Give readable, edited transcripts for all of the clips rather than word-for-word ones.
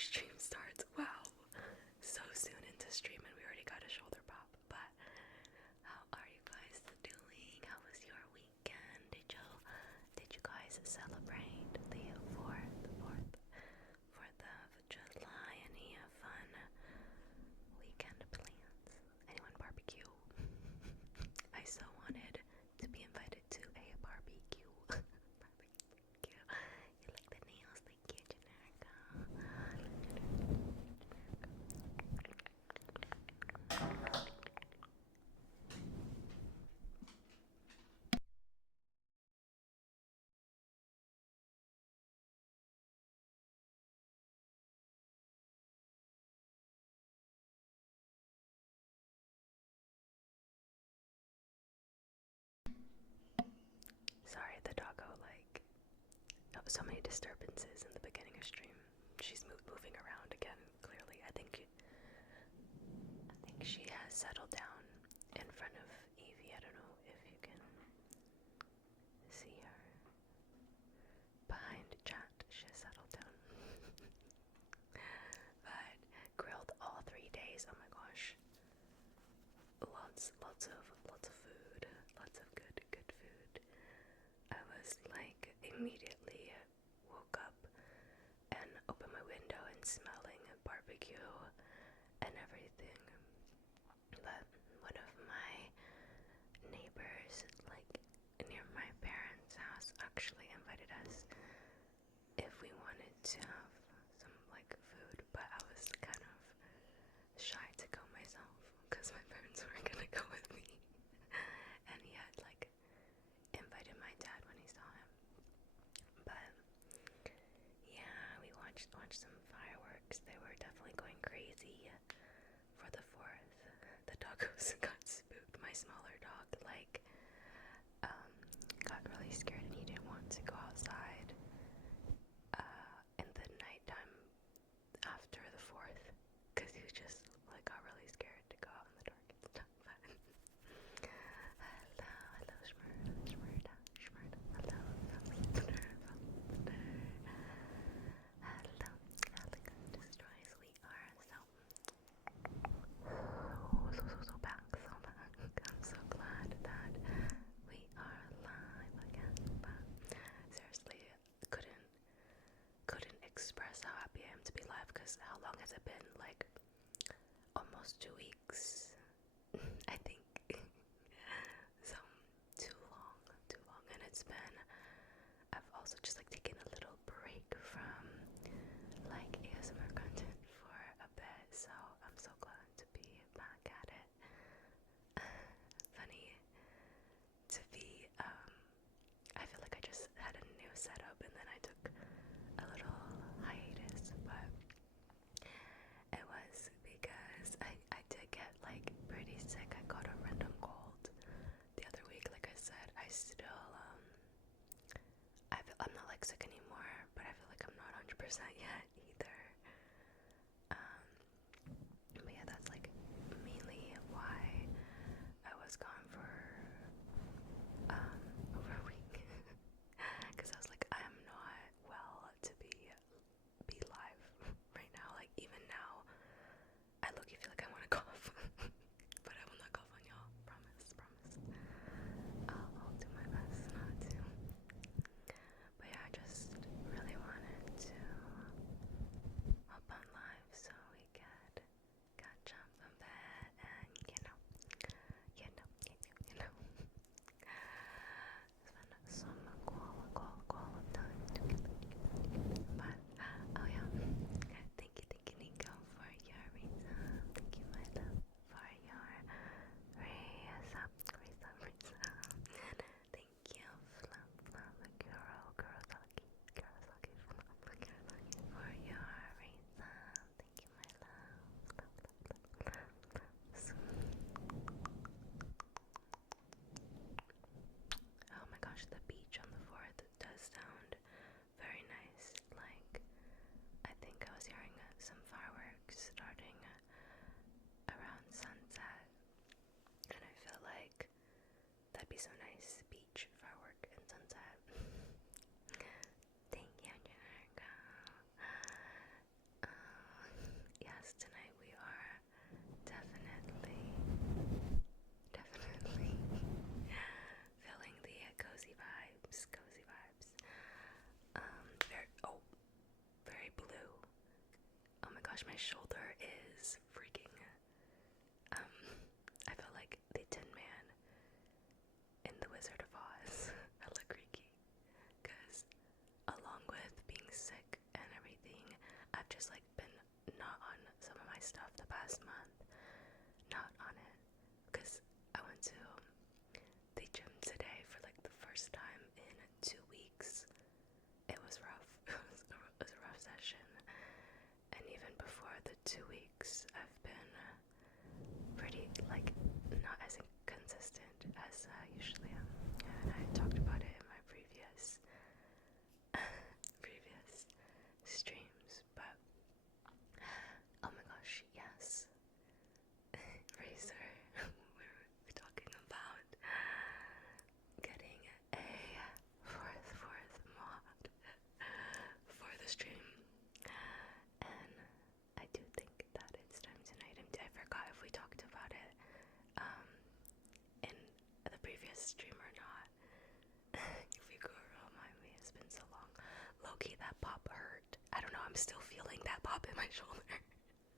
stream starts. Wow, so soon into stream and we already got a shoulder pop. But how are you guys doing? How was your weekend? Did you guys celebrate the 4th of July? Any fun weekend plans? Anyone barbecue? I so wanted to be invited to a barbecue. Barbecue. You like the nails? Thank you, Generica. Sorry, the doggo, like, so many disturbances in the beginning of stream. She's moving around again, clearly. I think she has settled down in front of Evie. I don't know if you can see her. Behind chat, she has settled down. But grilled all 3 days. Oh my gosh. Lots of food. Lots of good food. I was like immediately woke up and opened my window and smelling barbecue and everything. But one of my neighbors, like near my parents' house, actually invited us if we wanted to have some like food, but I was kind of shy to go myself because my parents weren't gonna go with me. And he had like invited my dad when he saw him. But yeah, we watched some fireworks. They were definitely going crazy for the 4th. The doggos got spooked. My smaller dog like got really scared and he didn't want to go outside in the nighttime after the 4th because he just like got really scared to go out in the dark and stuff. But hello, Shmurda, hello, Destroys. We are so back. I'm so glad that we are live again. But seriously, couldn't express how happy I am to be live, because how long has it been? Like almost 2 weeks, I think. So too long, and I've also just like taken a little break from like ASMR content for a bit, so I'm so glad to be back at it. Funny to be, I feel like I just had a new setup and then I took a little hiatus, but it was because I did get like pretty sick. I got a random cold the other week. Like I said, I still, I'm not like sick anymore, but I feel like I'm not 100% yet either. But yeah, that's like mainly why I was gone for over a week. Because I was like, I am not well to be live right now. Like even now, I low-key feel like I want to cough, but I will not cough on y'all. Promise. I'll do my best not to. But yeah, I just really wanted to gosh, my shoulder is freaking, I feel like the Tin Man in The Wizard of Oz, hella creaky, because along with being sick and everything, I've just like been not on some of my stuff the past month, not on it, because I went to the gym today for like the first time in 2 weeks. It was rough. It was a rough session. And even before the 2 weeks, I've been pretty, like, not as consistent as I usually am. And I talked about it in my previous streams, but oh my gosh, yes. Razor, we were talking about getting a fourth mod for the stream, and I do think that it's time tonight. I forgot if we talked about it in the previous stream or not. If you could remind me, it's been so long. Low-key, that pop hurt. I don't know, I'm still feeling that pop in my shoulder.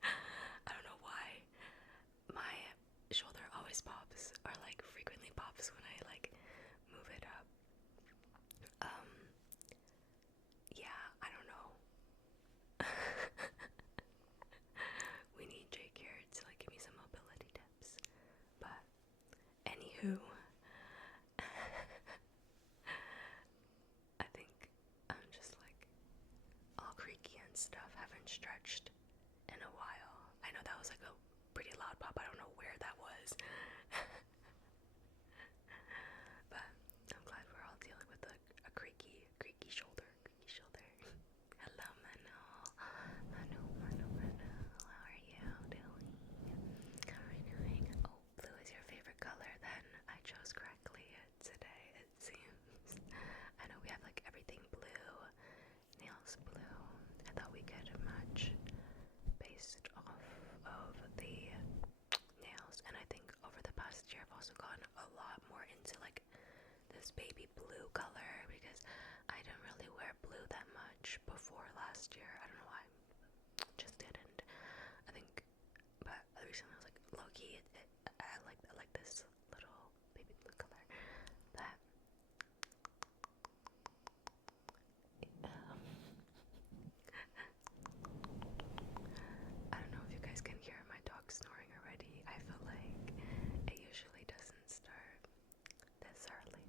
I don't know why. My shoulder always pops, or like frequently pops when I like move it up. Yeah, I don't know. We need Jake here to like give me some mobility tips. But anywho, I think I'm just like all creaky and stuff. Haven't stretched in a while. I know that was like a pretty loud pop. I don't know where that was. But I'm glad we're all dealing with a creaky shoulder. Hello, Manu. How are you doing? Oh, blue is your favorite color, then I chose correctly today, it seems. I know we have like everything blue, nails blue. I thought we could match based off of the nails, and I think over the past year I've also gotten a lot more into like this baby blue color, because I didn't really wear blue that much before last year. I don't know why, just didn't. I think, but recently I was like, low-key, I like this little baby blue color. That I don't know if you guys can hear my dog snoring already. I feel like it usually doesn't start this early.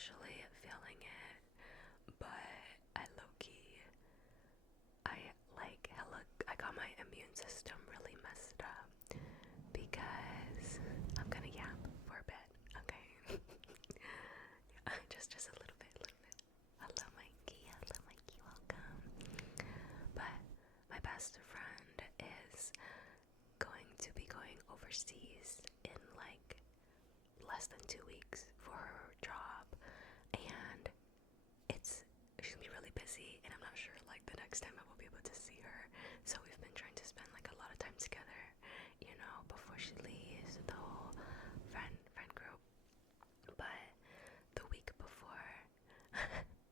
officially feeling it, but I low-key, I got my immune system really messed up because I'm gonna yap for a bit, okay? just a little bit. Hello, Mikey, welcome. But my best friend is going to be going overseas in like less than 2 weeks for her job, and she's gonna be really busy, and I'm not sure like the next time I will be able to see her. So we've been trying to spend like a lot of time together, you know, before she leaves, the whole friend group. But the week before,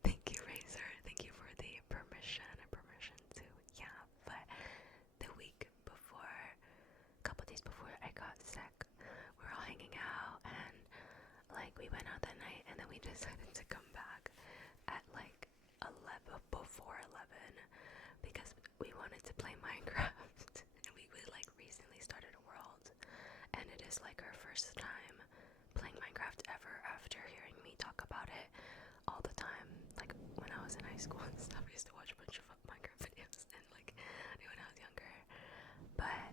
thank you, Razor, thank you for the permission to, yeah. But the week before, a couple days before I got sick, we were all hanging out, and like we went out that night, and then we decided to come back at like 11, before 11, because we wanted to play Minecraft. And we like recently started a world, and it is like our first time playing Minecraft ever, after hearing me talk about it all the time, like when I was in high school and stuff. I used to watch a bunch of Minecraft videos, and like when I was younger. But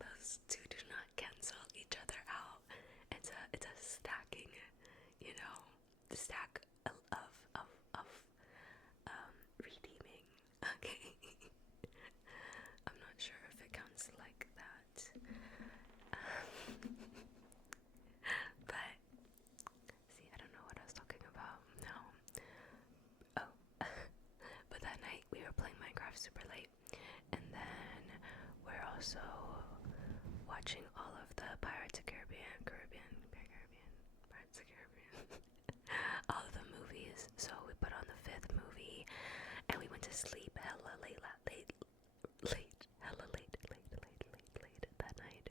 those two do not cancel each other out. It's a stacking, you know, the stack of redeeming. Okay. I'm not sure if it counts like that. But see, I don't know what I was talking about. No. Oh. But that night we were playing Minecraft super late, and then we're also watching all of the Pirates of Caribbean, Pirates of Caribbean, all of the movies. So we put on the 5th movie, and we went to sleep hella late that night.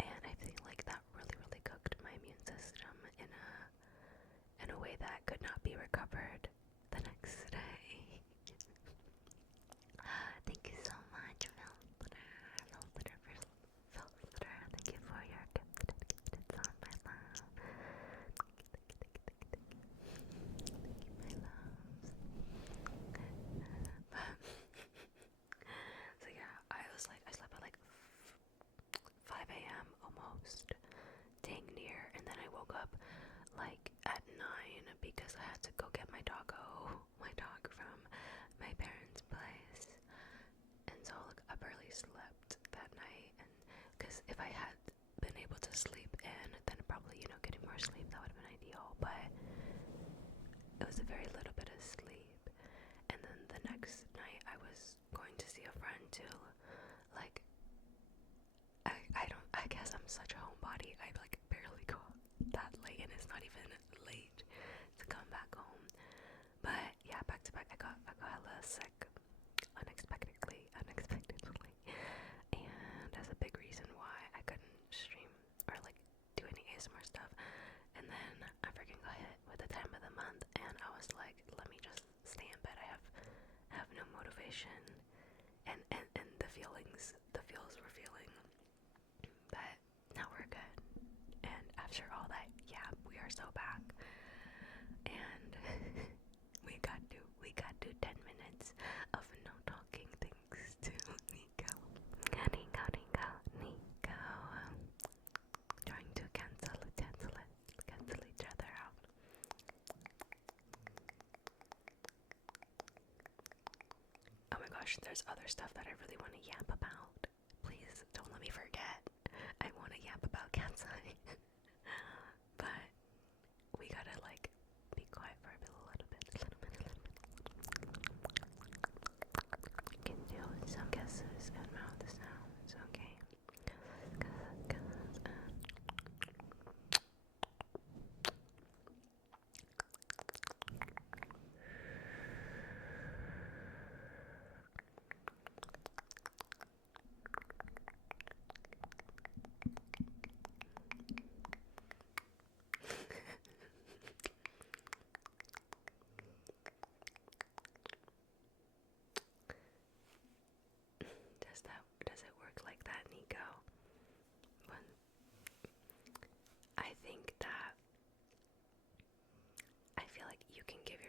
And I think like that really cooked my immune system in a way that could not be recovered the next day. Thank you so much, Filter. Thank you for your gifted song, my love. Thank you, my loves. So yeah, I slept at like 5 a.m. almost, dang near, and then I woke up like at 9 because I had to go get my dog from my parents' place. And so like, I barely slept that night, and because if I had been able to sleep in, then probably, you know, getting more sleep, that would have been ideal, but it was a very little bit of sleep. And then the next night I was going to see a friend too. Like I guess I'm such a homebody. I like barely go that late, and it's not even late to come back home. But yeah, back to back, I got hella sick unexpectedly, and that's a big reason why I couldn't stream or like do any ASMR stuff. And then I freaking got hit with the time of the month, and I was like, let me just stay in bed. I have no motivation, and the feels were feeling. But now we're good, and after all that, yeah, we are so back, and we got to 10 minutes of no talking thanks to Nico. Trying to cancel each other out. Oh my gosh, there's other stuff that I really want to yap about. Please don't let me forget. I want to yap about cat's eye. But we gotta like be quiet for a little bit. You can do some guesses and mouth sounds, okay?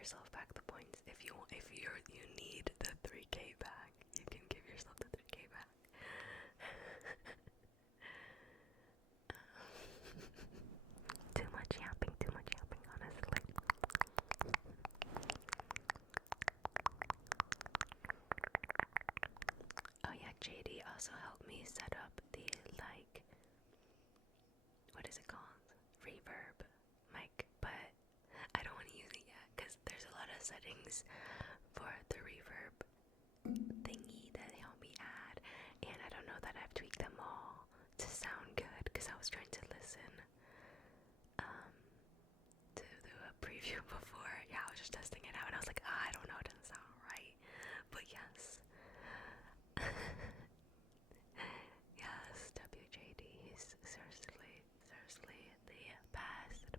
yourself back the points. If you need the 3K back, you can give yourself the 3K back. Too much yapping, honestly. Oh yeah, JD also helped me set up the, like, what is it called? Reverb mic, but I don't want to use it yet because there's a lot of settings for the reverb thingy that they helped me add, and I don't know that I've tweaked them all to sound good because I was trying to listen to a preview before. Yeah, I was just testing it out and I was like, I don't know, it doesn't sound right. But yes. Yes, WJD, he's seriously the best.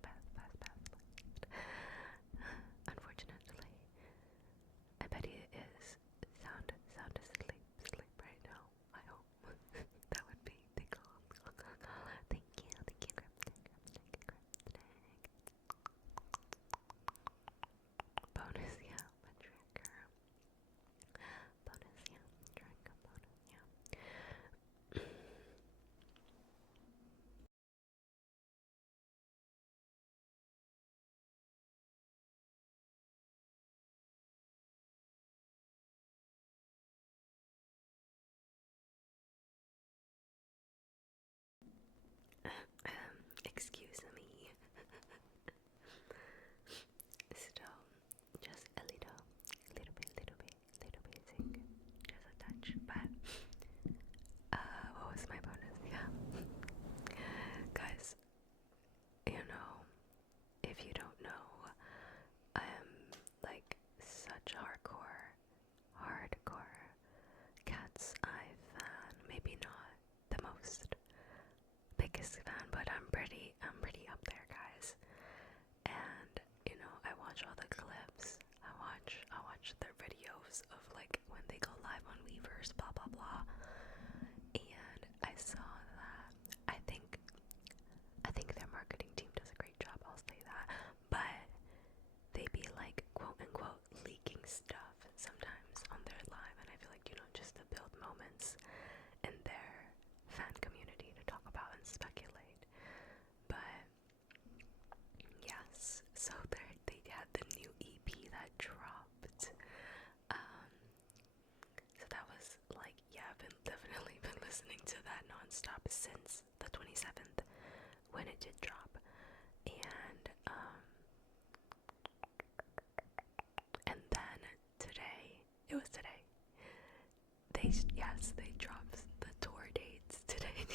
Unfortunately, I bet he is sound asleep right now. I hope. That would be the goal. Thank you, bonus, yeah, a trigger. Bonus, yeah, trigger, bonus, yeah. Excuse me. Still, just a little bit sick. Just a touch. But, what was my bonus? Yeah. Guys, you know, if you don't know, I am like such hardcore Cat's Eye fan. Maybe not the most biggest fan, but I'm pretty up there, guys. And you know, I watch all the clips. I watch their videos of like when they go live on Weverse, blah blah blah. And I saw that. I think their marketing team does a great job. I'll say that, but they be like quote unquote leaking stuff sometimes on their live, and I feel like, you know, just to build moments in their fan community to talk about and speculate. But yes, so they had the new EP that dropped. So that was like, yeah, I've definitely been listening to that nonstop since the 27th when it did drop. And then today, it was today, they dropped the tour dates today.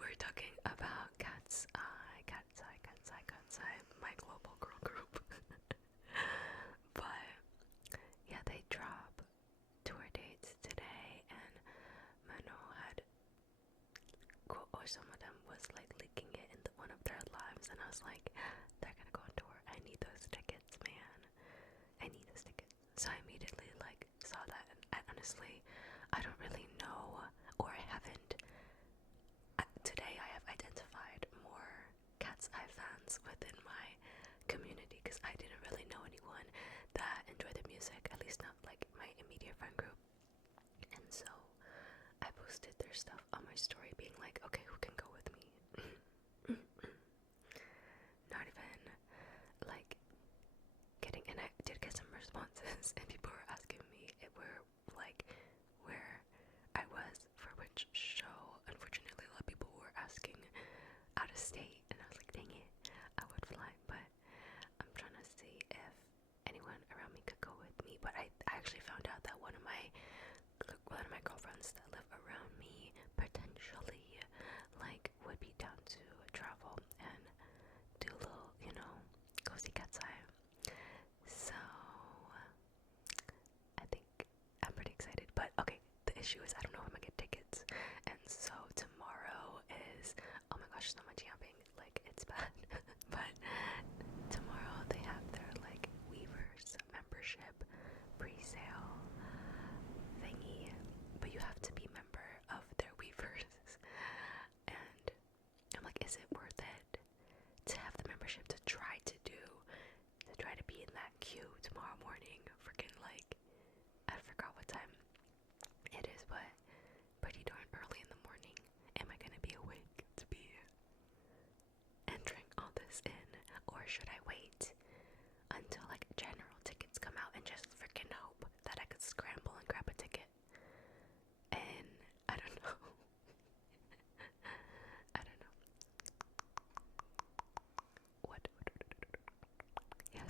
We're talking about Cat's Eye, my global girl group. But yeah, they drop tour dates today, and Mano had quote, or some of them was like leaking it in one of their lives, and I was like, they're gonna go on tour. I need those tickets, man. I need those tickets. So I immediately like saw that, and honestly, I don't really know, or I haven't. Today I have identified more Cat's Eye fans within my community because I didn't really know anyone that enjoyed the music, at least not like my immediate friend group. And so I posted their stuff on my story being like, okay, who can go with me? Not even like getting, and I did get some responses, and people were asking me where I was for which show. Unfortunately, a lot of people were asking out of state, and I was like, dang it, I would fly, but I'm trying to see if anyone around me could go with me. But I actually found out that one of my girlfriends that live around me potentially like would be down to travel and do a little, you know, go see Cat's Eye. So I think I'm pretty excited. But okay, the issue is I don't know if I'm gonna get tickets, and so tomorrow is, oh my gosh, so much yapping, like it's bad. But tomorrow they have their like Weverse membership pre-sale thingy, but you have to be member of their Weverse. And I'm like, is it worth it to have the membership to try to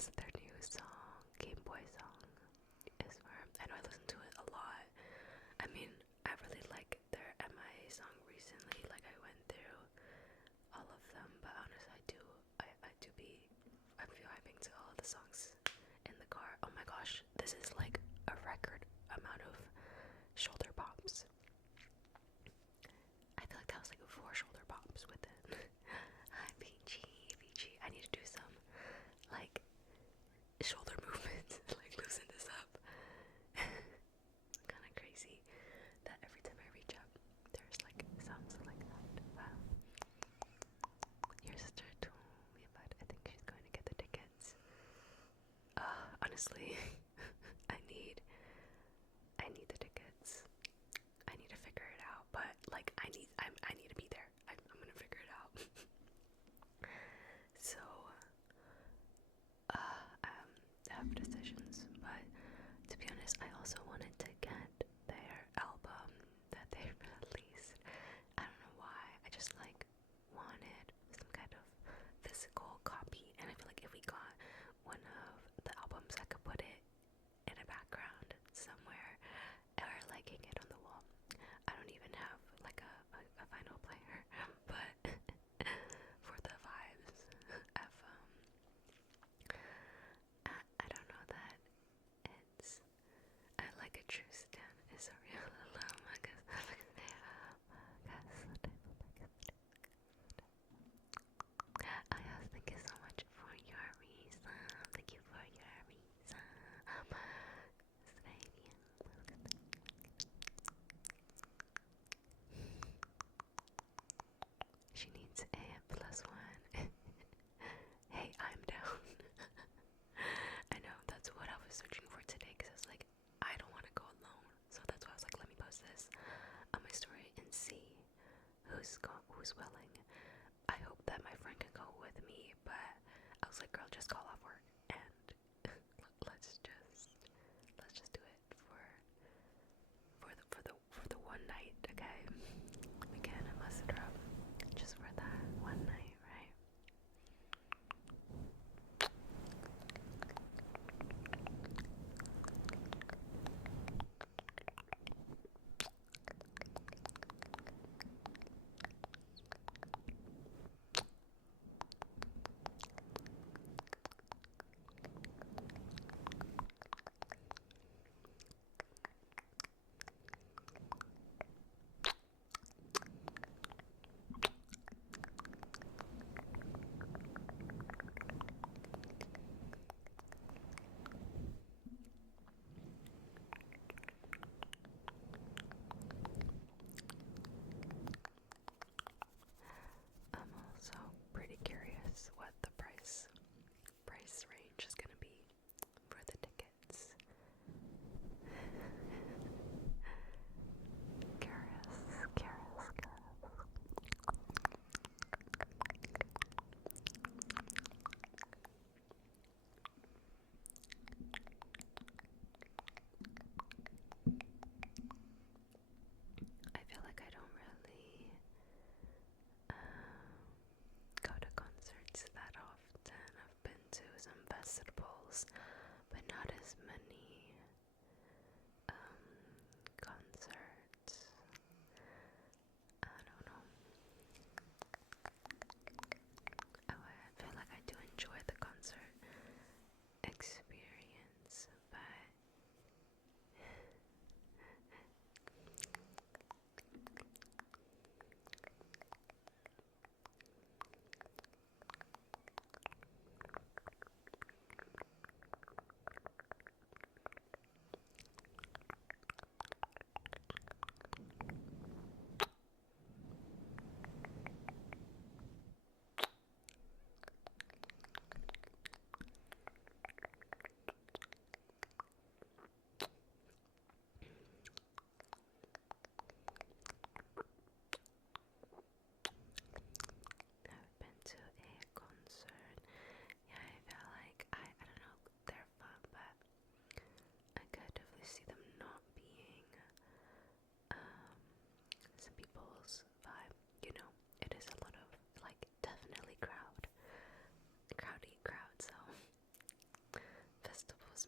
Yes, their new song, Game Boy song, is where I know I listened to it a lot. I mean, I really like their MIA song recently. Like I went through all of them, but honestly, I feel hyping to all of the songs in the car. Oh my gosh, this is like a record amount of shoulder pops. I feel like that was like 4 shoulder pops with it. Hi, Peachy. I need to do some like shoulder movements, like loosen this up. Kind of crazy that every time I reach up, there's like sounds like that. Wow. Your sister told me about. I think she's going to get the tickets. Honestly, I need the tickets. I need to figure it out, but like I need to be there. I'm gonna figure it out. So, I have decisions, but to be honest, I also wanted to get their album that they released. I don't know why. I just like wanted some kind of physical copy, and I feel like if we got one of the albums, I could put it in a background somewhere or like hang it on the wall. I don't even have like a vinyl player, but for the vibes of I don't know that it's like a true stan is a real alone. I thank you so much for your reason. Thank you for your reason. She needs a +1. Hey, I'm down. I know, that's what I was searching for today, because I was like, I don't want to go alone. So that's why I was like, let me post this on my story and see who's willing. I hope that my friend can go with me, but I was like, girl, just call off work and let's just do it for the one night, okay? We can mess it up just for that one night, right?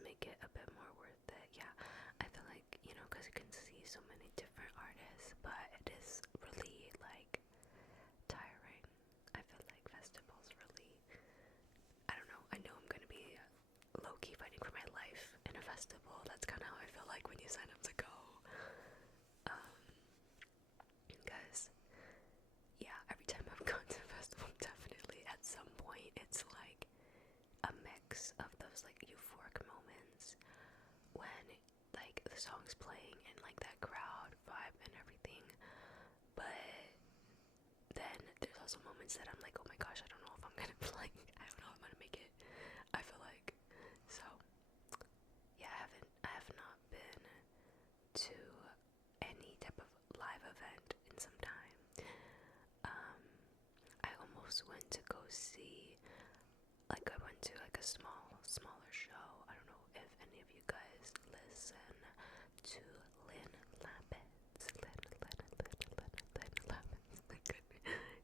make it a bit more worth it. Yeah, I feel like, you know, because you can see so many different artists, but it is really like tiring. I feel like festivals really, I don't know, I know I'm gonna be low-key fighting for my life in a festival. That's kind of how I feel like when you sign up to go. Because yeah, every time I've gone to a festival, definitely at some point it's like a mix of those like euphoric moments when like the song's playing and like that crowd vibe and everything, but then there's also moments that I'm like, oh my gosh, I don't know if I'm gonna play, I don't know if I'm gonna make it. I feel like, so yeah, I have not been to any type of live event in some time. I almost went to go see, like I went to like a smaller show. I don't know if any of you guys listen to Lynn Lapid's. Lynn Lapid's.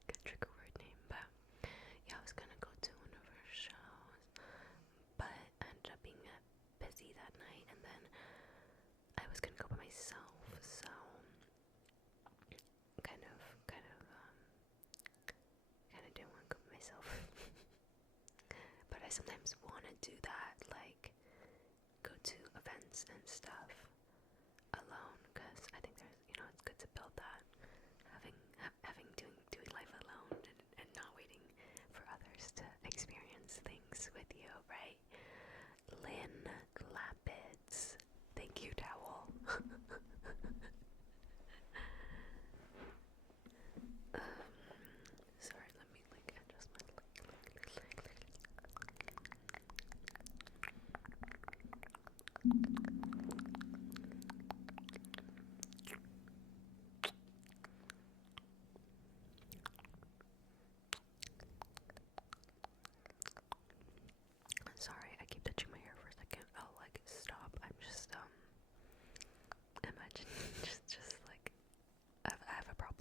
Good trigger word name, but yeah, I was gonna go to one of her shows, but I ended up being busy that night, and then I was gonna go by myself, so kind of didn't want to go by myself. But I sometimes want to do that, like go to events and stuff alone, because I think there's, you know, it's good to build that, doing life alone, and not waiting for others to experience things with you, right? Lynn Lapids, thank you, towel. Sorry, let me like adjust my Sorry, I keep touching my hair for a second. I'll like stop. I'm just imagine just like I have a problem.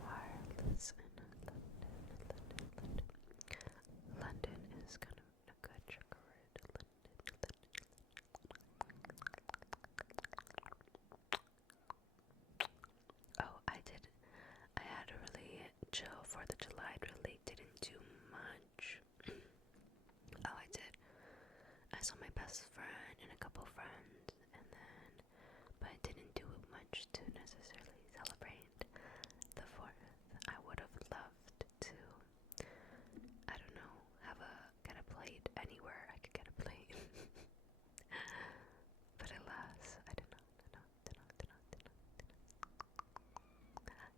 Wireless in London is kind of a good trigger word. Oh, I had a really chill 4th of July. I really didn't do much. Oh, I did. I saw my best friend and a couple friends, and then, but I didn't do much to necessarily celebrate the 4th. I would have loved to, I don't know, get a plate anywhere I could get a plate. But alas, I did not.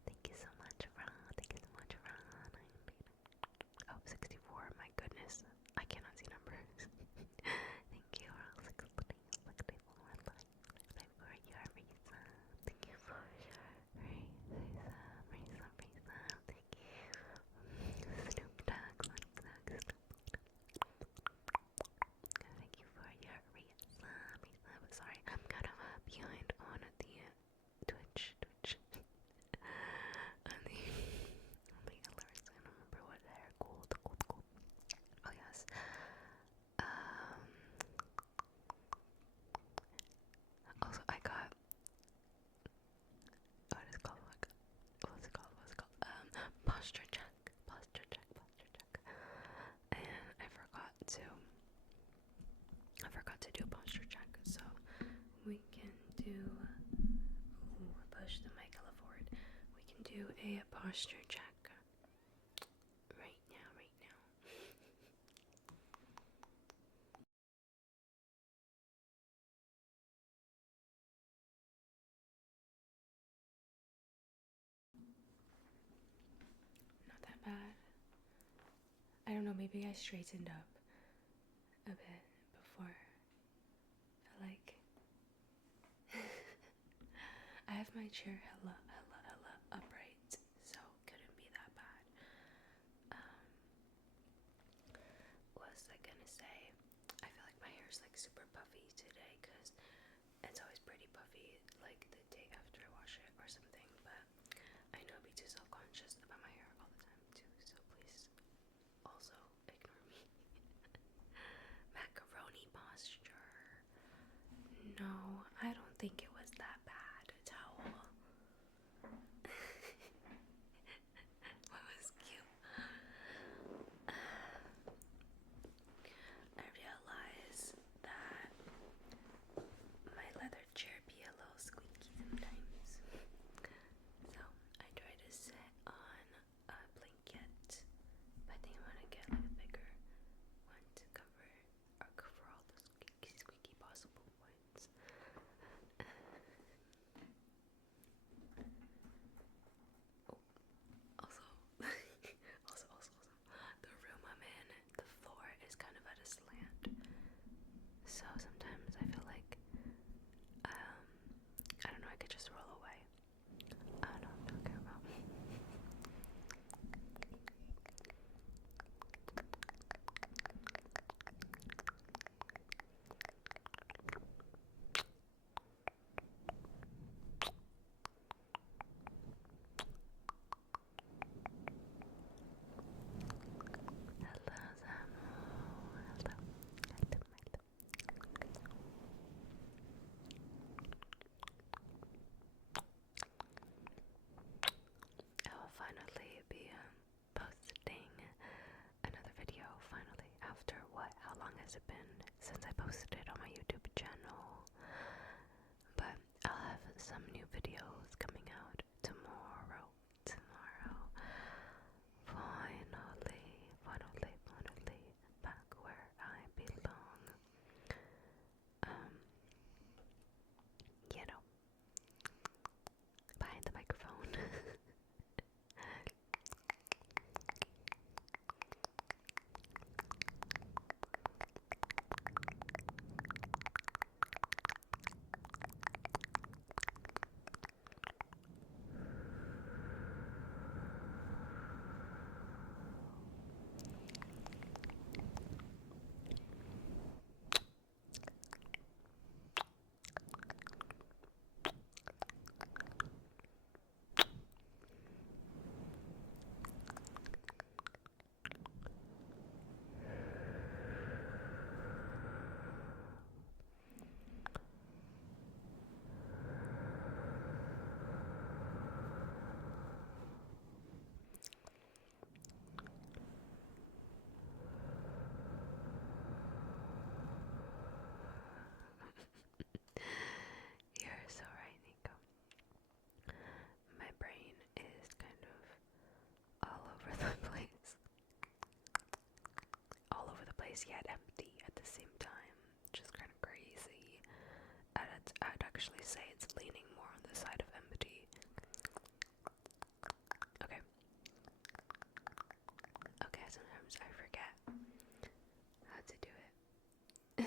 Thank you so much, Ron. Thank you so much, Ron. Oh, 64, my goodness. I cannot see numbers. Thank you, Ron. 64, thank you for your reason. Thank you for your reason. Thank you. Snoop Dogg, Thank you for your reason. Sorry, I'm kind of behind on the Twitch. on the alerts. I don't remember what they're called. Oh yes. Also, I got. What is it called? What's it called? Posture check. And I forgot to do a posture check, so we can do. Push the mic a little forward. We can do a posture check right now. bad. I don't know, maybe I straightened up a bit before. Like, I have my chair hella upright, so couldn't be that bad. What was I gonna say? I feel like my hair is like super puffy today because it's always pretty puffy like the day after I wash it or something, but I know I'd be too self-conscious about my hair all the time too, so please also ignore me. Macaroni posture. No, I don't think it was that bad. Towel. What was cute? I realize that my leather chair be a little squeaky sometimes, so I try to sit on a blanket, but I think I want to get like a bigger one to cover all the squeaky possible points. Also, the room I'm in, the floor is kind of at a slant, so sometimes I feel like, I don't know, I could just roll away. I don't know what I'm talking about. Hello, Samu. Hello. I will finally be posting another video, finally, after what? How long has it been since I posted it on my YouTube channel? But I'll have some new videos coming out tomorrow. Finally, back where I belong. You know, behind the microphone. You're so right, Nico. My brain is kind of all over the place. All over the place, yet empty at the same time. Which is kind of crazy. I'd actually say it's leaning more on the side of empty. Okay. Okay, sometimes I forget how to do it.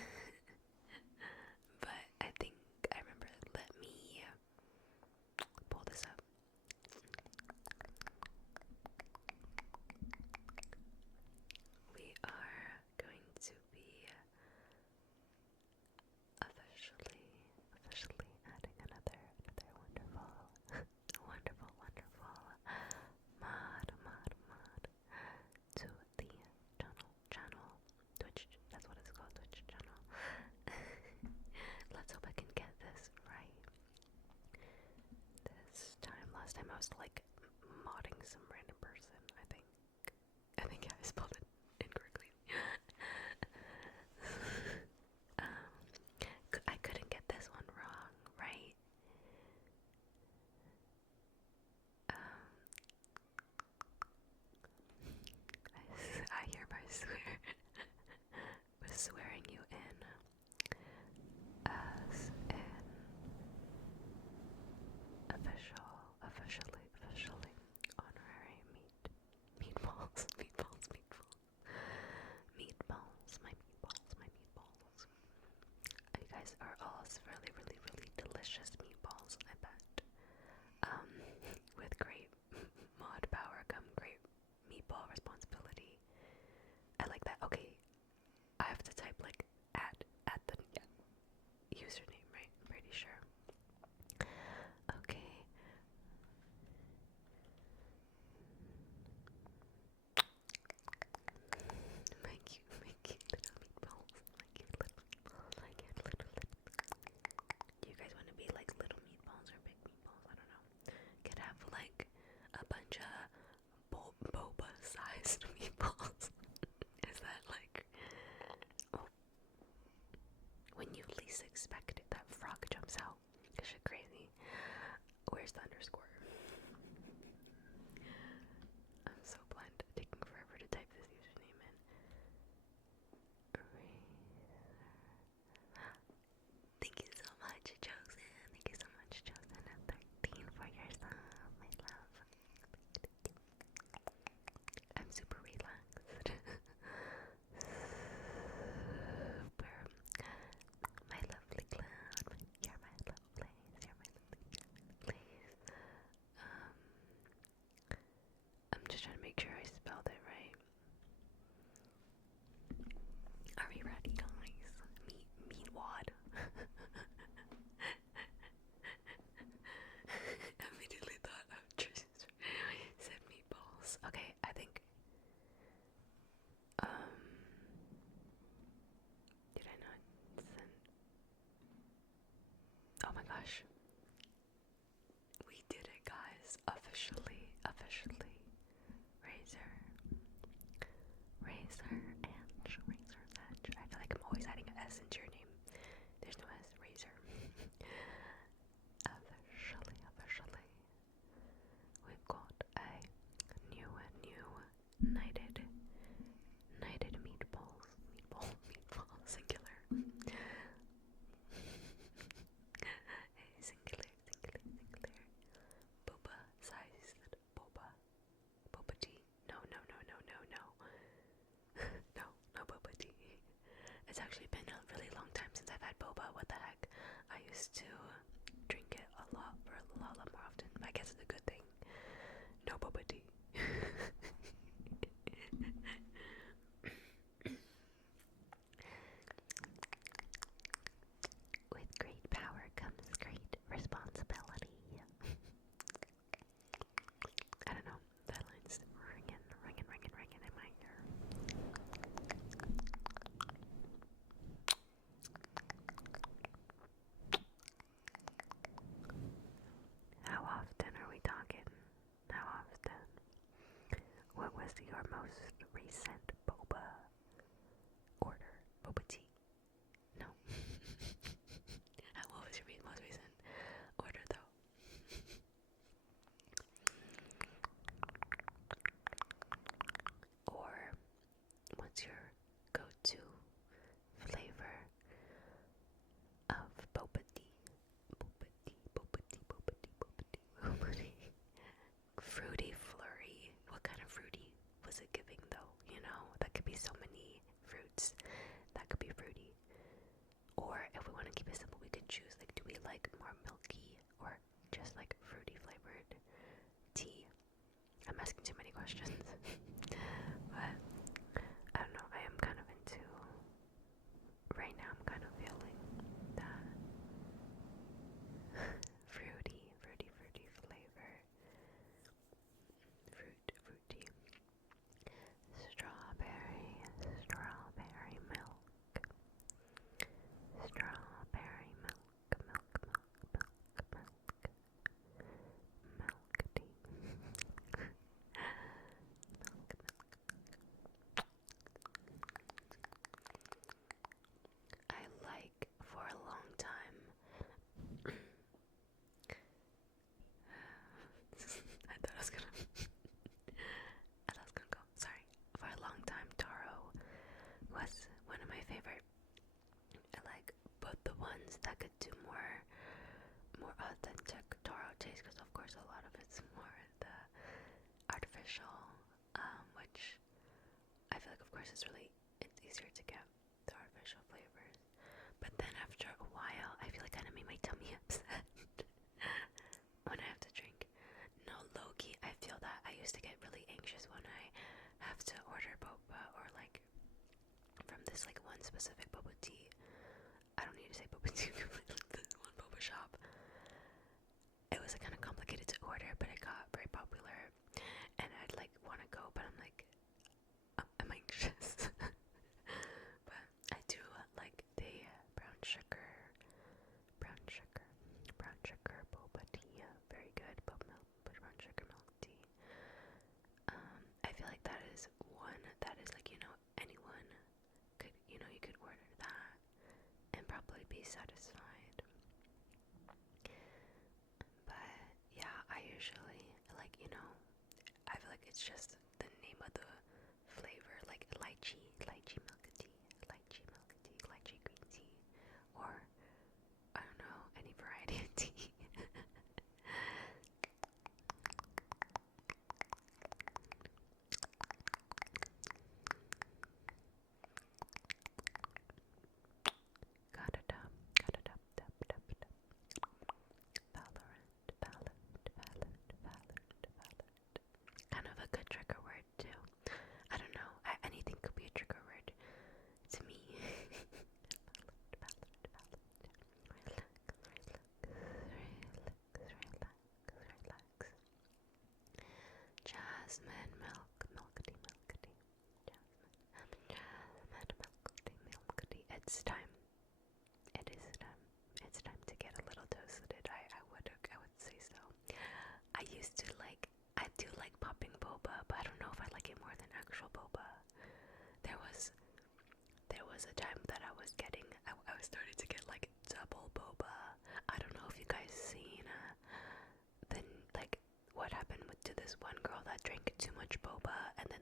But I think I remember. Let me pull this up. We are going to be officially adding another guys are all really, really, really delicious meatballs, I bet. With great mod power come great meatball responsibility. I like that. Okay, I have to type like at the username, right? I'm pretty sure. Okay. My cute little meatballs. My cute little meatballs. My cute little. You guys want to be like little meatballs or big meatballs? I don't know. Could have like a bunch of boba-sized meatballs. Is that like, oh, when you least expect it, that frog jumps out? Is shit crazy? Where's the underscore? I'm so blind, taking forever to type this username in. Thank you so much, Chosen. Thank you so much, Chosen. At 13 for your sub, my love. I'm super relaxed. Super. My lovely cloud. You're my love place. You're my lovely place. I'm just trying to make sure I spelled it right. Are we ready, guys? Meat wad. Immediately thought of just said meatballs. Okay, I think did I not send? Oh my gosh. We did it, guys. Officially. Razor Edge. I feel like I'm always adding an S into your name. There's no S. Razor. Officially. We've got a new knighted meatball, singular. Singular. Boba-sized boba tea. No. No boba tea. It's actually been a really long time since I've had boba. What the heck? I used to drink it a lot more often. I guess it's a good thing. No boba tea. With great power comes great responsibility. I don't know. That line's ringing in my ear. How often are we talking? How often? What was your most recent boba order? Boba tea? No. What was your most recent order though? Or what's your go-to flavor of boba tea? Fruity flurry. What kind of fruity was it giving though? You know, that could be so many fruits. That could be fruity. Or if we want to keep it simple, we could choose, like, do we like more milky or just like fruity flavored tea? I'm asking too many questions. But I don't know, I am kind of into, right now I'm kind of feeling that fruity flavor. Fruity. Strawberry milk. Strawberry milk tea. I like for a long time. I thought I was gonna go. Sorry. For a long time, taro was one of my favorite. I like both the ones that could do more authentic taro taste, because of course a lot of it's more the artificial, which I feel like of course it's easier to get the artificial flavors. But then after a while probably be satisfied. But yeah, I usually like, I feel like it's just the name of the flavor, like lychee milk tea, lychee green tea, or I don't know, any variety of tea. Kind of a good trigger word too. I don't know. Anything could be a trigger word to me. Relax. Jasmine milk tea. It's time. It is time. It's time to get a little toasted. I would say so. I do like popping boba, but I don't know if I like it more than actual boba. There was a time that I was starting to get like double boba. I don't know if you guys seen what happened to this one girl that drank too much boba, and then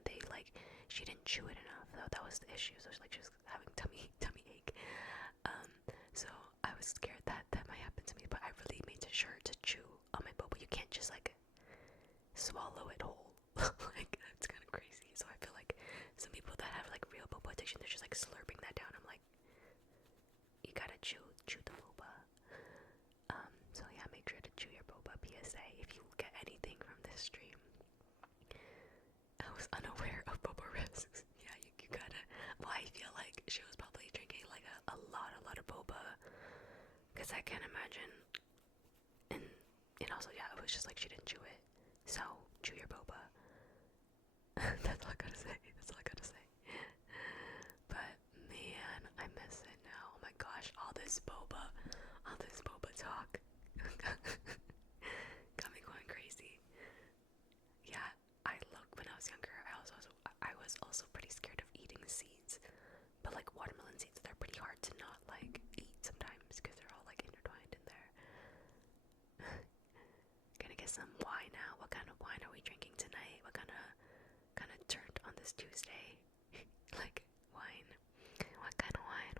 she didn't chew it enough. That was the issue. So she was having tummy ache. So I was scared that might happen to me, but I really made sure to chew on my boba. You can't just swallow it whole. That's kind of crazy. So I feel like some people that have real boba addiction, they're just slurping that down. I'm like, you gotta chew the boba. So yeah, make sure to chew your boba. PSA, if you get anything from this stream. I was unaware of boba risks. Yeah, you gotta. Well, I feel like she was probably drinking a lot of boba, because I can't imagine. And also, yeah, it was just she didn't chew it. So chew your boba. That's all I gotta say. But man, I miss it now. Oh my gosh, all this boba talk. Got me going crazy. Yeah, when I was younger, I was also pretty scared of eating seeds. But watermelon seeds, they're pretty hard to not eat sometimes because they're all intertwined in there. Gonna get some wine now. What kind of wine are we drinking tonight? What kind of turned on this Tuesday? Wine. What kind of wine?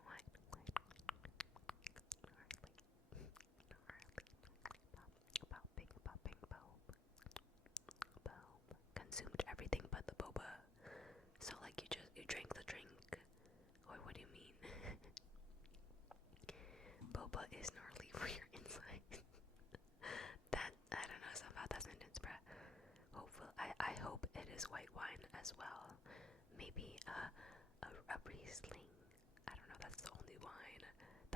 Consumed everything but the boba. So you drank the drink. Or what do you mean? Boba is gnarly for your inside. That, I don't know something about that sentence, bruh. I hope it is white wine as well. Maybe a Riesling. I don't know, that's the only wine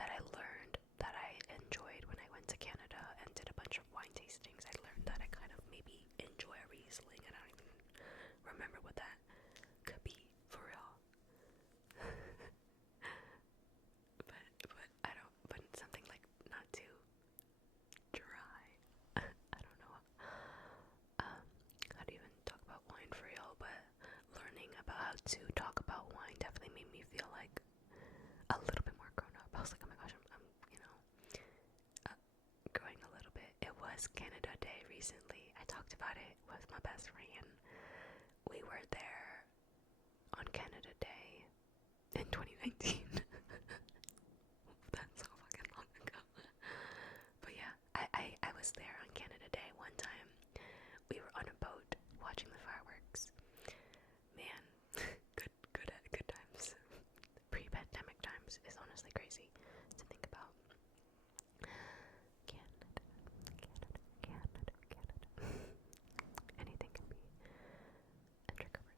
that I learned that I enjoyed when I went to Canada and did a bunch of wine tastings. I learned that I kind of maybe enjoy a Riesling, and I don't even remember what that could be for real. but something not too dry. I don't know how to even talk about wine for real, but learning about how to talk about wine definitely made me feel a little bit more grown up. I was like, oh my gosh, I'm growing a little bit. It was Canada Day recently. I talked about it with my best friend. We were there on Canada Day in 2019. That's so fucking long ago. But yeah, I was there on Canada Day one time. We were on a boat watching the fireworks. Man, good times. Pre-pandemic times is honestly crazy to think about. Canada. Anything can be a trigger word.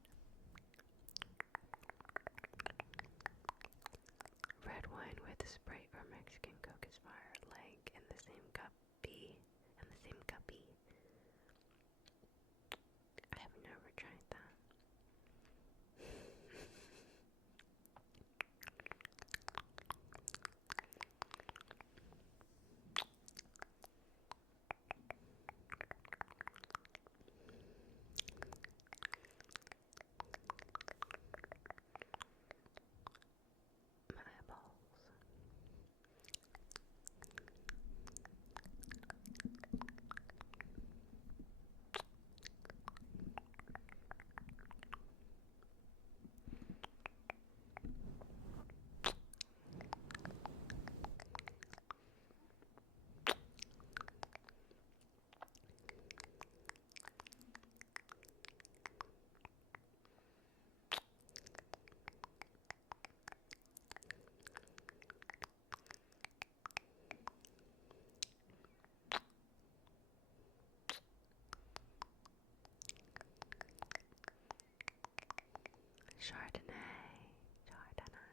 Chardonnay, Chardonnay,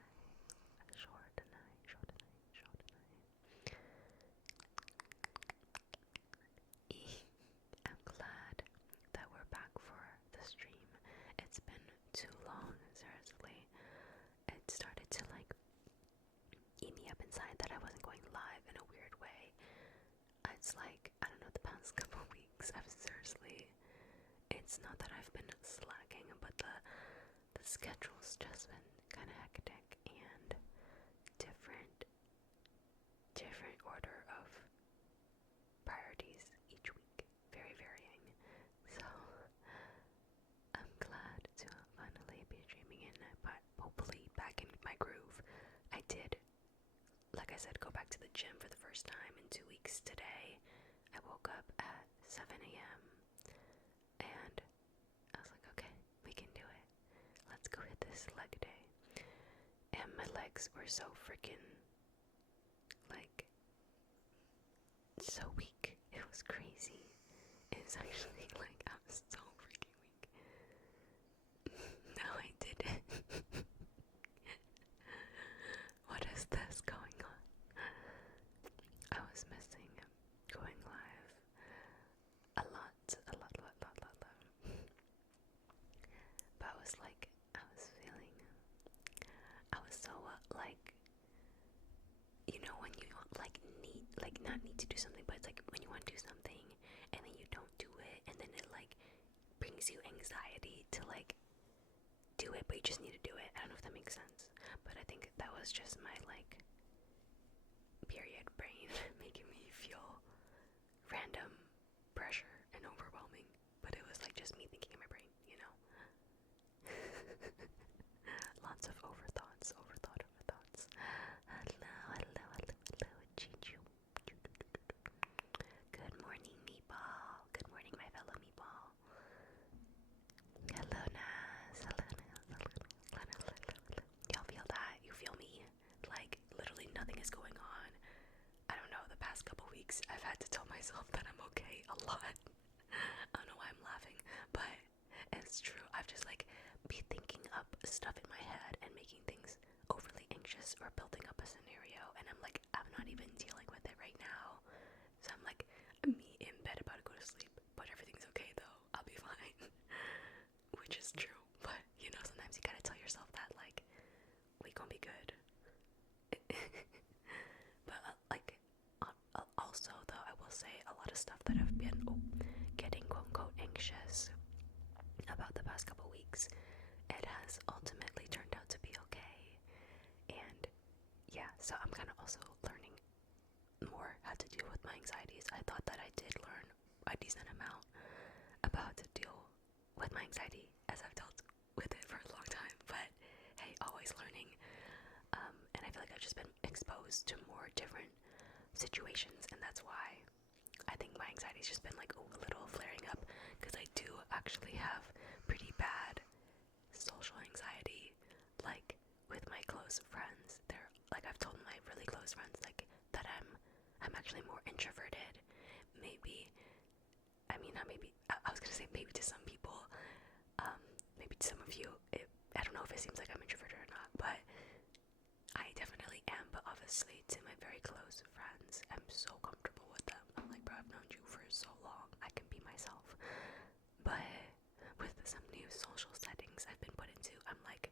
Chardonnay, Chardonnay, Chardonnay. I'm glad that we're back for the stream. It's been too long, seriously. It started to like eat me up inside that I wasn't going live in a weird way. It's like, I don't know, the past couple weeks, I've seriously, it's not that I've been slacking, but the schedule's just been kind of hectic and different order of priorities each week, very varying. So I'm glad to finally be streaming in, but hopefully back in my groove. I did, like I said, go back to the gym for the first time in 2 weeks today. I woke up at 7 a.m. and I was like, okay, we can do it. Let's go hit this leg day. And my legs were so freaking, like, so weak. It was crazy. It was actually, like, I was so freaking weak. No, I didn't. What is this going on? I was missing going live a lot. But I was like, I was so, like, you know, when you like need, like not need to do something, but it's like when you want to do something and then you don't do it, and then it like brings you anxiety to like do it, but you just need to do it. I don't know if that makes sense, but I think that was just my like period brain making me feel random pressure and overwhelming, but it was like just me thinking in my brain, you know. Lots of overthoughts. Hello, Chichu. Good morning, Meatball. Good morning, my fellow Meatball. Hello, Nas. Hello. Y'all feel that? You feel me? Like, literally nothing is going on. I don't know, the past couple weeks, I've had to tell myself that I'm okay a lot. I don't know why I'm laughing, but it's true. I've just like be thinking up stuff in my head and making things overly anxious or building up a scenario, and I'm like, I'm not even dealing with it right now. So I'm like, me in bed about to go to sleep, but everything's okay though. I'll be fine. Which is true, but you know, sometimes you gotta tell yourself that like, we gonna be good. But also though, I will say a lot of stuff that I've been getting quote-unquote anxious about the past couple weeks, it has ultimately turned out to be okay. And yeah, so I'm kind of also learning more how to deal with my anxieties. I thought that I did learn a decent amount about how to deal with my anxiety, as I've dealt with it for a long time, but hey, always learning. And I feel like I've just been exposed to more different situations, and that's why I think my anxiety's just been like a little flaring up, because I do actually have pretty bad social anxiety, like with my close friends. They're like, I've told my really close friends like that I'm actually more introverted. Maybe, I mean, not maybe, I was gonna say maybe to some people, maybe to some of you, I don't know if it seems like I'm introverted or not, but I definitely am. But obviously to my very close friends, I'm so comfortable with them. I'm like, bro, I've known you for so long, I can be myself. But with some new social settings I've been put into, I'm like,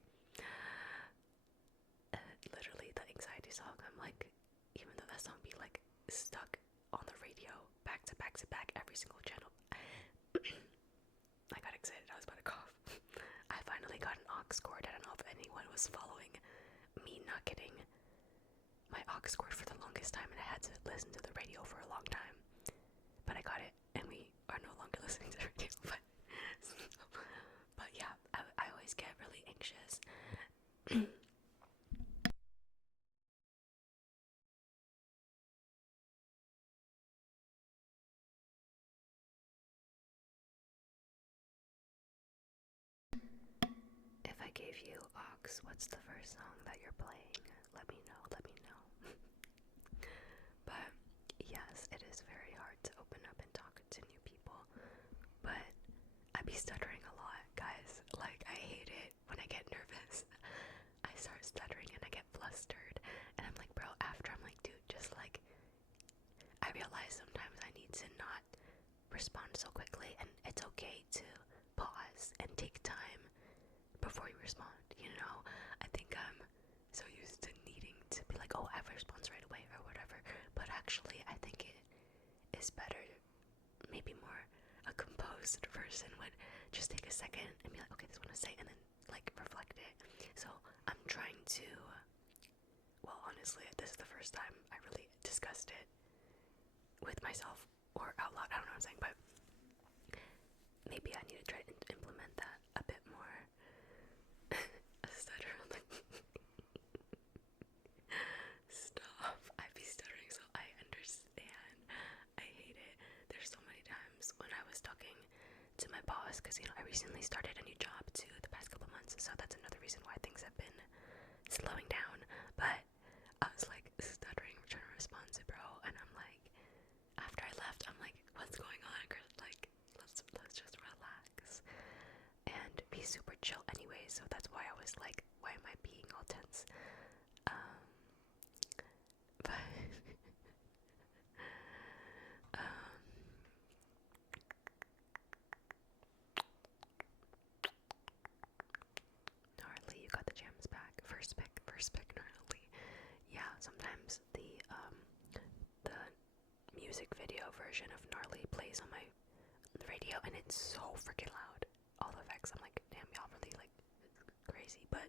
literally the anxiety song, I'm like, even though that song be like stuck on the radio back to back to back, every single channel, I got excited, I was about to cough. I finally got an aux cord. I don't know if anyone was following me not getting my aux cord for the longest time, and I had to listen to the radio for a long time, but I got it, and we are no longer listening to the radio. But yeah, I always get really anxious. If I gave you aux, what's the first song that you're playing? Let me know. But yes, it is very hard to open up and talk to new people, but I be stuttering a lot, guys. Like, I hate it when I get nervous. respond so quickly, and it's okay to pause and take time before you respond, you know? I think I'm so used to needing to be like, oh, I have a response right away or whatever, but actually I think it is better, maybe more a composed person would just take a second and be like, okay, this is what I say, and then like reflect it. So I'm trying to, well, honestly, this is the first time I really discussed it with myself or out loud. I don't know what I'm saying, but maybe I need to try to implement that a bit more. A stutter, like stop. I be stuttering, so I understand. I hate it. There's so many times when I was talking to my boss, because I recently started a new job too the past couple months, so that's another reason why things have been slowing down. But I was like stuttering, trying to respond to bro, and I'm like, after I left, I'm like, what's going on? Like, let's just relax and be super chill anyway. So that's why I was like, why am I being all tense? But gnarly, you got the jams back. First pick, gnarly. Yeah, sometimes the music video version of Gnarly plays on my radio, and it's so freaking loud. All the effects, I'm like, damn, y'all really like crazy. But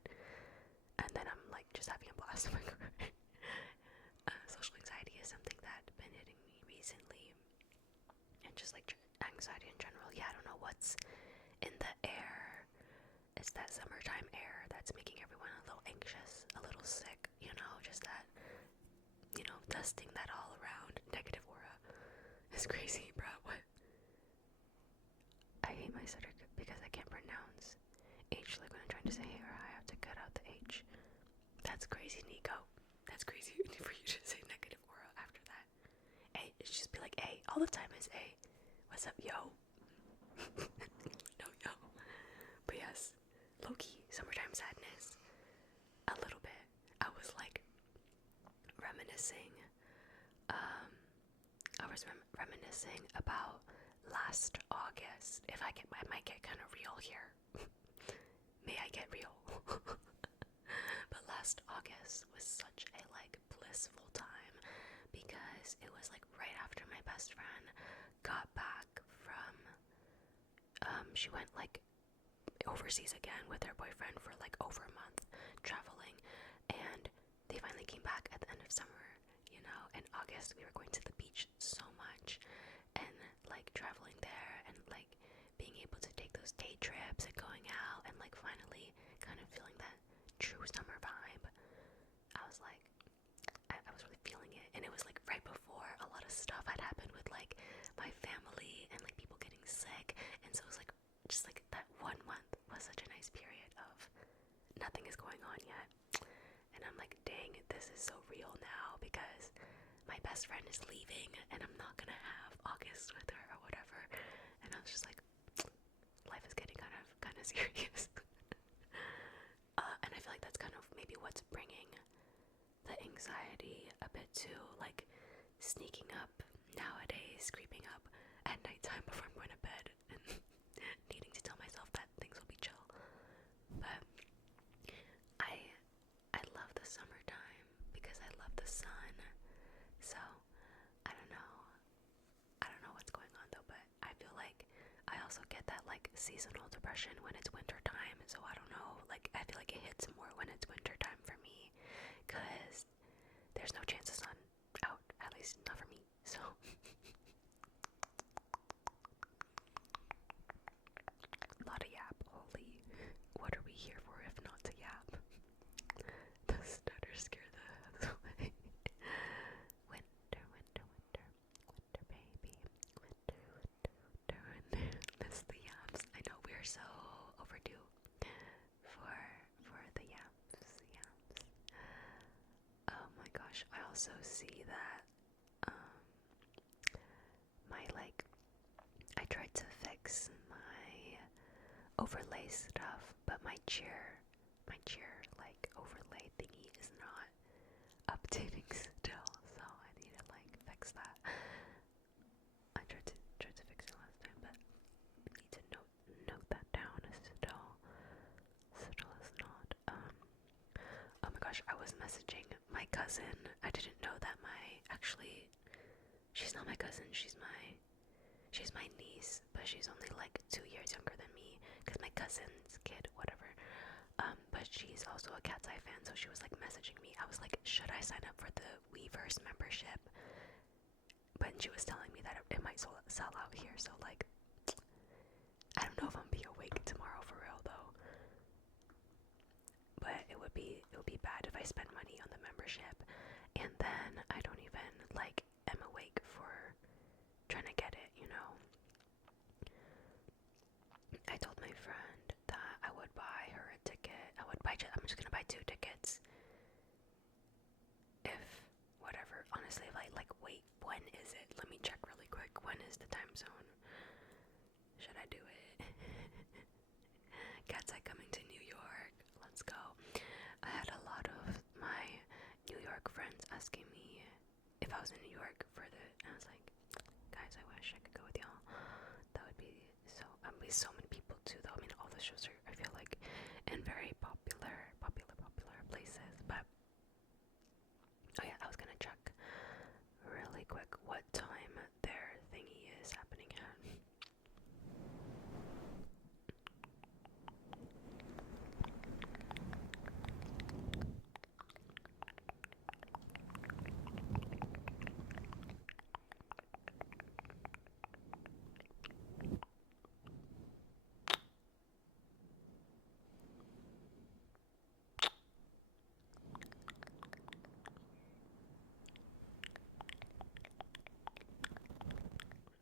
and then I'm like just having a blast. Oh my god. Social anxiety is something that's been hitting me recently, and just like anxiety in general. Yeah, I don't know what's in the air. It's that summertime air that's making everyone a little anxious, a little sick, just that, dusting that all around negative aura is crazy, bro. What? I hate my stutter because I can't pronounce H, like when I'm trying to say hey or I have to cut out the H. That's crazy, Nico. That's crazy for you to say negative aura after that. A, it just be like A. All the time is A. What's up, yo? No, yo. But yes, low-key, summertime sadness. A little bit. I was like reminiscing. Reminiscing about last August. If I might get kind of real here. May I get real? But last August was such a like blissful time because it was like right after my best friend got back from she went like overseas again with her boyfriend for like over a month traveling, and they finally came back at the end of summer. In August we were going to the beach so much, and like traveling there and like being able to take those day trips and going out and like finally kind of feeling that true summer vibe. I was like, I was really feeling it, and it was like right before a lot of stuff had happened with like my family and like people getting sick, and so it was like just like that 1 month was such a nice period of nothing is going on yet, and I'm like, dang, this is so real now because my best friend is leaving and I'm not gonna have August with her or whatever, and I was just like, life is getting kind of serious. And I feel like that's kind of maybe what's bringing the anxiety a bit too, like sneaking up nowadays, creeping up at nighttime before I'm going to bed and needing to tell myself that things will be chill. But I love the summertime because I love the sun. So I don't know what's going on though, but I feel like I also get that like seasonal depression when it's winter time. So I don't know, like I feel like it hits more when it's winter time for me, because there's no chance of sun out, at least not for me. So a lot of yap. Holy, what are we here for if not to yap? The stutter scare the heads away. Winter, baby. Winter. Miss the yaps. I know we're so overdue for the yaps. Oh my gosh, I also see that my I tried to fix my overlay stuff, but my chair like overlay thingy is not updating still, so I need to like fix that. I tried to fix it gosh, I was messaging my cousin. I didn't know that she's not my cousin, she's my niece, but she's only like 2 years younger than me, because my cousin's kid, whatever. But she's also a Cat's Eye fan, so she was like messaging me. I was like, should I sign up for the Weverse membership? But she was telling me that it might sell out here, so like, I don't know if I'm gonna be awake tomorrow for real though. But it would be bad if I spend money on the membership and then I don't even like am awake for trying to get it, you know. I told my friend that I would buy her a ticket. I'm just gonna buy 2 tickets. If whatever, honestly, if I like wait, when is it? Let me check really quick. When is the time zone? Should I do it? Cat's Eye coming to New York. Let's go. I had a lot of my New York friends asking me if I was in New York for and I was like, guys, I wish I could go with y'all. That would be so many people too though. I mean, all the shows are, I feel like, in very popular places. But oh yeah, I was gonna check really quick what time their thingy is happening at.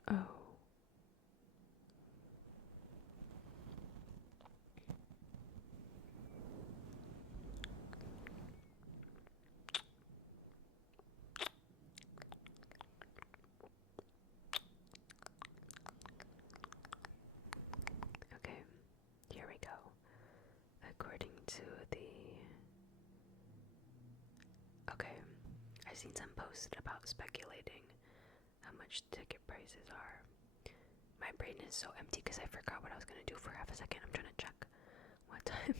Oh. Okay, here we go. According to okay, I've seen some posts about speculating how much ticket prices are. My brain is so empty because I forgot what I was gonna do for half a second. I'm trying to check what time.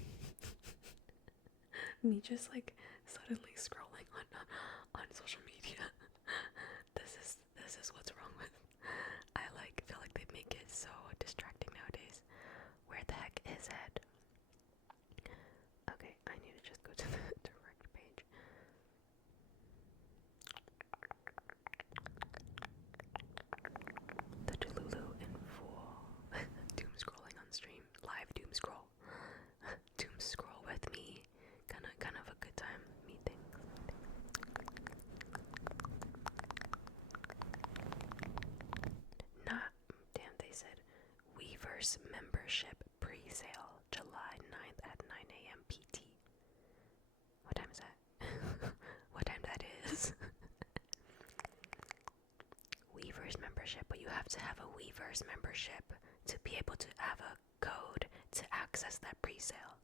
Me just like suddenly scrolling on social media. This is what's wrong with. I like feel like they make it so distracting nowadays. Where the heck is it? Okay, I need to just go to the direct page. The Delulu in full. Doom scrolling on stream. Live doom scroll. Doom scroll with me. Kind of a good time. Me things. Not, damn, they said Weverse membership pre-sale July 9th at 9 a.m. PT. What time is that? What time that is? Weverse membership, but you have to have a Weverse membership to be able to have a code to access that pre-sale.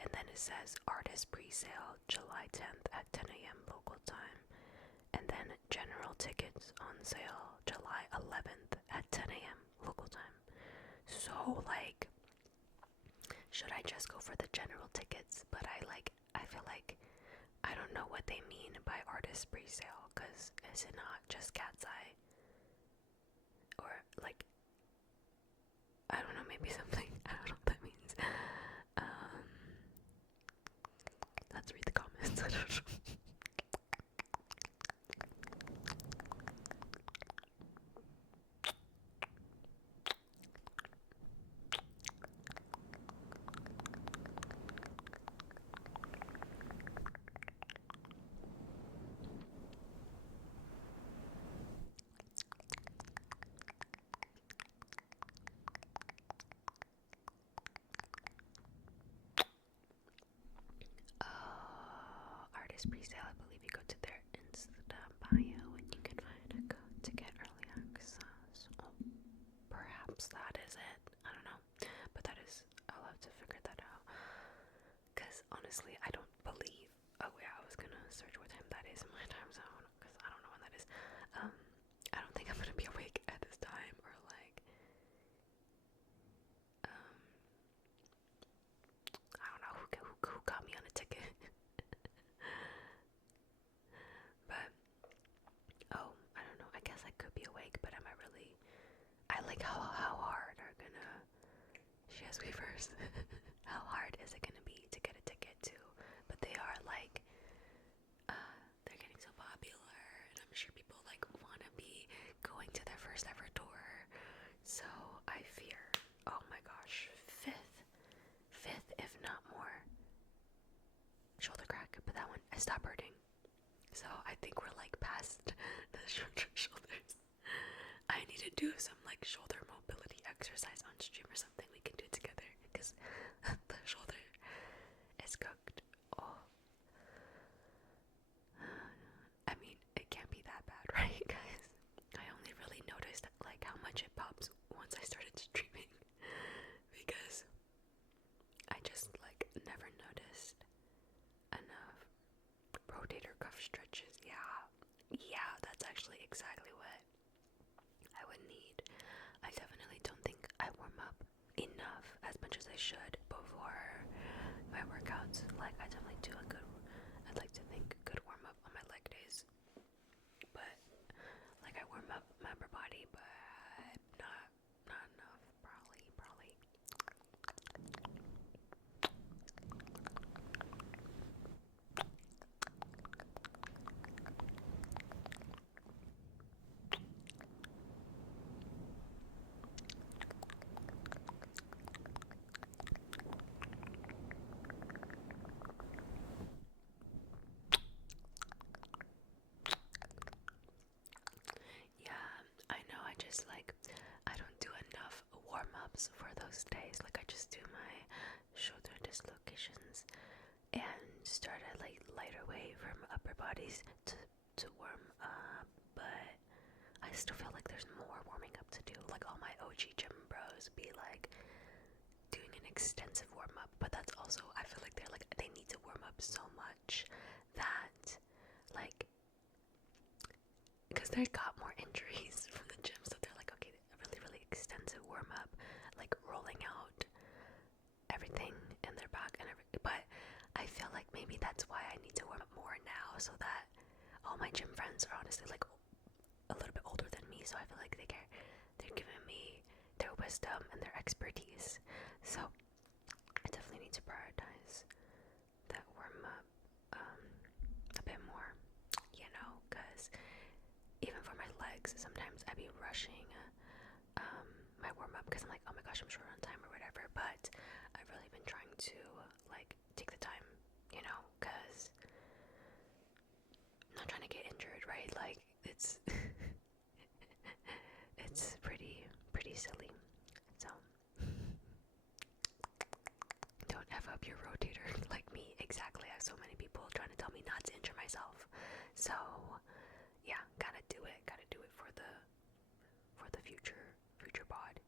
And then it says artist pre-sale July 10th at 10 a.m. local time. And then general tickets on sale July 11th at 10 a.m. local time. So like, should I just go for the general tickets? But I feel like I don't know what they mean by artist pre-sale, because is it not just Cat's Eye? Or like, I don't know, maybe something, I don't know what that means. Let's read the comments. I don't know. Artist pre-sale, I believe you go to their Insta bio and you can find a code to get early access. Oh, perhaps that is it. I don't know. But that is, I'll have to figure that out. Because honestly, I don't believe. Oh yeah, I was gonna search what time that is in my time zone, because I don't know when that is. I don't think I'm gonna be awake at this time, or like, I don't know who got me on a ticket. how hard are gonna, she asked me first, how hard is it gonna be to get a ticket to, but they are like, they're getting so popular, and I'm sure people like want to be going to their first ever tour, so I fear, oh my gosh, fifth if not more, shoulder crack, but that one, I stopped hurting, so I think we're like past the shoulders. I need to do some like shoulder mobility exercise on stream or something we can do together, because the shoulder is cooked. Oh, I mean, it can't be that bad, right, guys? I only really noticed like how much it pops once I started streaming, because I just like never noticed enough rotator cuff stretches. Yeah, that's actually exactly what I would need. I definitely don't think I warm up enough, as much as I should, before my workouts. Like, I definitely do I'd like to think, good warm up on my leg days. But, like, I warm up my upper body, but not enough, probably. Yeah, I know, I don't do enough warm-ups for those days. Like, I just do my shoulder dislocations and start at like lighter weight from upper bodies to warm up, but I still feel like there's more warming up to do. Like, all my OG gym bros be like doing an extensive warm-up, but that's also, I feel like they need to warm up so much that, like, because they got more injuries from the gym, so they're like, okay, a really extensive warm up, like rolling out everything in their back and everything. But I feel like maybe that's why I need to warm up more now, so that all my gym friends are honestly like a little bit older than me, so I feel like they're giving me their wisdom and their expertise. So I definitely need to prioritize that warm up a bit more, because even for my legs, sometimes I be rushing my warm up because I'm like, oh my gosh, I'm short on time or whatever. But I've really been trying to like take the time, because I'm not trying to get injured, right? Like, it's it's pretty silly. So don't F up your rotator like me. Exactly. I have so many people trying to tell me not to injure myself. So yeah, gotta do it for the future bod,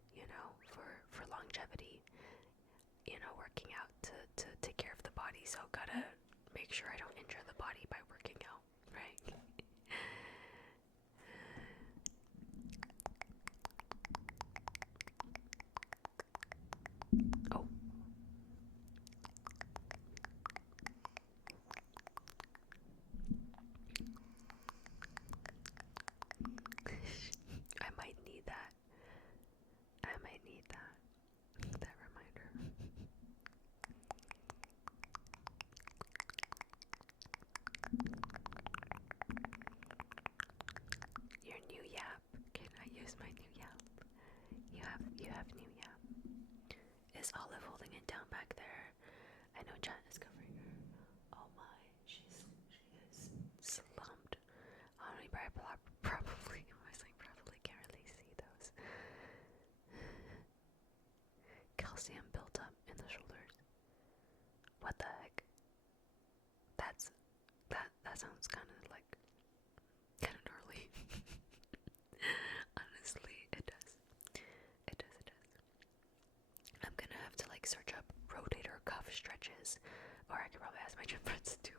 for longevity, working out to take care of the body. So gotta make sure I don't injure the body by working out, right? Oh. I might need that. That reminder. Your new Yap. Can I use my new Yap? You have new Yap. Is Olive holding it down back there? I know Jan is covering her. Oh my, she is slumped. Probably I was like, probably can't really see those. Calcium built up in the shoulders. What the heck? That sounds kind of gnarly. Honestly, it does. I'm gonna have to like search up rotator cuff stretches, or I could probably ask my gym friends to do.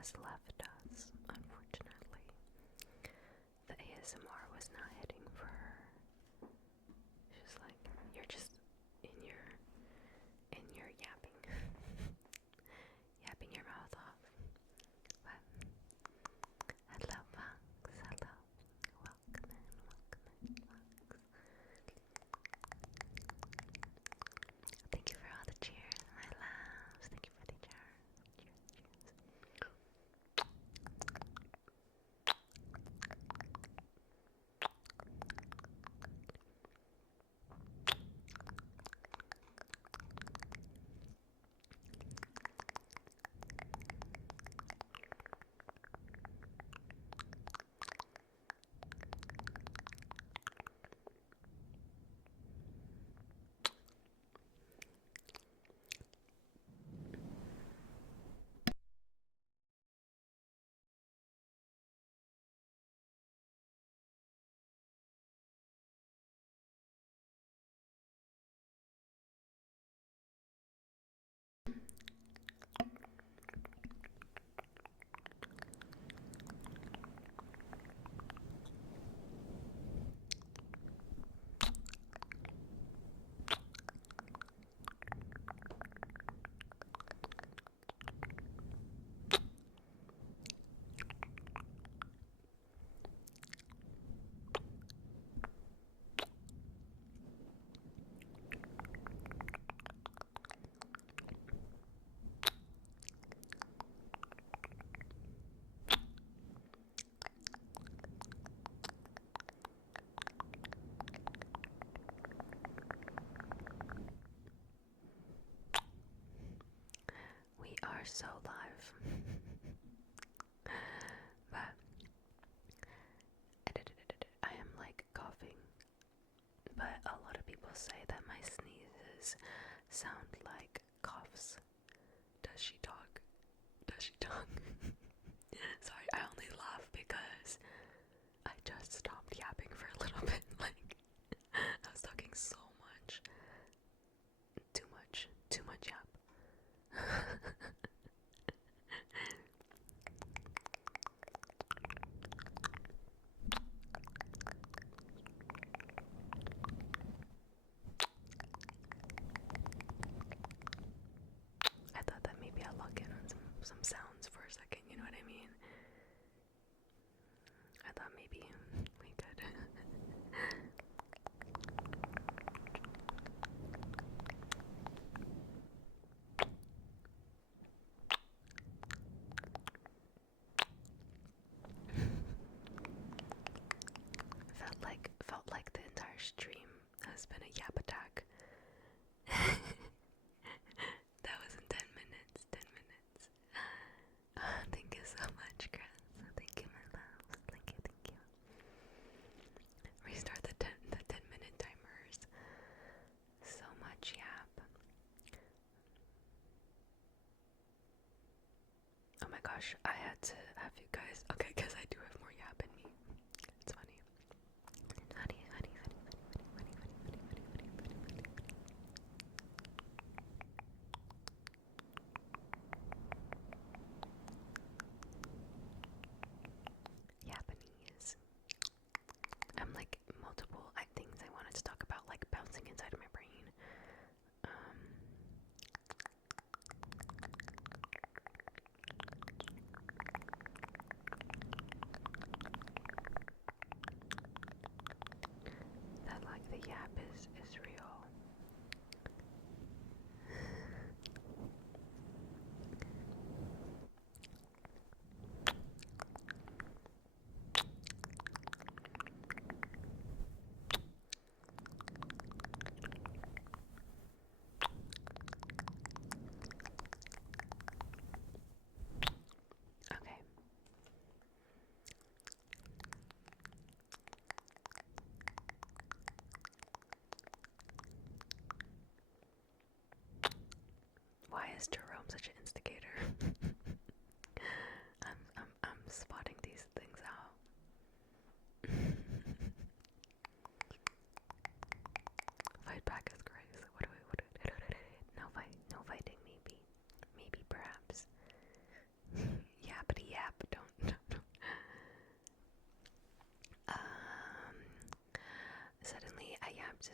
has left us, unfortunately. The ASMR was not hitting for her. She's like, you're just in your yapping. Yapping your mouth off. But hello, Fox. Hello. Welcome in, Fox. Thank you for all the cheers, my loves. Thank you for the cheers. Cheers. We are so live. But I am like coughing. But a lot of people say that my sneezes sound like coughs. Does she talk? Does she talk? Sorry, I only laugh because I just stopped yapping for a little bit. Like, I was talking so much. Too much yap. I thought that maybe I'll log in on some sounds for a second, you know what I mean? I thought maybe we could. Felt like the entire stream has been a yap attack. That was in 10 minutes. 10 minutes. Thank you so much, Chris. Thank you, my loves. Thank you. Restart the 10-minute timers. So much yap. Oh my gosh, I had to have you guys. Okay, because I do have more yap in me. It's funny. Funny. Japanese. I'm like multiple things I wanted to talk about, like bouncing inside of my brain.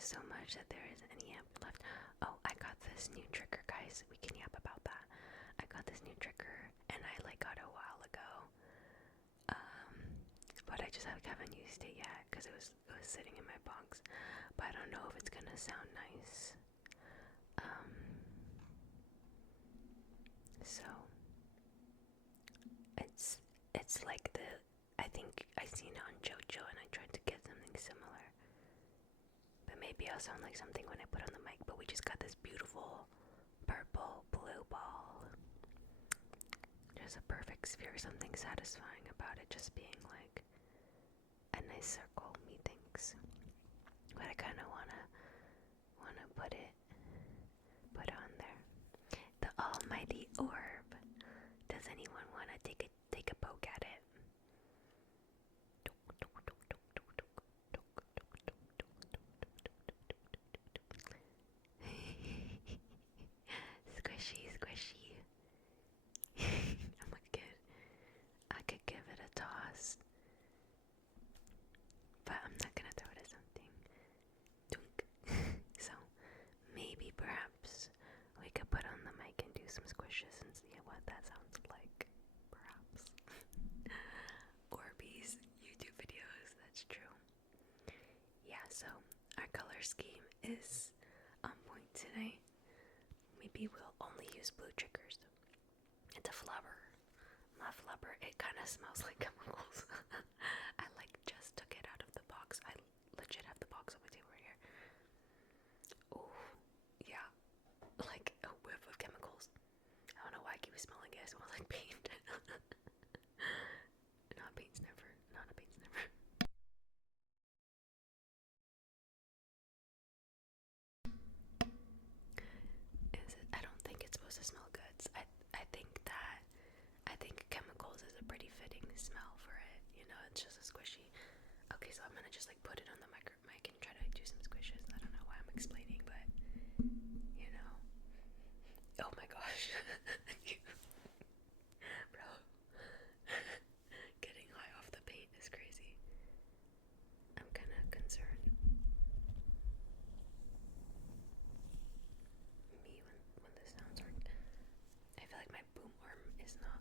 so much that there isn't any yap left. Oh, I got this new trigger, guys. We can yap about that. I got this new trigger, and I got it a while ago. But I just haven't used it yet because it was sitting in my box. But I don't know if it's gonna sound nice. So it's like I think I seen it on JoJo, and I tried to get something similar. But maybe I'll sound like something when I put on the mic. But we just got this beautiful purple blue ball. There's a perfect sphere, something satisfying about it just being like a nice circle, methinks. But I kind of wanna put on there. The almighty orb. Does anyone wanna take a poke at it? Squishy, squishy. I could give it a toss, but I'm not gonna throw it at something. Dunk. So maybe perhaps we could put on the mic and do some squishes and see what that sounds like. Perhaps. Orbeez YouTube videos, that's true. Yeah, so our color scheme is on point today. Maybe we'll only use blue triggers. It's a flubber. My flubber, it kind of smells like chemicals. I just took it out of the box. I legit have the box on my table right here. Oh, yeah. Like a whiff of chemicals. I don't know why I keep smelling it. It smells like paint. Not a paint sniffer. Not a paint sniffer. I don't think it's supposed to smell good. I think chemicals is a pretty fitting smell for it. You know, it's just a squishy. Okay, so I'm gonna just put it on the mic and try to do some squishes. I don't know why I'm explaining, but you know. Oh my gosh. Bro. Getting high off the paint is crazy. I'm kind of concerned. Me when the sounds are. I feel like my boom arm is not.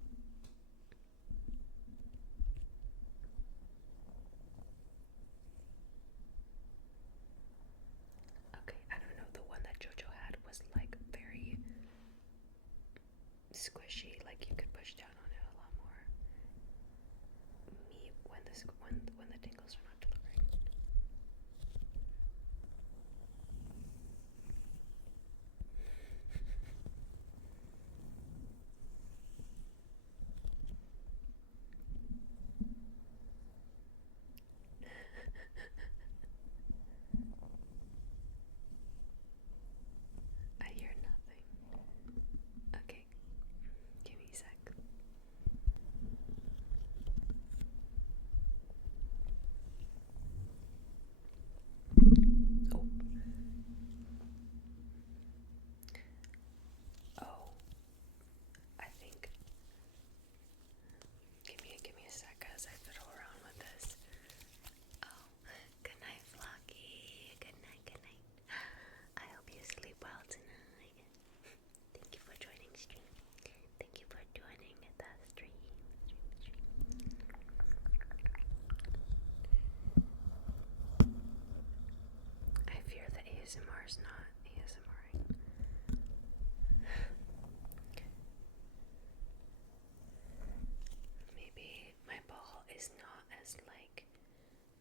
Okay, I don't know. The one that JoJo had was very squishy. You could push down on it a lot more. Me when the tingles are not delivering. I hear nothing. Okay, give me a sec. Oh, I think. Give me a sec as I fiddle around with this. Oh, good night, Flocky. Good night, good night. I hope you sleep well tonight. Thank you for joining stream. Thank you for joining the stream. I fear the ASMR is not ASMRing. Maybe my ball is not as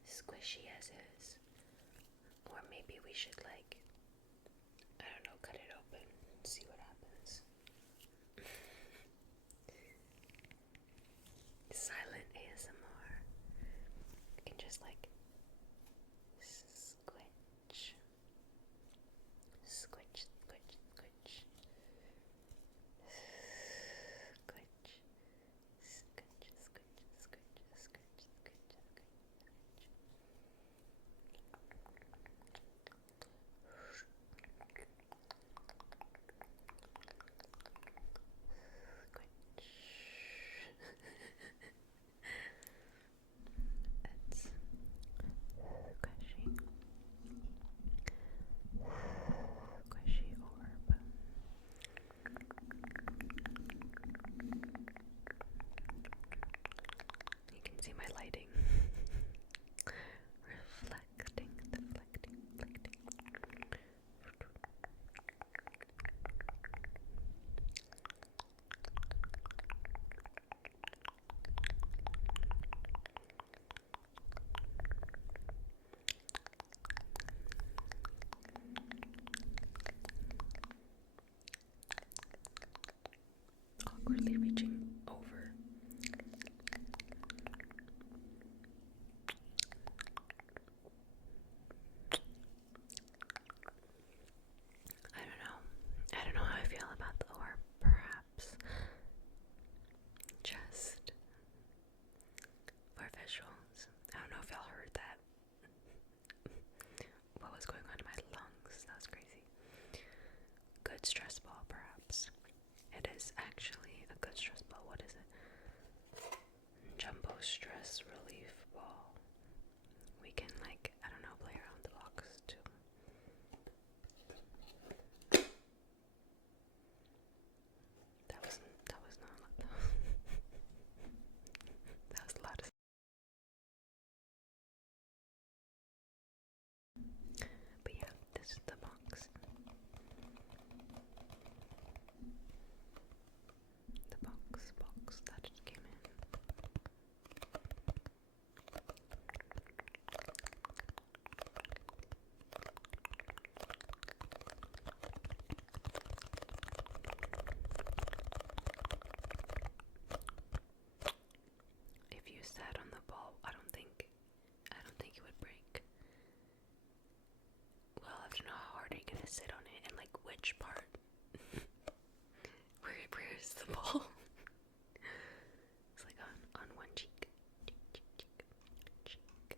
squishy as is. Or maybe we should I don't know, cut it open and see what happens. Silent ASMR. You can just squitch. Squitch, squitch, squitch. Squitch. Squitch, squitch, squitch, squitch, squitch, squitch, squitch. awkwardly reaching over. I don't know how I feel about the or perhaps just for visuals. I don't know if y'all heard that. What was going on in my lungs? That was crazy. Good stress ball, perhaps. It is actually a good stress ball. What is it? Jumbo stress relief ball. We can, like, I don't know, play around the box too. That was not like that. That was a lot of. But yeah, this is the box. The box that it came in. If you sat on the ball, I don't think it would break. Well, I have to know how hard are you gonna sit on it and like which part. Where's the ball? It's like on one cheek. Cheek.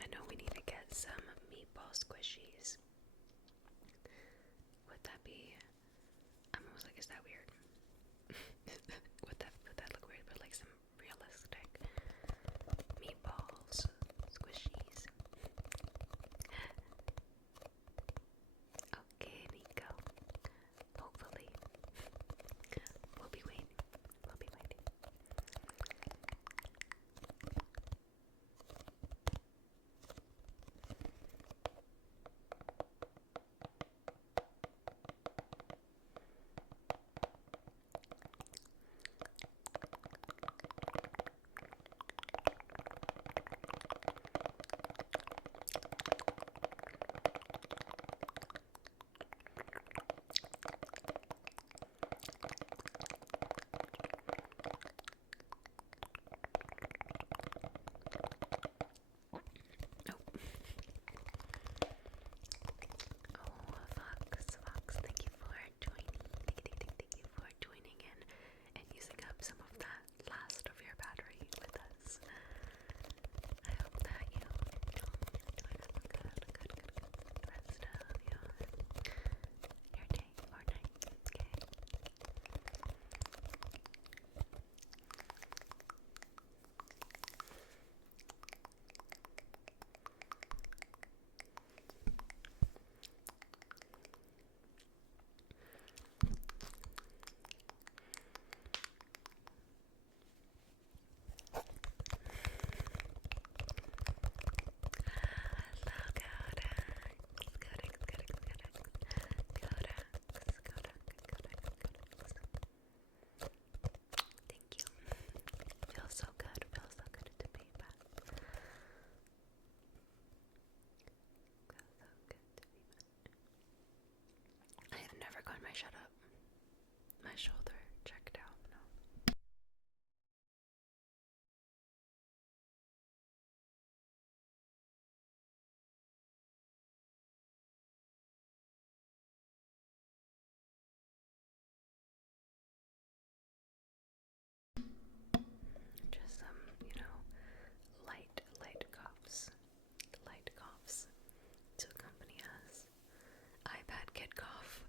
I know we need to get some meatball squishies. Would that be? I'm almost like, is that weird? would that look weird? But like some realistic meatballs, squishies. Okay, Nico. Hopefully, we'll be waiting. Fox, thank you for joining. Thank you for joining in and using up some of that last of your battery with us. I hope that you enjoy a good rest of your day or night, okay? Thank you. Feels so good to be back. I have never gotten my shut up. My shoulder checked out. No. Just some, light coughs. Light coughs to accompany us. iPad kid cough.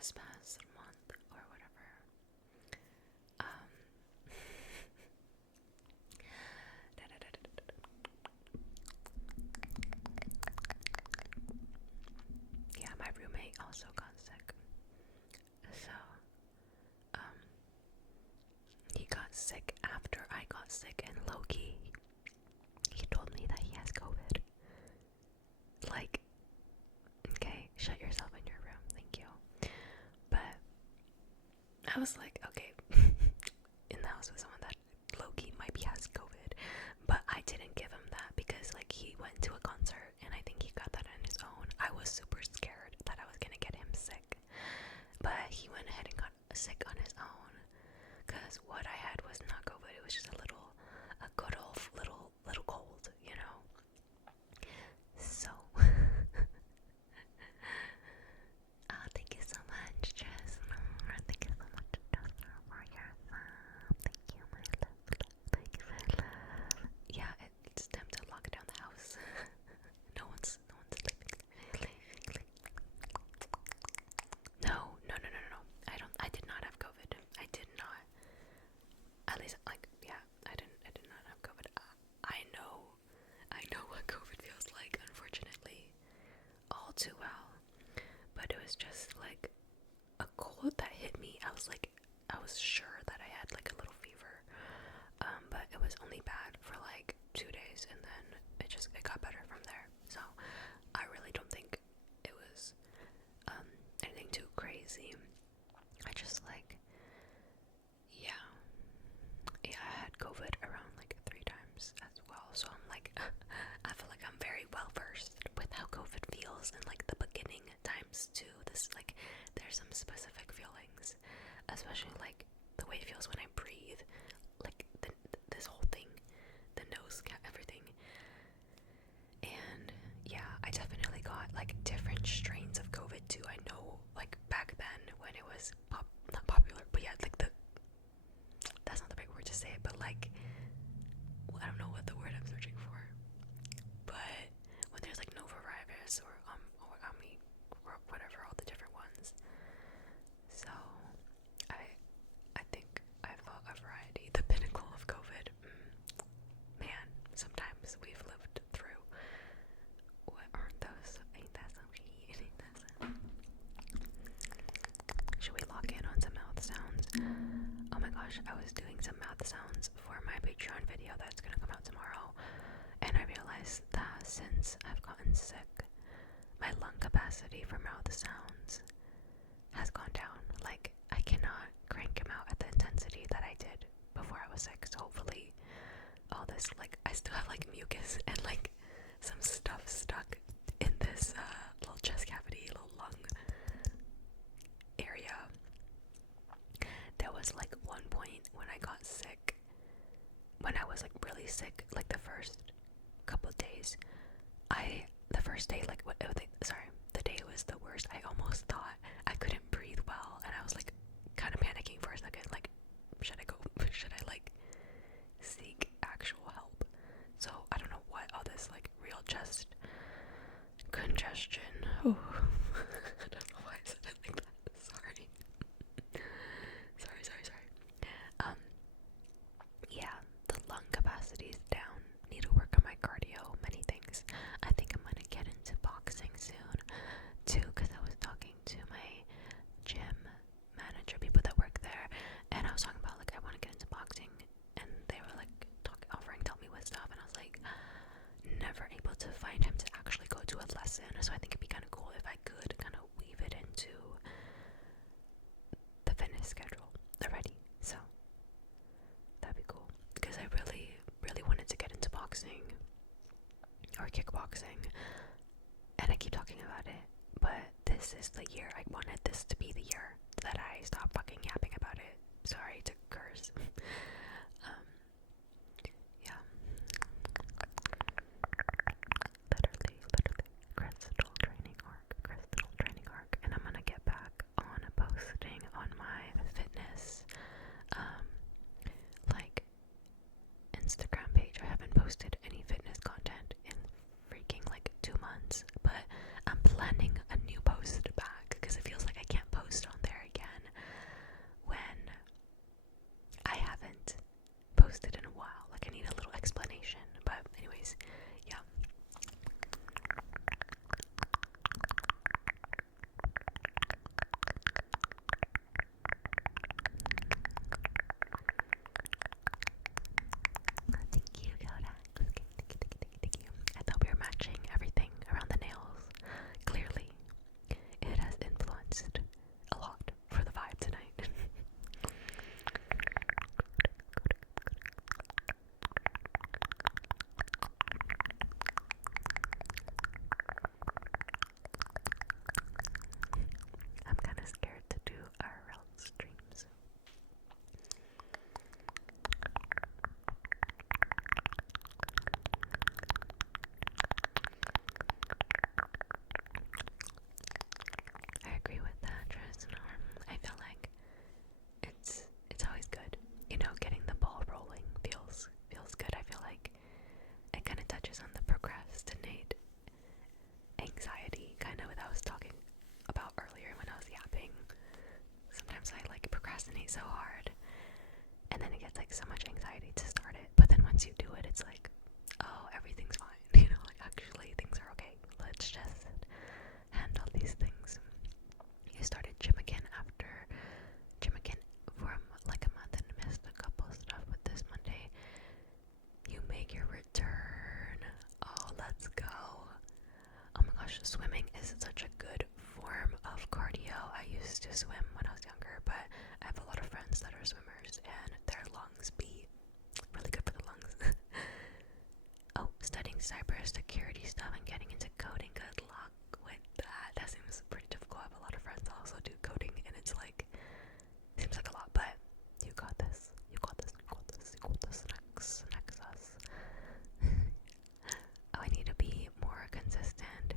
this past month or whatever. Um, yeah, my roommate also got sick. So, he got sick after I got sick, and Loki, he told me that he has COVID. Like, okay, shut yourself in your room, thank you. But I was like, okay, in the house with someone that Loki might be has COVID, but I didn't give him that because like he went to a concert and I think he got that on his own. I was super scared that I was gonna get him sick, but he went ahead and got sick on his own. Cause what I had was not COVID; it was just a good old little cold, you know. So, thank you so much, Jess. Thank you so much, Jess, for your thank you, my love. Thank you, my love. Yeah, it's time to lock down the house. no one's sleeping. No. I did not have COVID. I did not. At least, like, yeah, I did not have COVID. I know what COVID feels like, unfortunately, all too well. But it was just like a cold that hit me. I was sure that I had like a little fever, but it was only bad for like 2 days, and then it got better from there. So I really don't think it was anything too crazy. I just like, yeah, I had COVID around like 3 times as well. So I'm like, I feel like I'm very well versed with how COVID feels and like the beginning times too. This like, there's some specific feelings, especially like the way it feels when I breathe, like this whole thing, the nose, everything. And yeah, I definitely got like different strains of COVID too. I know like back then when it was not popular, but yeah, like that's not the right word to say it, but like, I don't know what the word I'm searching for, but when there's like norovirus or Ami or whatever, all the different ones. So I think I felt a variety. The pinnacle of COVID. Man, sometimes we've lived through. What aren't those? Ain't that some heat? Ain't that some? Should we lock in on some mouth sounds? Oh my gosh, I was doing some mouth sounds for my Patreon video that's gonna come out tomorrow, and I realized that since I've gotten sick, my lung capacity for mouth sounds has gone down. Like, I cannot crank them out at the intensity that I did before I was sick. So hopefully all this, like, I still have like mucus and like some stuff stuck in this little chest cavity, little lung area. There was like one point when I got sick, when I was like really sick, like the first couple of days, the first day, like the day was the worst. I almost thought I couldn't breathe well, and I was like kind of panicking for a second, like should I like seek actual help? So I don't know what all this like real chest congestion. Oh, I don't know why I said it like that. Sorry. Yeah, the lung capacity is down. Need to work on my cardio, many things. I think I'm gonna get into boxing soon too, because I was talking to my gym manager, people that work there, and I was talking about like I want to get into boxing, and they were like offering to help me with stuff, and I was like never able to find time to actually go to a lesson. So I think it'd be kind of cool if I could kind of weave it into the fitness schedule already. So that'd be cool, because I really wanted to get into boxing or kickboxing, and I keep talking about it, but this is the year. I wanted this to be the year that I stop fucking yapping about it. Sorry to curse. Yeah. Literally, crystal training arc, and I'm gonna get back on posting on my fitness, like Instagram page. I haven't posted any fitness content in freaking like 2 months, but I'm planning a new post back because it feels like I can't post on swim when I was younger, but I have a lot of friends that are swimmers and their lungs be really good for the lungs. Oh, studying cybersecurity stuff and getting into coding. Good luck with that. That seems pretty difficult. I have a lot of friends that also do coding, and it's like, seems like a lot, but you got this. You got this. You got this. You got this. Next us. Oh, I need to be more consistent.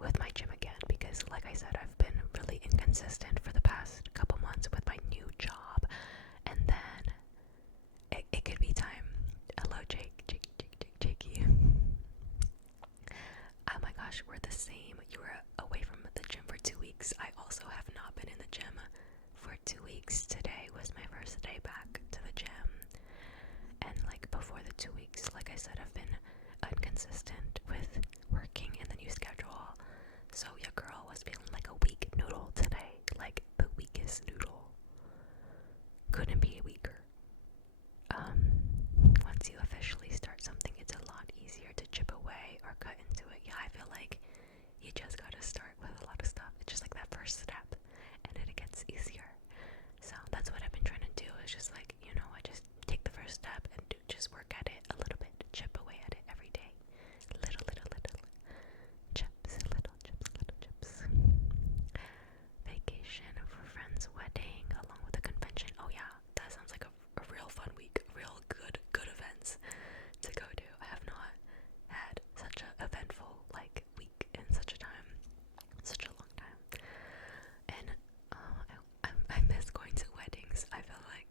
With my gym again, because like I said, I've been really inconsistent for the past couple months with my new job, and then it could be time. Hello, Jakey. Oh my gosh, we're the same. You were away from the gym for 2 weeks. I also have not been in the gym for 2 weeks. Today was my first day back to the gym, and like before the 2 weeks, like I said, I've been inconsistent with working in the new schedule. So your girl was feeling like a weak noodle today, like the weakest noodle. Couldn't be weaker. Once you officially start something, it's a lot easier to chip away or cut into it. Yeah, I feel like you just gotta start with a lot of stuff. It's just like that first step, and then it gets easier. So that's what I've been trying to do, is just like, you know, I just take the first step and just work at it a little bit, chip away at it every day. Little chips, little chips. Vacation for friend's wedding along with a convention. Oh yeah, that sounds like a real fun week, real good events to go to. I have not had such an eventful like week in such a long time. And I miss going to weddings. I feel like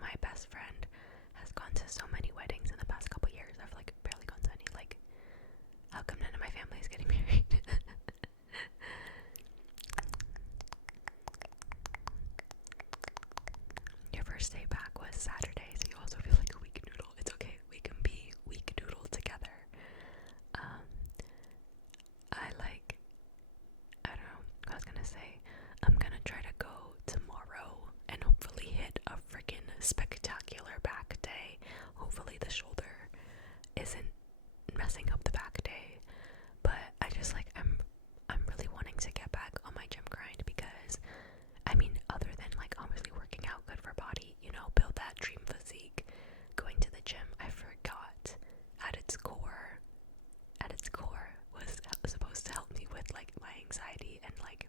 my best friend has gone to so many weddings in the past couple years. I've like barely gone to any. Like, how come none of my family is getting married? Your first day back was Saturday, so you also feel like a weak noodle. It's okay, we can be weak noodle together. I don't know, I was gonna say, I'm gonna try to go tomorrow and hopefully hit a freaking spectacular back day. Hopefully the shoulder isn't messing up the back day, but I just like, I'm really wanting to get back on my gym grind, because I mean, other than like obviously working out good for body, you know, build that dream physique, going to the gym, I forgot, at its core was supposed to help me with like my anxiety, and like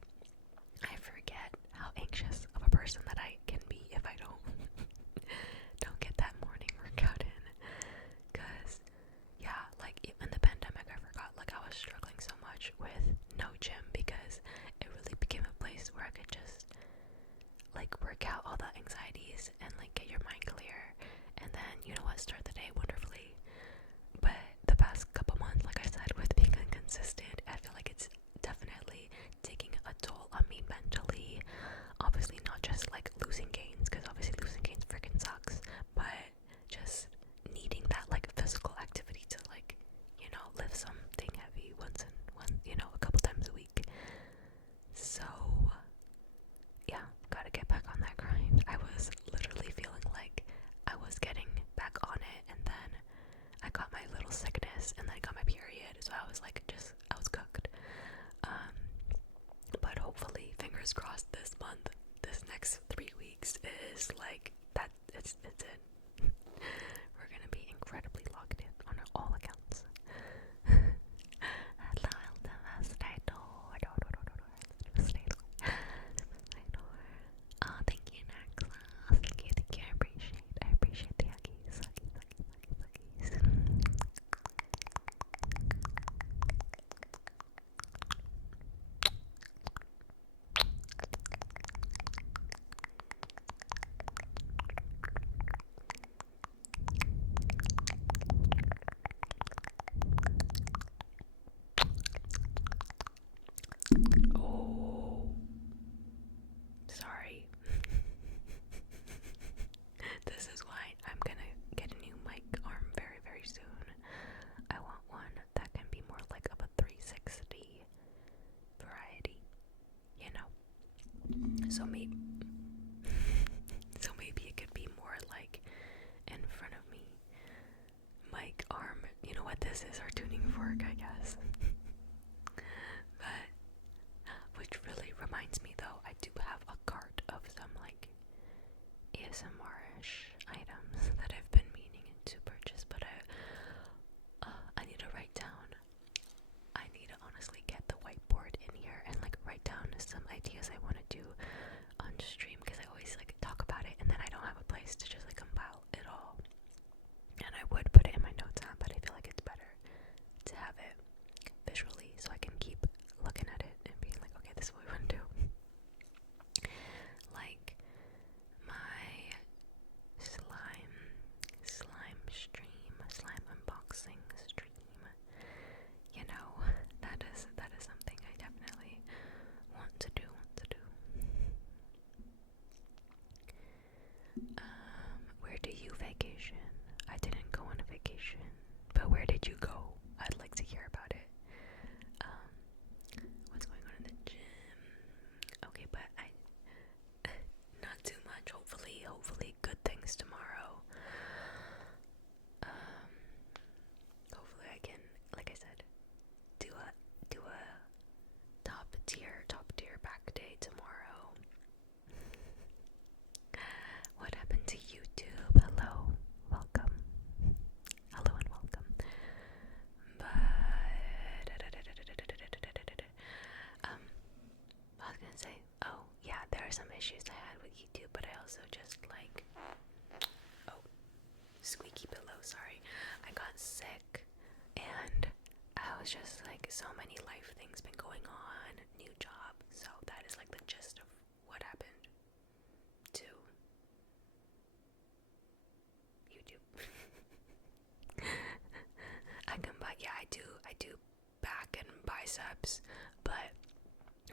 I forget how anxious of a person that I can be if I don't get that morning workout in. Cause yeah, like in the pandemic, I forgot, like I was struggling so much with no gym, because it really became a place where I could just like work out all the anxieties and like get your mind clear, and then, you know what, start the day wonderfully. But the past couple months, like I said, with being inconsistent, I feel like it's definitely taking a toll on me mentally. Obviously not just like losing gains, because obviously losing gains freaking sucks, but just needing that like physical activity to like, you know, lift something heavy a couple times a week. So yeah, gotta get back on that grind. I was literally feeling like I was getting back on it, and then I got my little sickness, and then I got my period, so I was like, I was cooked. But hopefully, fingers crossed, this next 3 weeks is like that. It's it. We're gonna be incredibly locked in on all accounts. Oh, thank you, Naxla. Thank you. I appreciate the huggies. Oh, sorry. This is why I'm gonna get a new mic arm very, very soon. I want one that can be more like of a 360 variety, you know? So maybe it could be more like in front of me. Mic arm, you know what this is? Our tuning fork, I guess. But ASMR-ish items that I've been meaning to purchase, but I need to write down. I need to honestly get the whiteboard in here and like write down some ideas I want to do on stream, because I always like talk about it and then I don't have a place to just like compile it all. And I would put it in my notes app, but I feel like it's better to have it visually so I can keep looking at it and being like, okay, this is what we want to do. Like my slime stream, slime unboxing stream. You know, that is something I definitely want to do. Where do you vacation? I didn't go on a vacation, but where did you go? I'd like to hear about it. What's going on in the gym? Okay, but not too much. Hopefully good things tomorrow. Hopefully I can, like I said, do a top tier back day tomorrow. What happened to YouTube? Hello, welcome. Hello and welcome. But I was gonna say, oh yeah, there are some issues I had with YouTube, but I also just like, oh, squeaky pillow, sorry. I got sick and I was just like, so many life things been going on, new job, so that is like the gist of what happened to YouTube. I do back and biceps, but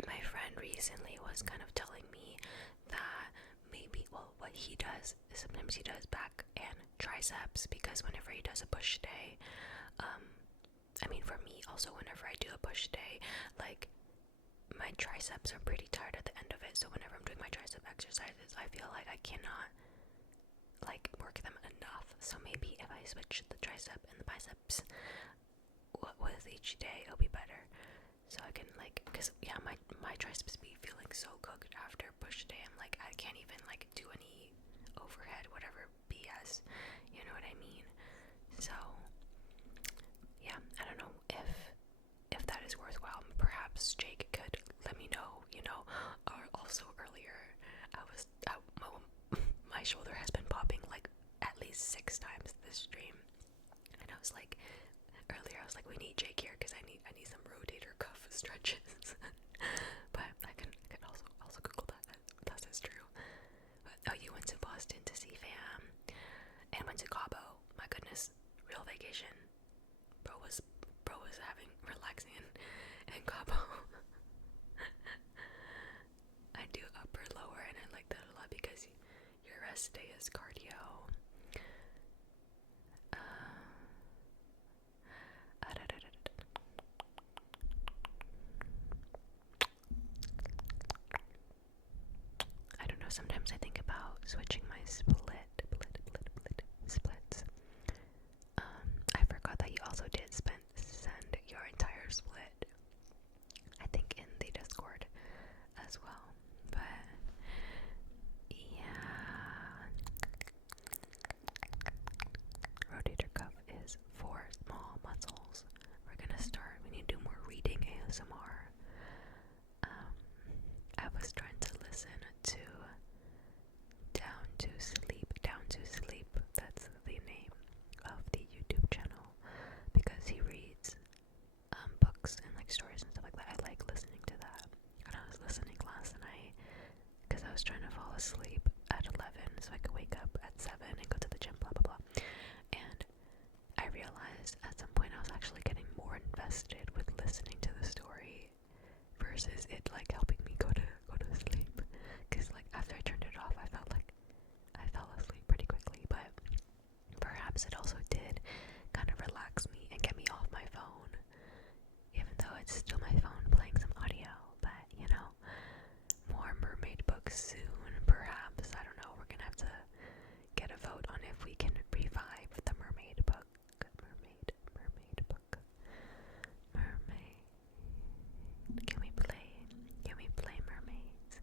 my friend recently was kind of telling me that maybe, well, what he does is sometimes he does back and triceps, because whenever he does a push day, I mean for me also, whenever I do a push day, like my triceps are pretty tired at the end of it, so whenever I'm doing my tricep exercises, I feel like I cannot like work them enough. So maybe if I switch the tricep and the biceps with each day, it'll be better. So I can like, cause yeah, my triceps be feeling so cooked after push day. I'm like, I can't even like do any overhead, whatever BS. You know what I mean? So yeah, I don't know if that is worthwhile. Perhaps Jake could let me know. You know, or also earlier, my shoulder has been popping like at least 6 times this stream, and I was like, earlier I was like, we need Jake here because I need some rotator cuff stretches. But I could also Google that. That's true. But, oh, you went to Boston to see fam and went to Cabo. My goodness, real vacation. Bro was relaxing in Cabo. I do upper, lower, and I like that a lot because your rest day is cardio. I don't know, sometimes I think about switching my splits. I forgot that you also did send your entire split, I think, in the Discord as well. But yeah, rotator cuff is for small muscles. We need to do more reading ASMR. I was trying to listen to Down to Sleep, that's the name of the YouTube channel, because he reads books and like stories and stuff like that. I like listening to that, and I was listening last night because I was trying to fall asleep at 11 so I could wake up at 7 and go to the gym, blah blah blah. And I realized at some point I was actually getting more invested with listening to the story versus it like helping me go to sleep, because like after I turned it off, I felt like I fell asleep pretty quickly. But perhaps it also did kind of relax me and get me off my phone, even though it's still my phone playing some audio. But you know, more mermaid books soon, perhaps. I don't know, we're gonna have to get a vote on if we can revive the mermaid book. Mermaid book. Mermaid. Can we play mermaids?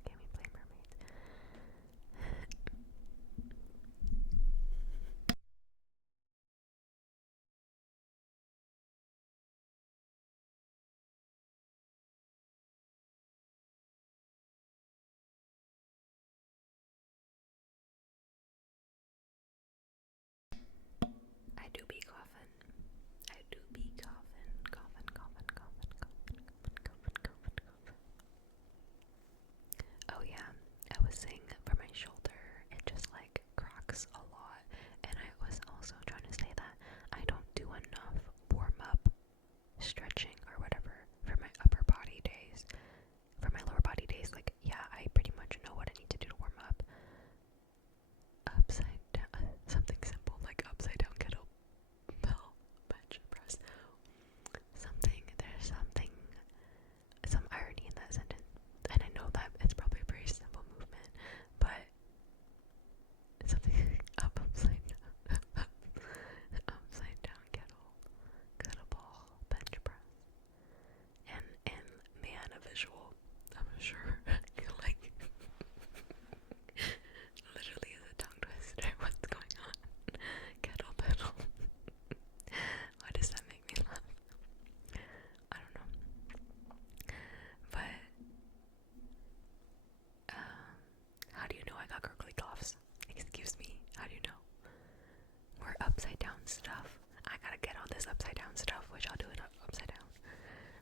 this upside down stuff, which I'll do it upside down.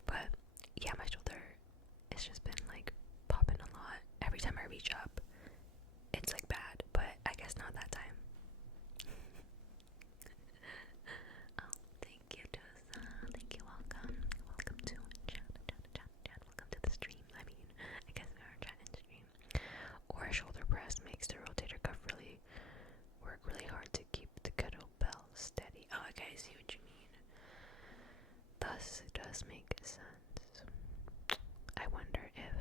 But yeah, my shoulder, it's just been like popping a lot. Every time I reach up, it's like bad, but I guess not that time. Oh, thank you, Tosa. Thank you, welcome. Welcome to chat. Welcome to the stream. I mean, I guess we are chat and stream. Or a shoulder press makes the rotator cuff work really hard to keep the kettlebell steady. Oh, okay, I see what you mean. Thus, it does make sense. I wonder if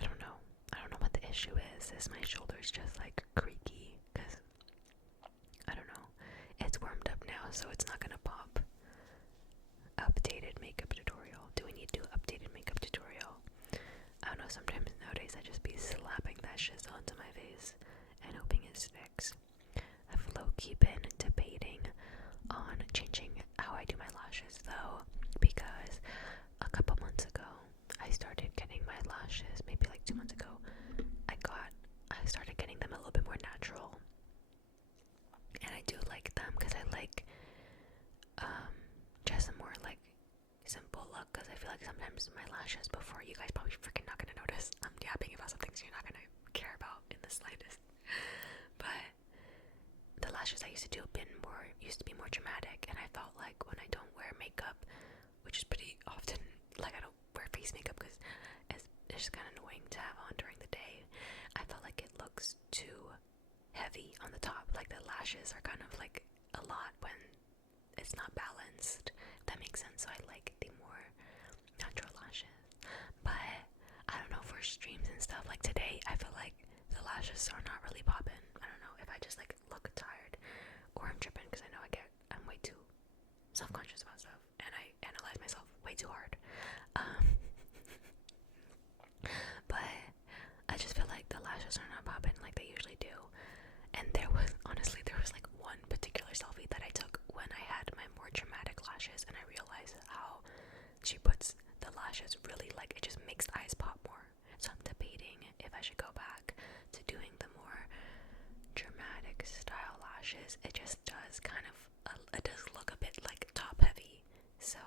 I don't know. I don't know what the issue is. Is my shoulders just like creaky? Cause I don't know. It's warmed up now, so it's not gonna pop. Updated makeup tutorial. Do we need to do updated makeup tutorial? I don't know. Sometimes nowadays I just be slapping that shit onto my face and hoping it sticks. I've low-key been debating on changing how I do my lashes though, because a couple months ago I started getting my lashes, maybe like 2 months ago, I started getting them a little bit more natural, and I do like them because I like just a more like simple look, because I feel like sometimes my lashes before, you guys probably freaking not gonna notice I'm yapping about some things you're not gonna care about in the slightest, but the lashes I used to do used to be more dramatic, and I felt like when I don't wear makeup, which is pretty often, like I don't wear face makeup because it's just kind of annoying to have on during the day, I felt like it looks too heavy on the top, like the lashes are kind of like a lot when it's not balanced, if that makes sense. So I like the more natural lashes, but I don't know, for streams and stuff like today, I feel like the lashes are not really popping. I don't know if I just like look tired or I'm tripping, because I know I'm way too self-conscious about stuff and I analyze myself way too hard. But I just feel like the lashes are not popping like they usually do. And there was like one particular selfie that I took when I had my more dramatic lashes, and I realized how she puts the lashes really, like, it just makes the eyes pop more. So I'm debating if I should go back to doing the more dramatic style lashes. It just does it does look a bit like top heavy. So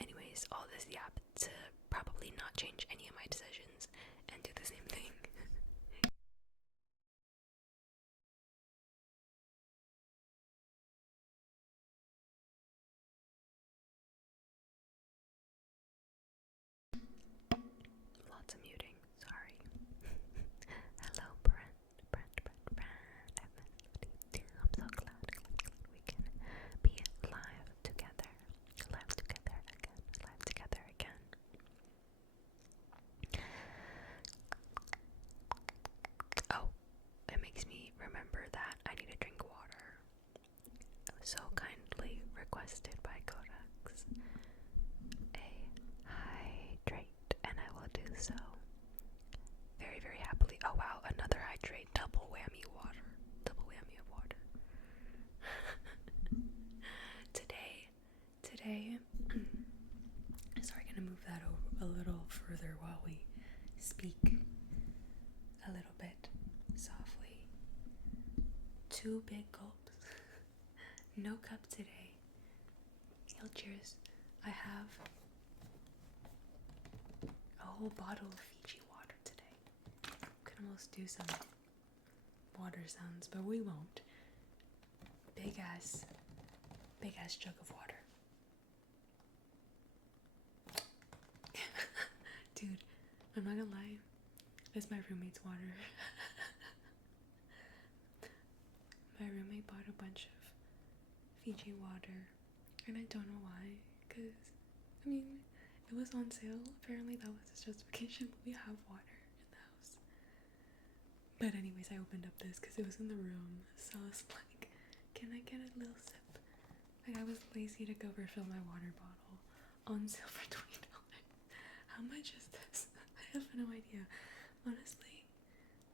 anyways, all this yap to probably not change any of my decisions and do the same thing. Lots of muting, sorry. Hello, Brent. I'm so glad we can be live together again. Oh, it makes me remember that I need to drink water. So kindly requested by Codex. Hydrate, and I will do so very, very happily. Oh wow, another hydrate, double whammy of water. Today, sorry, gonna move that over a little further while we speak a little bit softly. 2 big gulps. No cup today. Hail, cheers. I have a whole bottle of Fiji water today. Could almost do some water sounds, but we won't. Big ass jug of water. Dude, I'm not gonna lie, it's my roommate's water. My roommate bought a bunch of Fiji water, and I don't know why, because, I mean, it was on sale. Apparently that was his justification, but we have water in the house. But anyways, I opened up this because it was in the room, so I was like, can I get a little sip? Like, I was lazy to go refill my water bottle. On sale for $20. How much is this? I have no idea. Honestly,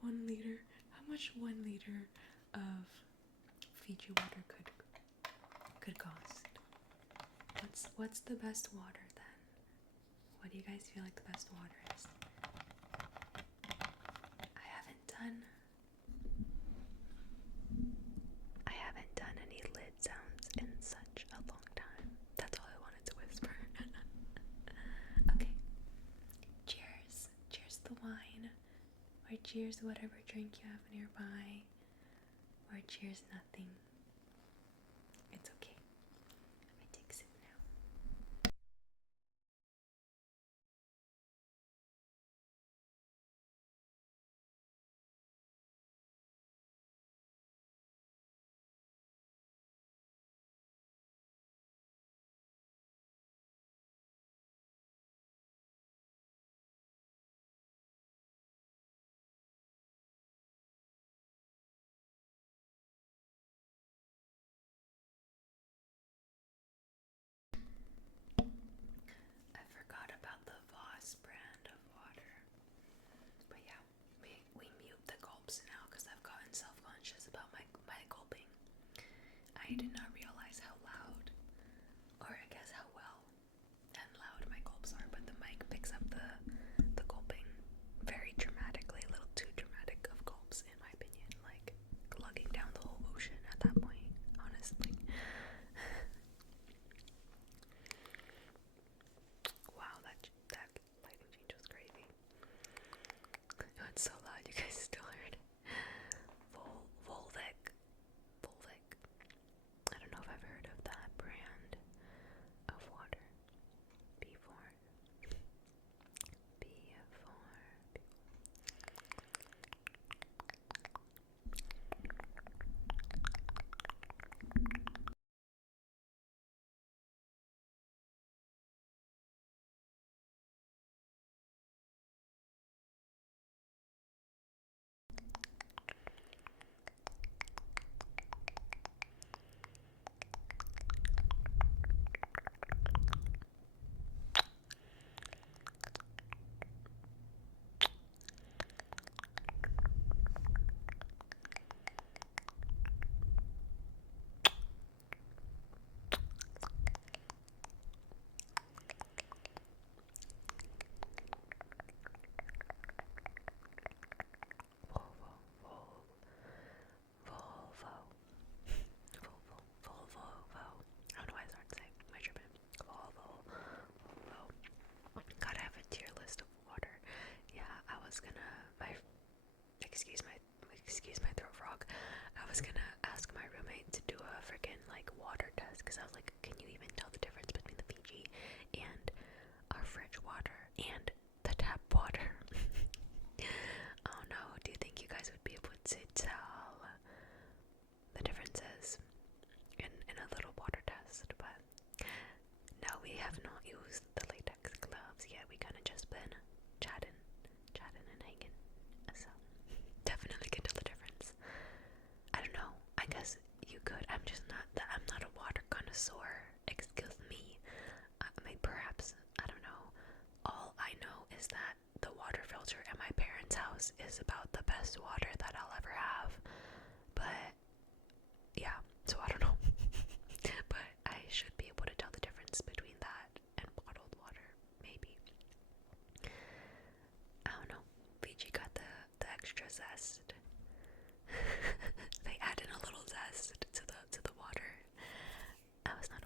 1 liter. How much 1 liter of Fiji water could cost? What's the best water then? What do you guys feel like the best water is? I haven't done cheers to whatever drink you have nearby, or cheers nothing. It's okay. Let me take a sip now. I forgot about the Voss brand of water. But yeah, we mute the gulps now because I've gotten self-conscious about my gulping. I did not realize how loud, or I guess how well and loud my gulps are, but the mic picks up the gulping very dramatically, a little too dramatic of gulps in my opinion, like lugging down the whole ocean at that point, honestly. Wow, that lighting change was crazy. It went so loud, you guys still heard. Volvic. I don't know if I've heard of that brand of water before. Volvo. I don't know why it's hard to say. My tripping. Volvo. Gotta have a tier list of water. Yeah, I was gonna. Excuse my throat frog. I was gonna ask my roommate to do a freaking like water test because I was like, can you even tell the difference between the Fiji and our fridge water and the tap water? Oh no, do you think you guys would be able to tell the differences in a little water test? But no, we have not used the latex gloves yet. We kind of just been chatting and hanging. So definitely can tell the difference. I don't know. I guess you could. I'm not a water connoisseur. Excuse me. Perhaps, I don't know. All I know is that the water filter at my parents' house is about the best water that I'll ever have. But yeah, so I don't know. But I should be able to tell the difference between that and bottled water, maybe. I don't know. Fiji got the extra zest. They add in a little zest to the water. I was not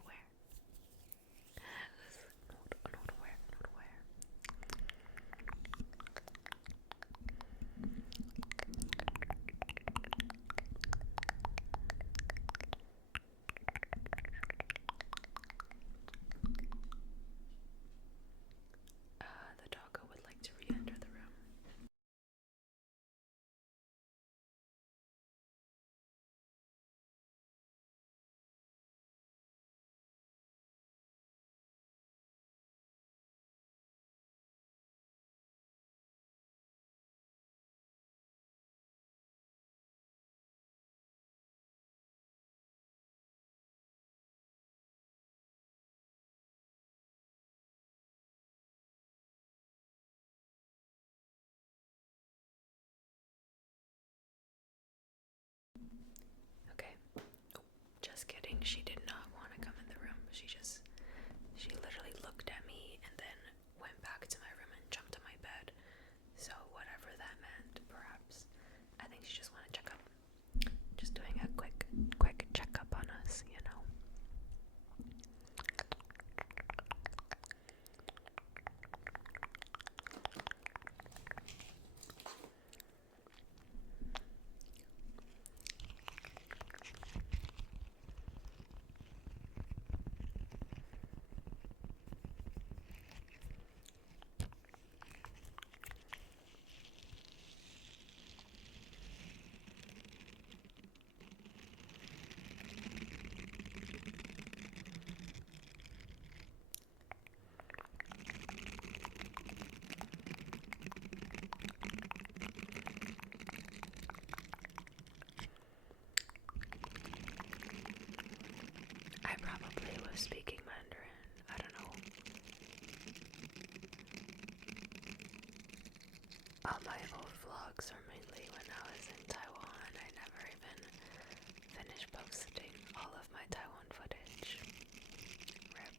was speaking Mandarin. I don't know. All my old vlogs are mainly when I was in Taiwan. I never even finished posting all of my Taiwan footage. RIP.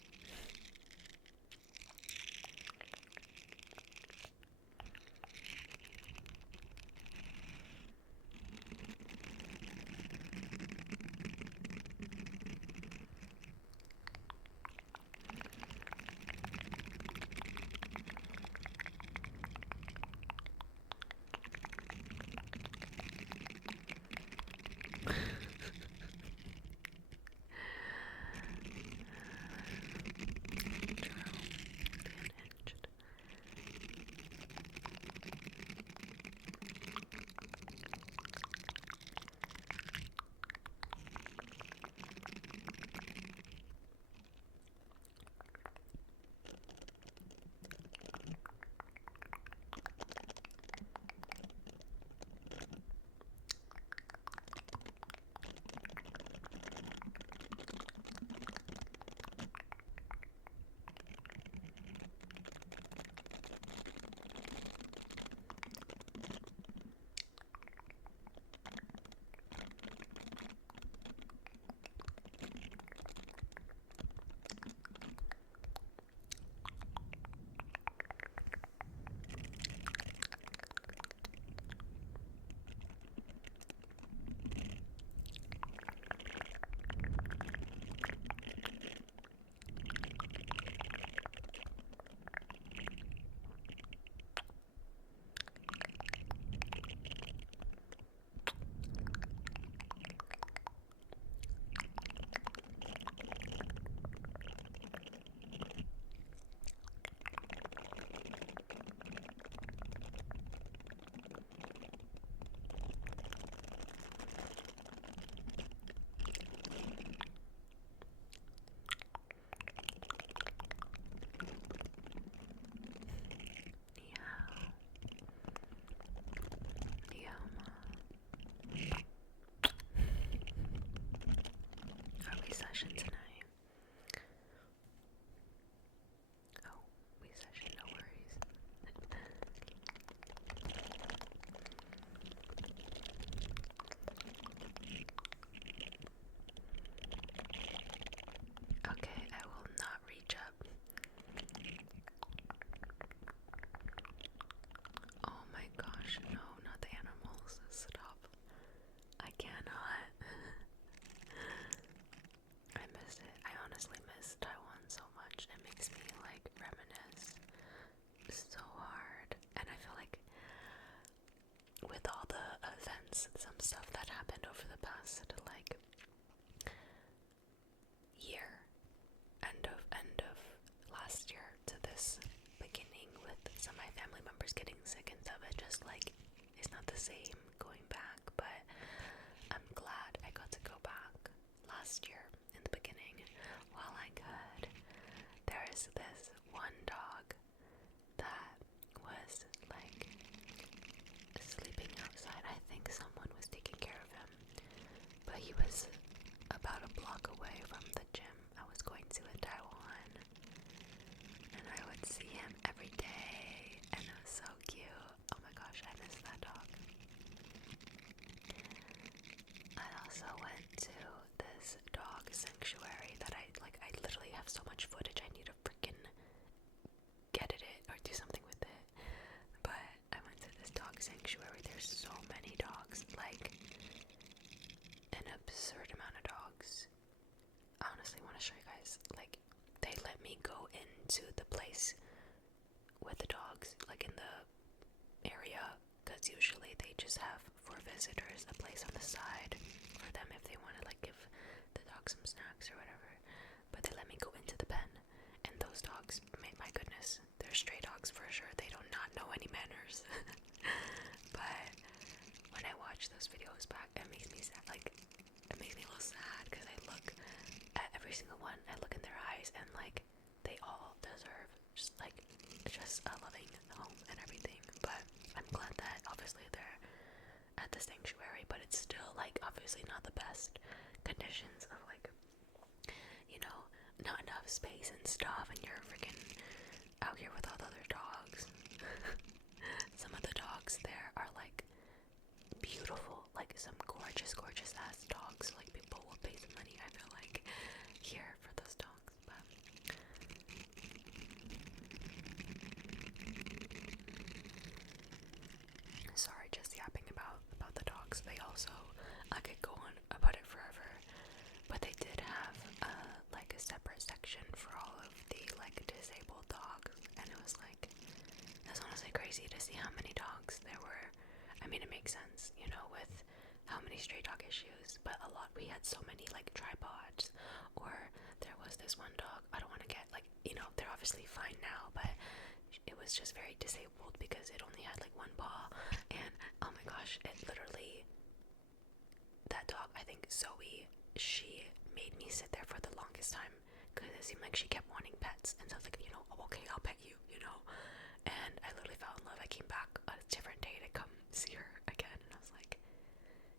Are we session tonight? Oh, we session, no worries. Okay, I will not reach up. Oh my gosh, no, not the animals. Stop. I cannot. I miss it. I honestly miss Taiwan so much. It makes me like reminisce so hard. And I feel like with all the events and some stuff that happened over the past like year, end of last year to this beginning, with some of my family members getting sick and stuff, it just like it's not the same going back. But I'm glad I got to go back last year in the beginning while I could. There is this one dog that was like sleeping outside. I think someone was taking care of him, but he was about a block away from the gym I was going to in Taiwan, and I would see him every day, and it was so cute. Oh my gosh, I miss that dog. I also went to this dog sanctuary that I literally have so much footage. I need to freaking edit it or do something with it. But I went to this dog sanctuary. There's so many dogs, like an absurd amount of dogs. I honestly want to show you guys. Like, they let me go into the place with the dogs, like in the area, because usually they just have for visitors a place on the side for them if they want to like give the dog some snacks or whatever. But they let me go into the pen, and those dogs, my goodness, they're stray dogs for sure. They do not know any manners. But when I watch those videos back, it makes me sad. Like, it makes me a little sad because I look at every single one. I look in their eyes, and like they all deserve just a loving home and everything. But I'm glad that obviously they're at the sanctuary, but it's still like obviously not the best conditions of like, you know, not enough space and stuff, and you're freaking out here with all the other dogs. Some of the dogs there are like beautiful, like some gorgeous ass dogs. Like people will pay some money, I feel like, here for those dogs. But sorry, just yapping about the dogs. They also, I could go on about it forever, but they did have like a separate section for all of the like disabled dogs, and it was like, it's honestly crazy to see how many dogs there were. I mean, it makes sense, you know, with how many stray dog issues, but a lot, we had so many like tripods, or there was this one dog, I don't want to get like, you know, they're obviously fine now, but it was just very disabled because it only had like one paw, and oh my gosh, it literally, that dog, I think Zoe, she made me sit there for the longest time because it seemed like she kept wanting pets, and so I was like, you know, oh, okay, I'll pet you, you know, and I literally fell in love. I came back a different day to come see her again, and I was like,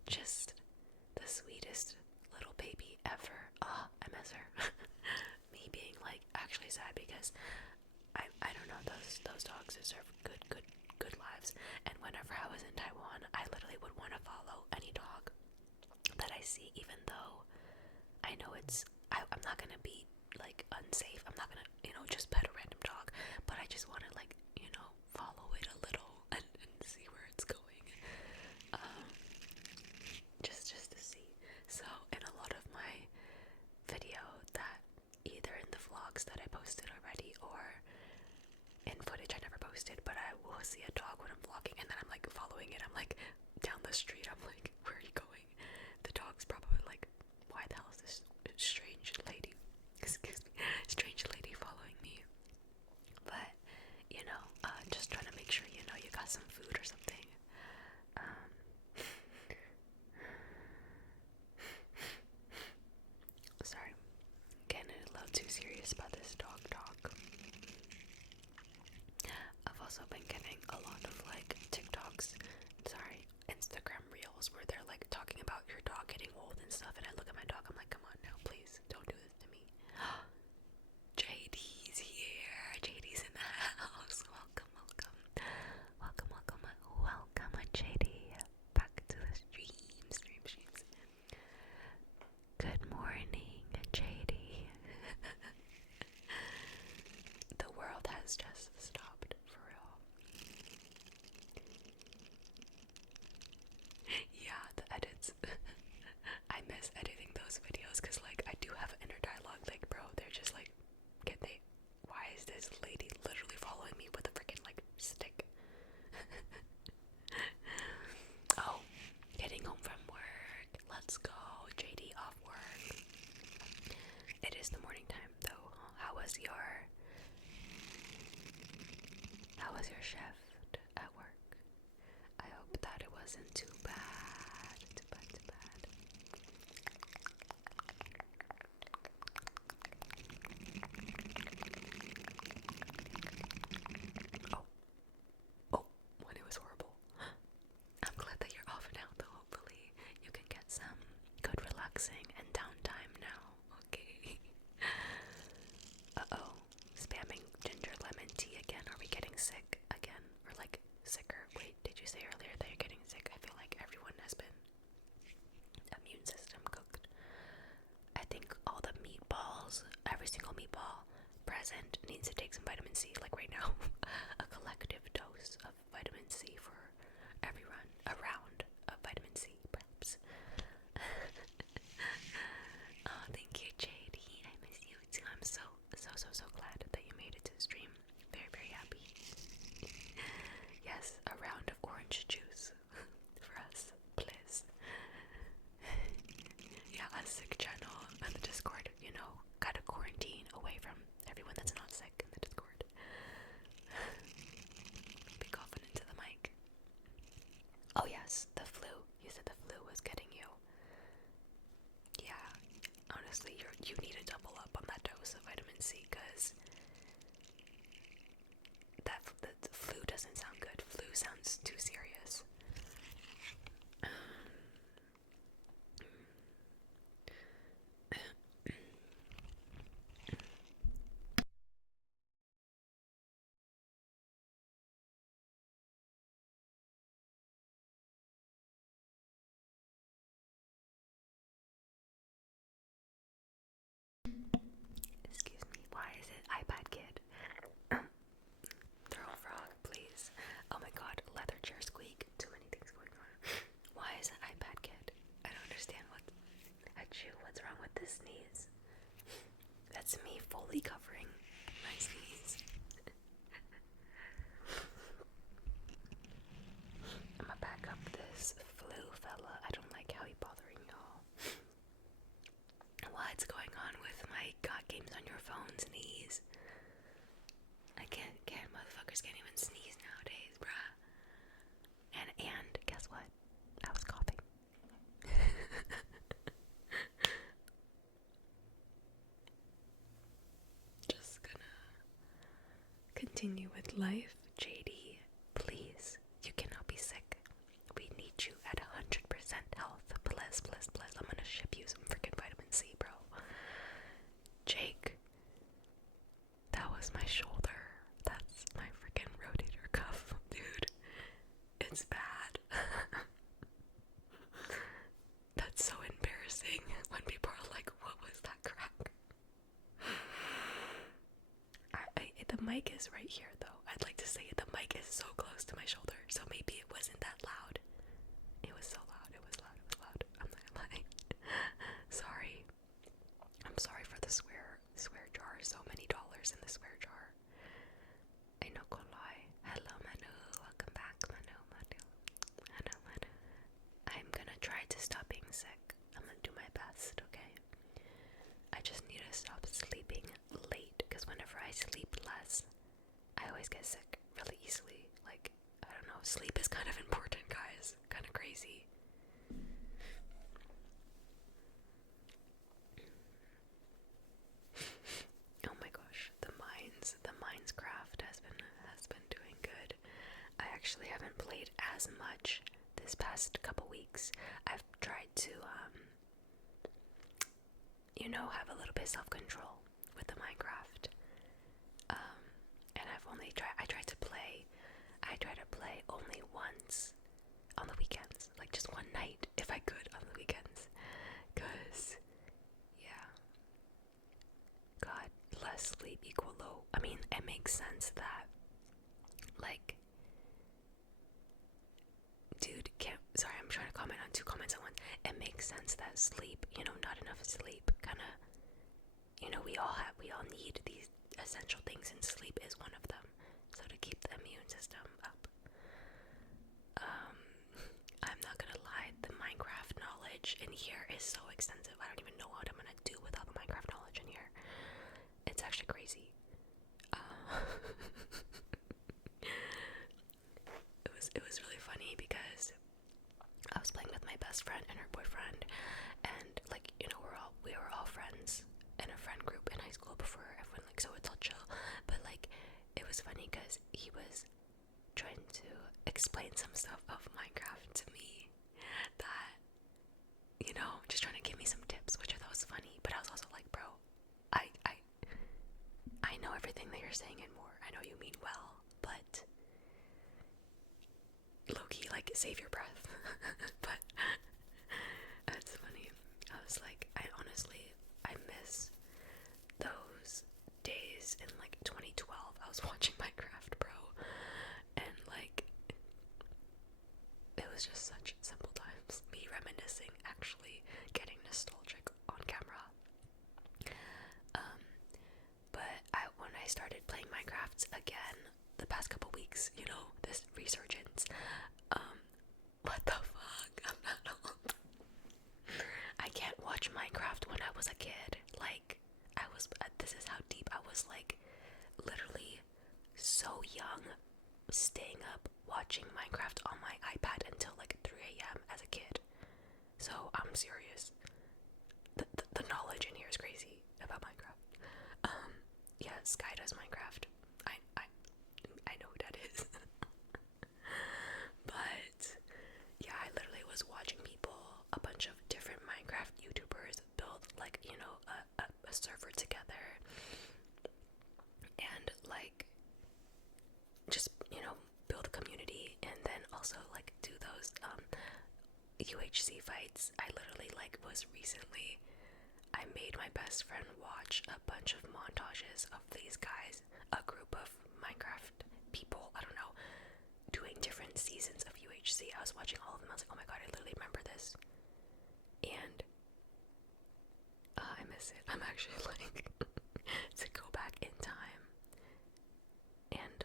just the sweetest little baby ever. I miss her. Me being like actually sad because I don't know, those dogs deserve good lives. And whenever I was in Taiwan, I literally would want to follow any dog that I see, even though I know I'm not gonna be like unsafe. I'm not gonna, you know, just pet a random dog, but I just want to like, you know, follow it a little and see where it's going. Just to see. So in a lot of my video that either in the vlogs that I posted already or in footage I never posted, but I will see a dog when I'm vlogging, and then I'm like following it. I'm like down the street. I'm like, where are you going? The dog's probably like, why the hell is this strange lady? Excuse me, strange lady following me. But you know, just trying to make sure you know you got some food or something. Sorry, getting a little too serious about this dog talk. I've also been getting a lot of like Instagram reels where they're like talking about your dog getting old and stuff, and I look at my dog, I'm like, come on now, please, don't do this to me. JD's here. JD's in the house. Welcome, JD. Back to the streams. Good morning, JD. The world has just stopped, for real. Yeah, the edits. I miss editing those videos because, like, I do have inner dialogue. Like, bro, they're just like, why is this lady literally following me with a freaking, like, stick? Oh, getting home from work. Let's go. JD off work. It is the morning time, though. How was your shift at work? I hope that it wasn't too bad. Oh, when it was horrible. I'm glad that you're off now, though. Hopefully you can get some good relaxing and downtime now. Okay. Uh-oh. Spamming ginger lemon tea again. Are we getting sick again? Or like sicker? Wait, did you say earlier that you're getting sick? I feel like everyone has been immune system cooked. I think all the meatballs, every single meatball present needs to take some vitamin C, like right now. A collective dose of vitamin C for everyone. A round of vitamin C, perhaps. Oh, thank you, JD. I miss you too. I'm so glad that you made it to the stream. Very happy. Yes, a round of orange juice for us, please. Yeah, a sick channel on the Discord, you know, gotta quarantine away from everyone that's not sick in the Discord. Be coughing into the mic. Oh yes, the flu. You said the flu was getting you. Yeah, honestly, you need to double up on that dose of vitamin C, because the flu doesn't sound good. Flu sounds too serious. sneeze. That's me fully covering my sneeze. I'ma back up this flu fella. I don't like how he bothering y'all. What's going on with my God games on your phone sneeze? I can't motherfuckers can't even sneeze nowadays, bruh. And guess what? I was coughing. Just gonna continue with life. JD, please, you cannot be sick. We need you at 100% health. Bless. I'm gonna ship you some freaking vitamin C, bro. Jake, that was my shoulder. That's my freaking rotator cuff, dude. It's bad. That's so embarrassing when people are like, what was that crack? The mic is right here, though. I'd like to say the mic is so close to my shoulder, so maybe it wasn't that loud. It was so loud. It was loud. I'm not gonna lie. Sorry. I'm sorry for the swear jar. So many dollars in the swear jar. I know, go lie. Hello, Manu. Welcome back, Manu. I'm gonna try to stop being sick. I'm gonna do my best, okay? I just need to stop sleeping late, because whenever I sleep less, I always get sick really easily. Like, I don't know, sleep is kind of important, guys. Kind of crazy. Oh my gosh, the mines craft has been doing good. I actually haven't played as much this past couple weeks. I've tried to have a little bit of self-control with the Minecraft. And I try to play only once on the weekends, like just one night if I could on the weekends, cause yeah, God, less sleep equal low. I mean, it makes sense that, like, dude, sorry, I'm trying to comment on two comments at once. It makes sense that sleep, not enough sleep, kinda, we all need these essential things, and sleep is one of them. So to keep the immune system up. I'm not gonna lie, the Minecraft knowledge in here is so extensive. I don't even know what I'm gonna do without the Minecraft knowledge in here. It's actually crazy. It was really funny because I was playing with my best friend and her boyfriend, and like, we were all friends in a friend group in high school before everyone, like, so it's all chill. But like, it was funny because he was trying to explain some stuff of Minecraft to me that, just trying to give me some tips, which I thought was funny. But I was also like, bro, I know everything that you're saying and more. I know you mean well, but low-key, like, save your breath. But that's funny. I was like, I miss those days in like 2012. I was watching Minecraft, bro, and like, it was just such simple times. Me reminiscing, actually getting nostalgic on camera. But when I started playing Minecraft again the past couple weeks, this resurgence, what the fuck? I'm not old. I can't watch Minecraft when I was a kid. Like, this is how deep I was, like, literally so young, staying up watching Minecraft on my iPad until like 3 a.m. as a kid. So I'm serious. The knowledge in here is crazy about Minecraft. Yeah, Sky does Minecraft. I know who that is. But yeah, I literally was watching a bunch of different Minecraft YouTubers build, like, a server together, and like, just, build a community, and then also like do those UHC fights. I literally, like, I made my best friend watch a bunch of montages of these guys, a group of Minecraft people, I don't know, doing different seasons of UHC. I was watching all of them. I was like, oh my god, I literally remember this. And I revisit. I'm actually like to go back in time and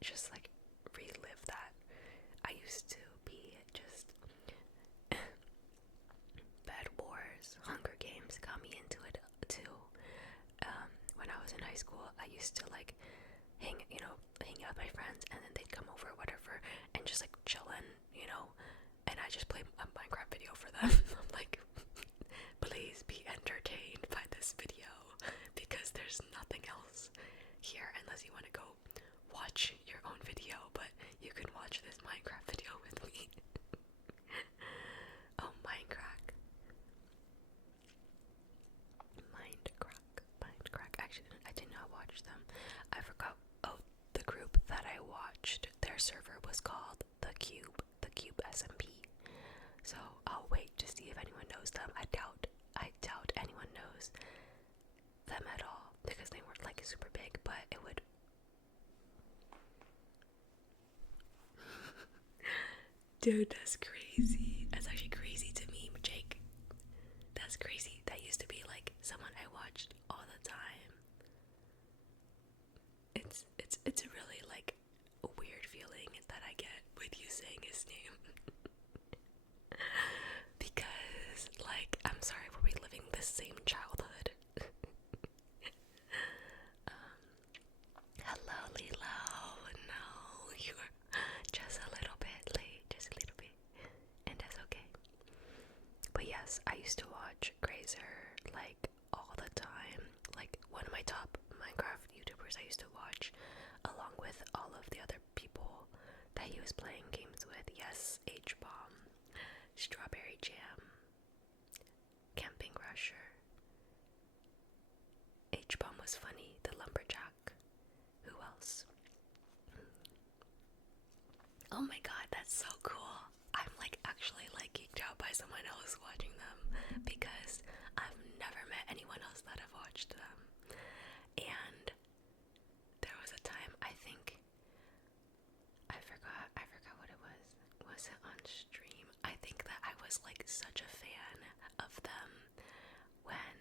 just like relive that. I used to be just Bed Wars, Hunger Games got me into it too. When I was in high school, I used to like hang out with my friends, and then they'd come over or whatever, and just like chillin', and I just play a Minecraft video for them. I'm like, please be entertained by this video, because there's nothing else here unless you want to go watch your own video, but you can watch this Minecraft video with me. Oh, Minecraft. Actually, I did not watch them. I forgot. Oh, the group that I watched, their server was called The Cube SMP. So I'll wait to see if anyone knows them. I doubt anyone knows them at all, because they weren't like super big, but it would. Dude, that's crazy. That's actually crazy to me, Jake. That's crazy. That used to be like someone I watched all the time. It's really like a weird feeling that I get with you saying his name. Because like, I'm sorry, we're reliving the same childhood. Hello, Lilo. No, you are just a little bit late, and that's okay. But yes, I used to watch Grazer like all the time. Like, one of my top Minecraft YouTubers I used to watch, along with all of the other people that he was playing games with. Yes, H-Bomb, Strawberry Jam, Camping Rusher. H-Bomb was funny, the Lumberjack. Who else? Oh my god, that's so cool. I'm like actually like geeked out by someone else watching them, because I've never met anyone else that have watched them. And there was a time, I think, I forgot what it was. Was it on stream? I think that I was like such a fan of them when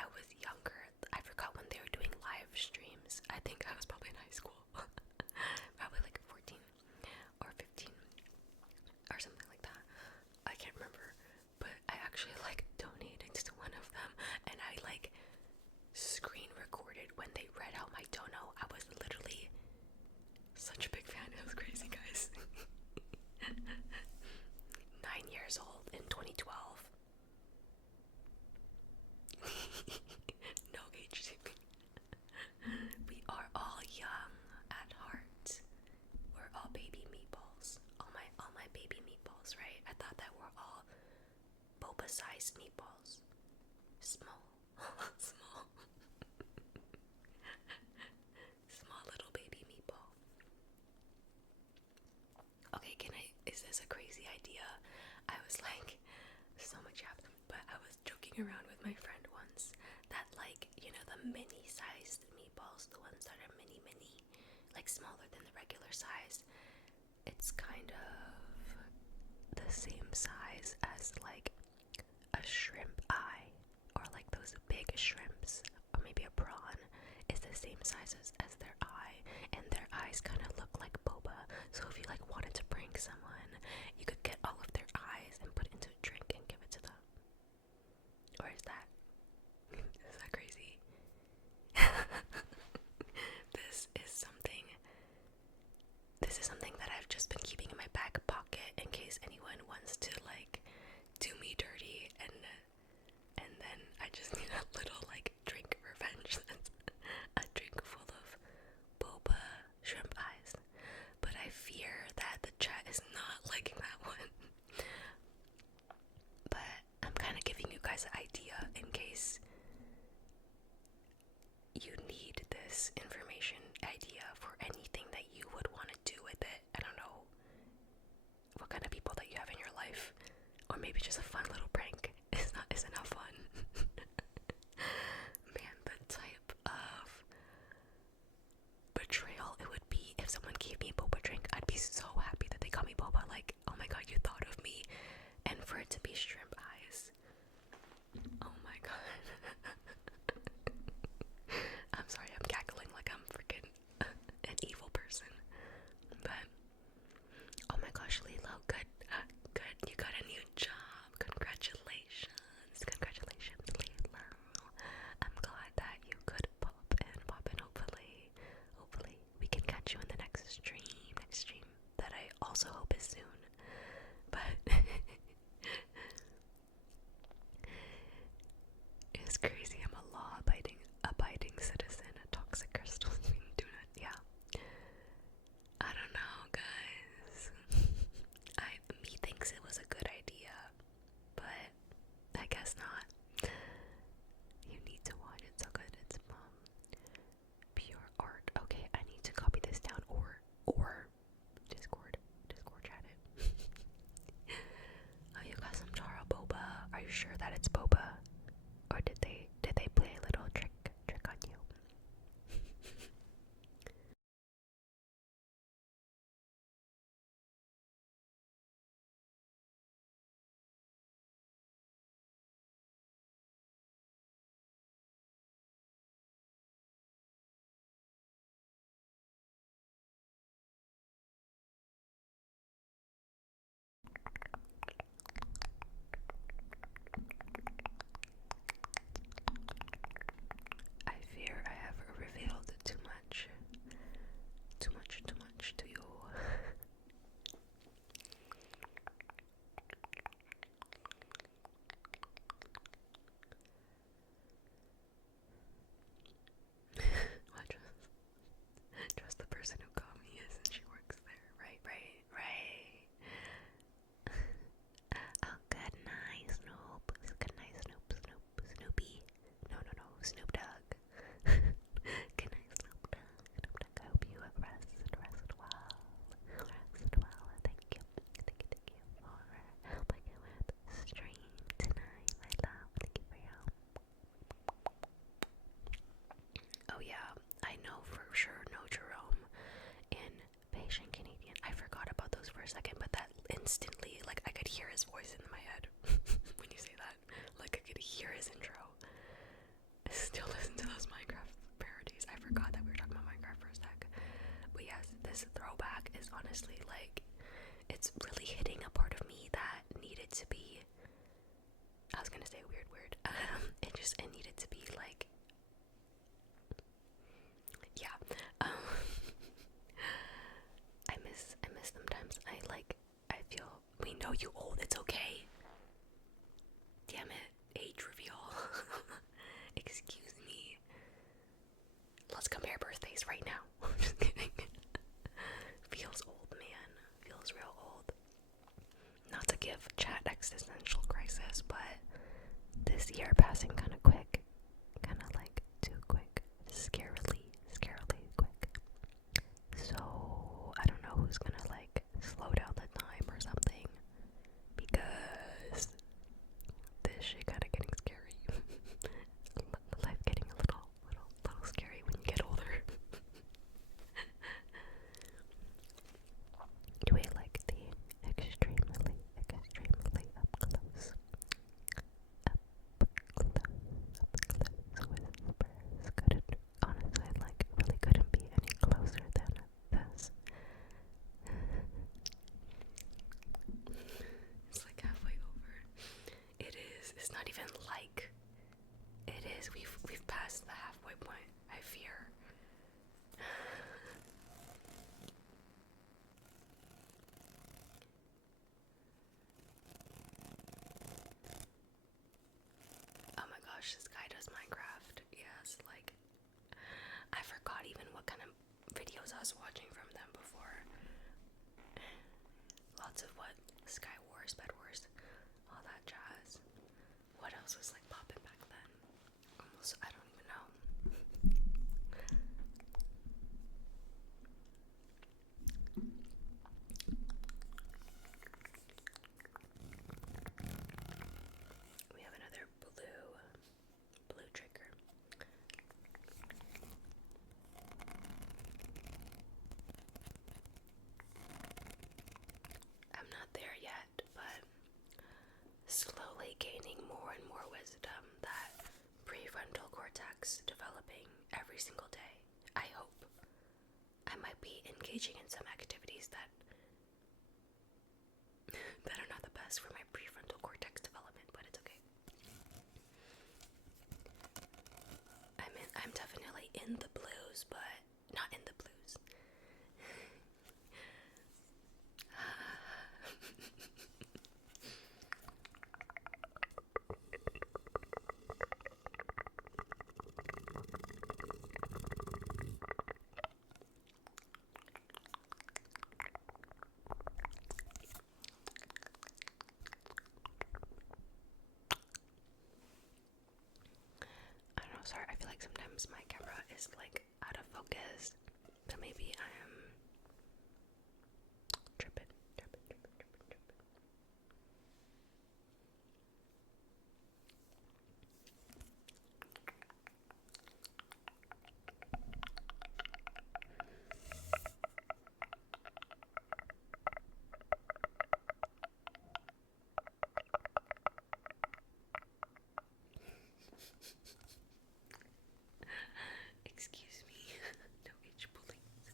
I was younger. I forgot when they were doing live streams. I think I was probably in high school. Probably like 14 or 15 or something like that. I can't remember. But I actually like donated to one of them, and I like screen recorded when they read out my dono. I was literally such a big fan. It was crazy, guys. 9 years old in 2012. No HTV. We are all young at heart. We're all baby meatballs. All my baby meatballs, right? I thought that we're all Boba-sized meatballs. Small. Small. Small little baby meatball. Okay, is this a crazy idea? I was like, so much happened, but I was joking around with my friend once that, like, the mini-sized meatballs, the ones that are mini, like smaller than the regular size, it's kind of the same size as like a shrimp eye, or like those big shrimps, or maybe a prawn is the same size as their eye, and their eyes kind of look like boba. So if you like wanted to prank someone, you could get all of their eyes and put it into a drink and give it to them. Or is that crazy? This is something that I've just been keeping in my back pocket in case anyone wants to like do me dirty, and then I just need a little like drink revenge. That's a drink full of boba shrimp eyes. But I fear that the chat is not liking that one. But I'm kind of giving you guys an idea in case you need this information idea for anything that you would want to do with it. I don't know what kind of people that you have in your life, or maybe just a fun little prank. Isn't that fun? Man, the type of betrayal it would be if someone gave me a boba drink. I'd be so happy that they call me boba, like, oh my god, you thought of me. And for it to be shrimp eyes, oh my god. a second, but that instantly, like, I could hear his voice in my head when you say that. Like, I could hear his intro. I still listen to those Minecraft parodies. I forgot that we were talking about Minecraft for a sec. But yes, this throwback is honestly, like, it's really hitting a part of me that needed to be, I was gonna say a weird word. It needed to be, like, yeah. I miss sometimes. I feel, we know you old, it's okay. Damn it, age reveal. Excuse me. Let's compare birthdays right now. Just kidding. Feels old, man. Feels real old. Not to give chat existential crisis, but this year passing kind of quick. Kind of like too quick. Scarily quick. So, I don't know who's gonna like slow down the time or something. Because this shit kinda getting scary. Life getting a little scary when you get older. Do we like the extremely up close? Whispers. Honestly, like, really couldn't be any closer than this. It's like halfway over. It is. It's not even like. It is. We've passed the halfway point. I fear. Oh my gosh, this guy does Minecraft. Yes, like, I forgot even what kind of videos I was watching from them before. Lots of what? Sky Wars, Bed Wars, all that jazz. What else was like popping back then? Almost, I don't even know. We have another blue trigger. I'm not there yet, but slowly gaining more and more wisdom that prefrontal cortex developing every single day. I hope. I might be engaging in some activities that are not the best for my prefrontal cortex development, but it's okay. I'm definitely in the blues, but not in the blues. I don't know, sorry, I feel like sometimes my camera is like out of focus, but maybe I am tripping. Excuse me. No age bullies.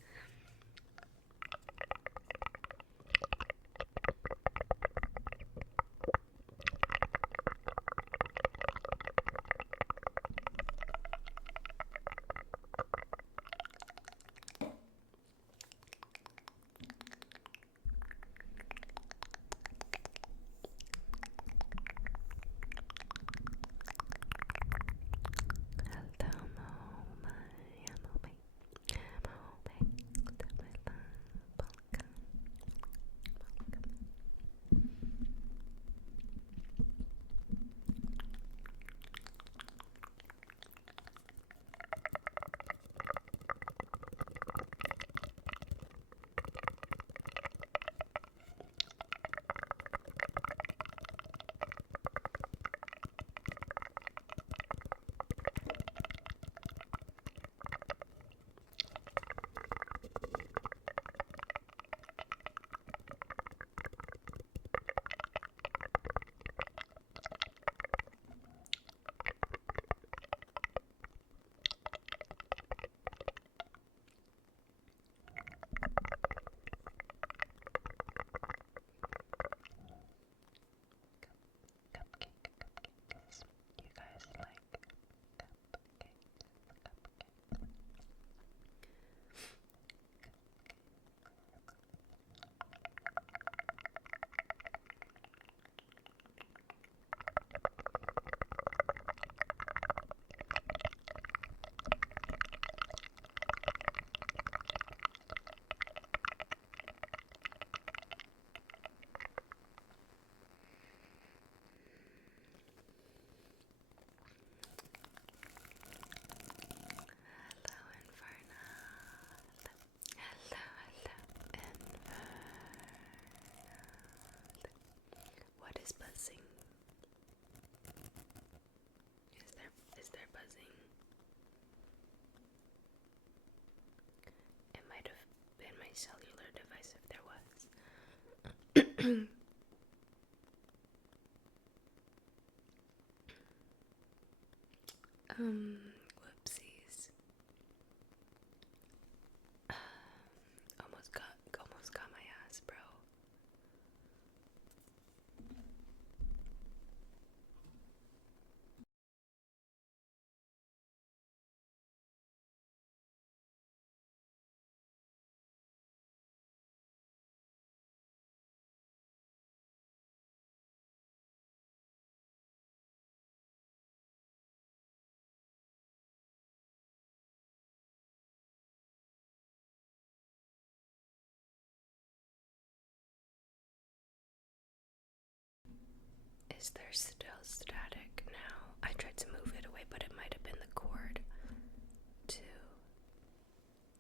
buzzing. It might have been my cellular device if there was. Whoopsies. Almost got my ass, bro. Is there still static now? I tried to move it away, but it might have been the cord too.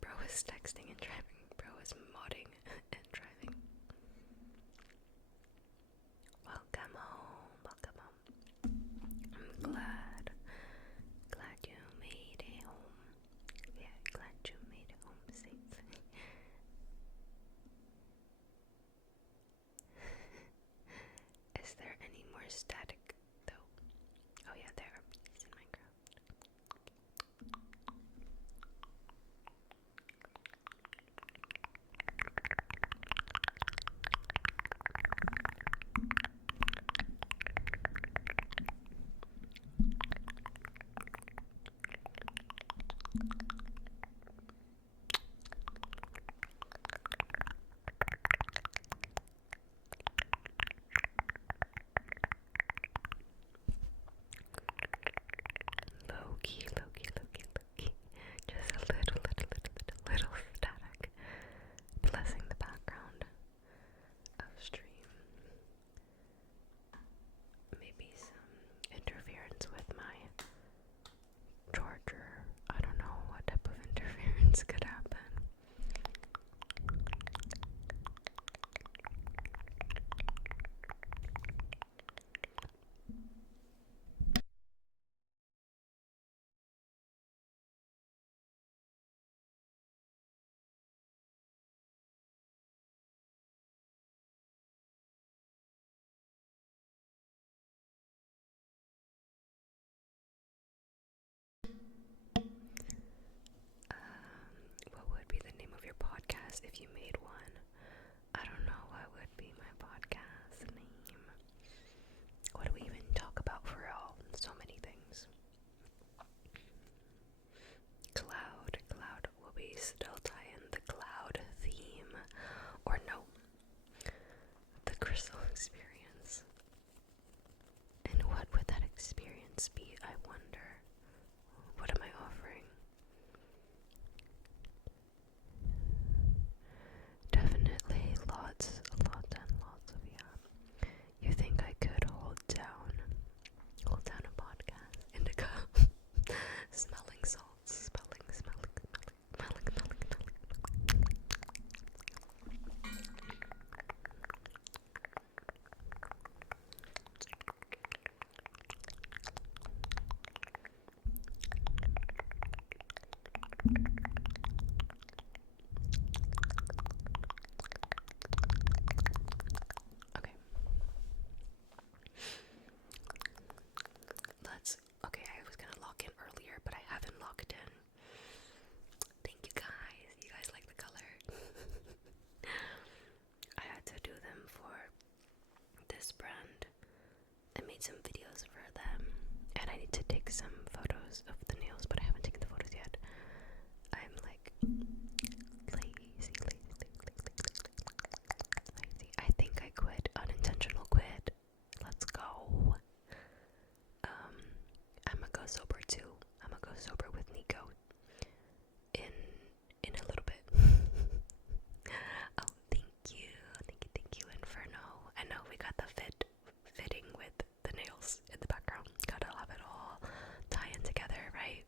Bro is texting and driving. Bro is modding and driving. Welcome home. Welcome home. I'm glad you made it home. Yeah, glad you made it home safely. Is there any more static though? Oh yeah, there are bees in Minecraft. Low-key. Just a little static. Blessing the background of stream. Maybe some interference with my charger. I don't know what type of interference could happen. What would be the name of your podcast if you made one? I don't know what would be my podcast name. What do we even talk about for real? So many things. Cloud. Will we still tie in the cloud theme? Or no? The crystal experience. And what would that experience be, I wonder? What am I offering? Definitely lots and lots of yeah. You think I could hold down a podcast? Indica. Smelling salts. Smelling. Okay, I was gonna lock in earlier, but I haven't locked in. Thank you guys. You guys like the color? I had to do them for this brand. I made some videos for them, and I need to take some photos of the nails, but I haven't taken the photos yet. I'm like lazy. I think I quit. Unintentional quit. Let's go. I'ma go sober too. I'ma go sober with Nico in a little bit. Oh, thank you, Inferno. I know we got the fitting with the nails in the background. Gotta have it all tie in together, right?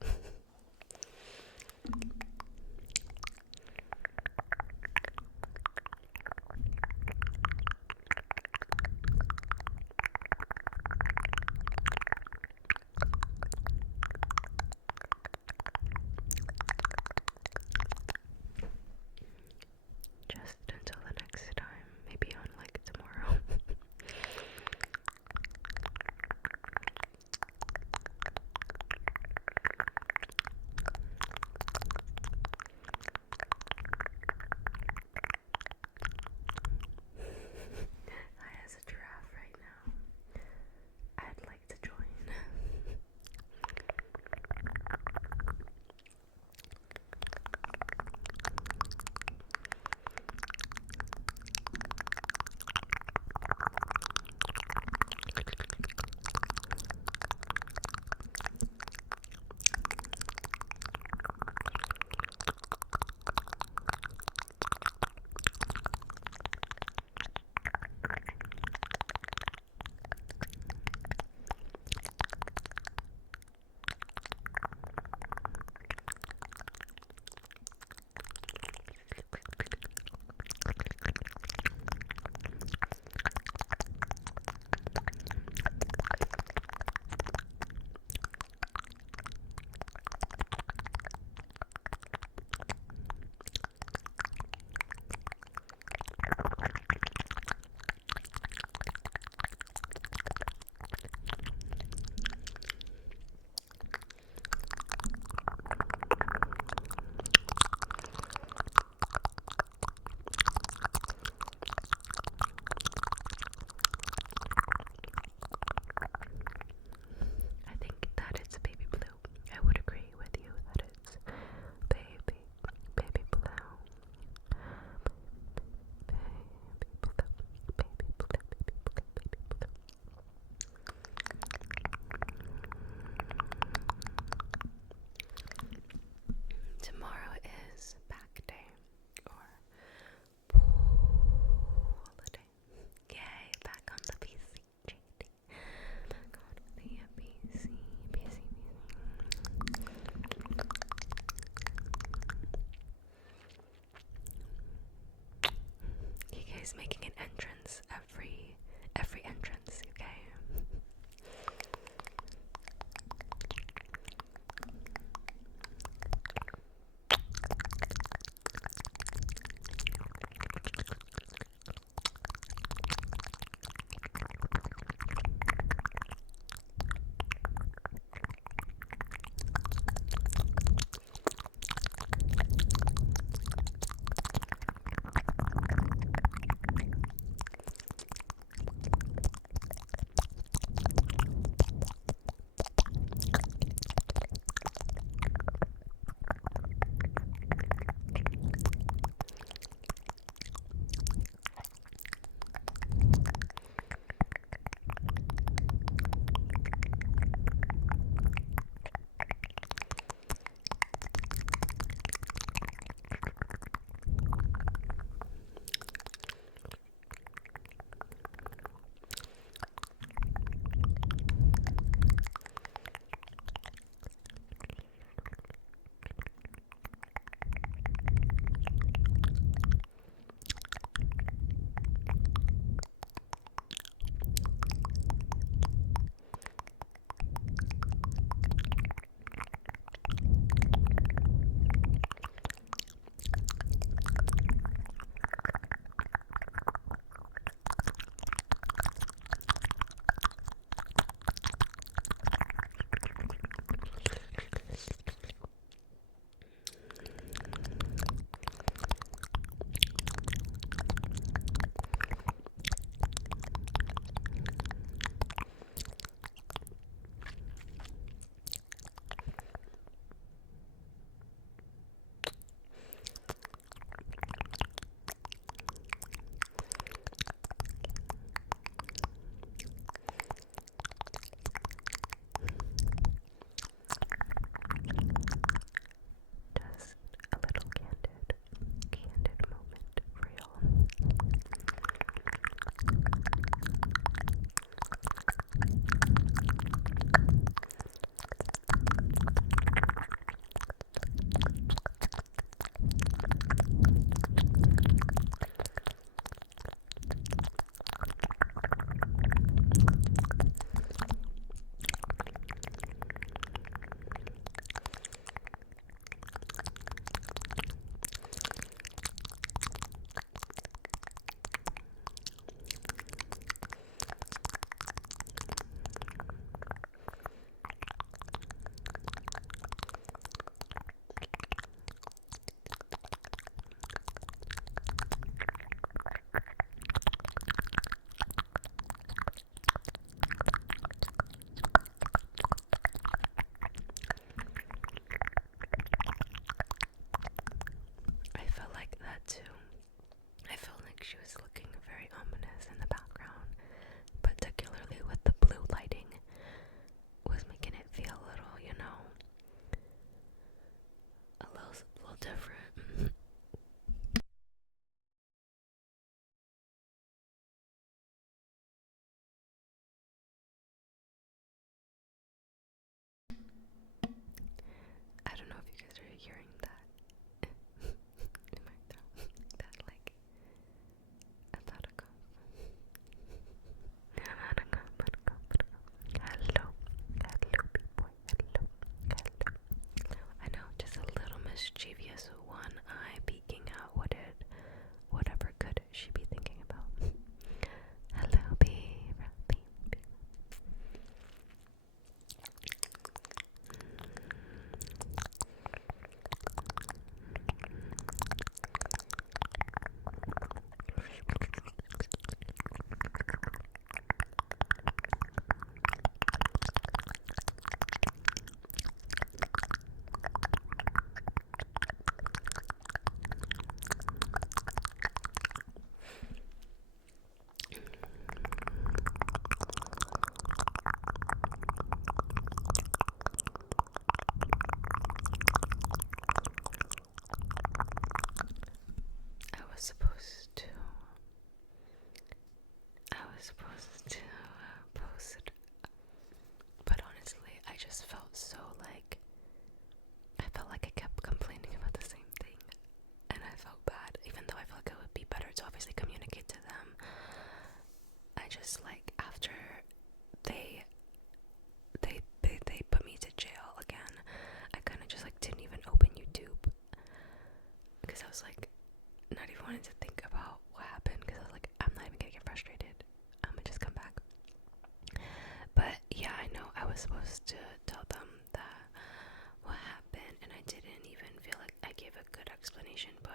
a good explanation, but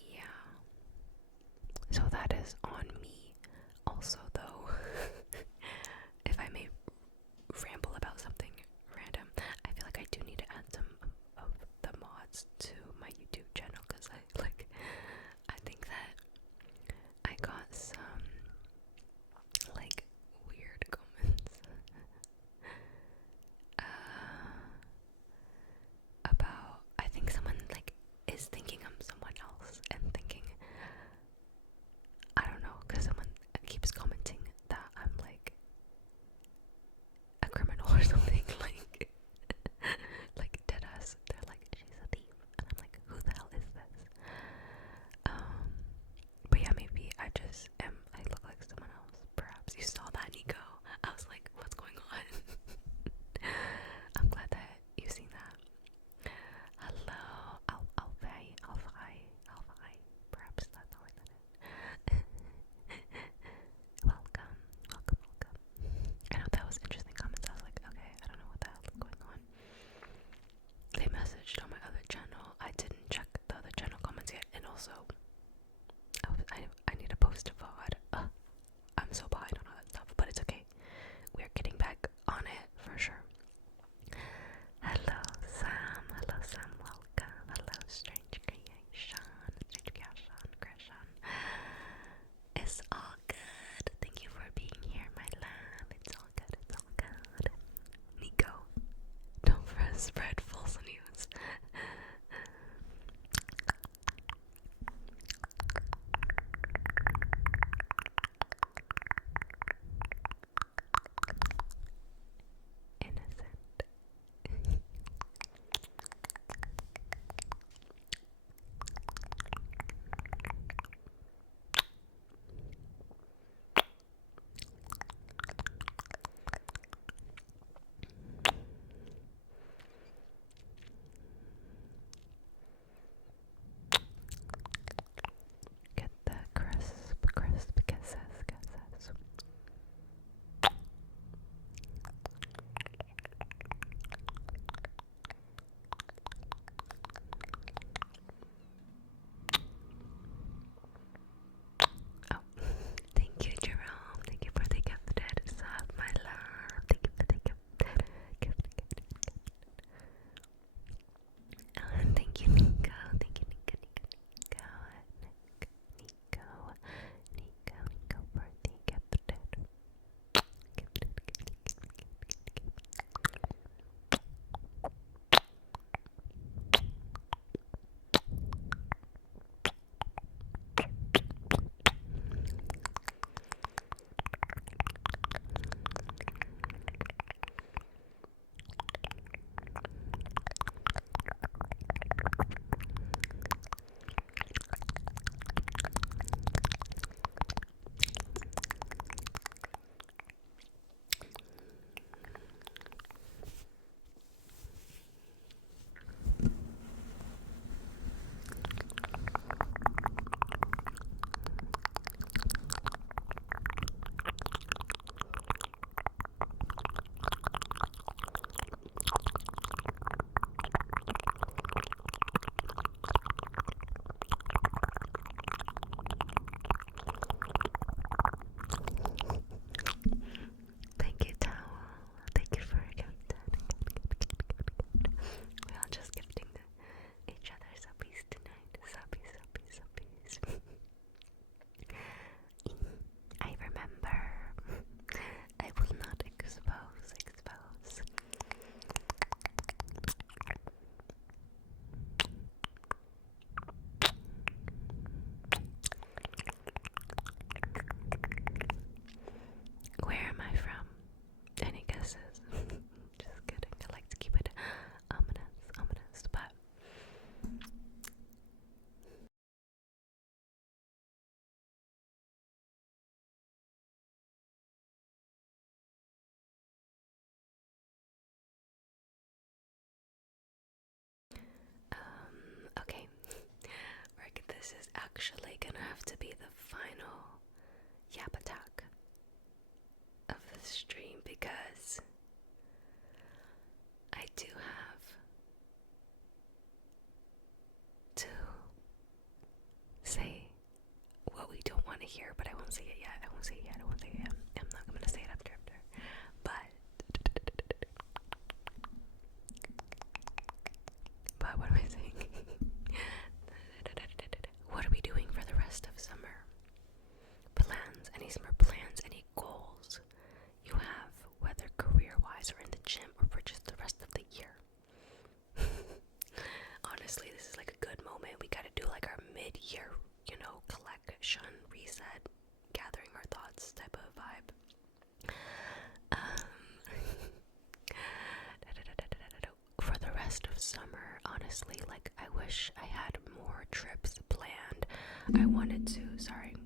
yeah. So that is on me. Also, though, if I may ramble about something random, I feel like I do need to add some of the mods to my YouTube channel, because I think that I got some like weird comments about, I think someone like is thinking I'm someone else and thinking, I don't know, because someone keeps commenting that I'm like a criminal or something, like deadass. They're like, she's a thief, and I'm like, who the hell is this? But yeah, maybe I look like someone else. Perhaps you saw that, Nico. I was like, what's going on? I'm glad that you've seen that. Hello, Alfai. Perhaps that's how I said it. Welcome. I know that was interesting comments. I was like, okay, I don't know what the hell is going on. They messaged on my other channel. I didn't check the other channel comments yet, and also I need to post a VOD. I'm so behind on all that stuff, but it's okay. We're getting back on it for sure. Hello Sam, welcome. Hello Strange Creation. It's all good. Thank you for being here, my love. It's all good. Nico, don't spread false news. Innocent. Get the crisp kisses. Oh, thank you, Jerome. Thank you for the gifted sub, my love. Thank you for the gift. And thank you, Nico. Thank you, Nico. Nico for the gifted. Thank you, Towel. Thank you for a gift. We're all just gifting each other suppies tonight. Suppies. I remember. I will not expose. Where am I from? Any guesses? Just kidding. I like to keep it ominous, but okay. This is actually gonna have to be the final yap attack of the stream, because I do have here, but I won't say it yet. I won't say it yet. I'm not gonna say it after. But what am I saying? What are we doing for the rest of summer? Plans? Any summer plans? Any goals you have, whether career-wise or in the gym or for just the rest of the year? Honestly, this is like a good moment. We gotta do like our mid-year, collection, reset, gathering our thoughts type of vibe. For the rest of summer, honestly, like I wish I had more trips planned. I wanted to,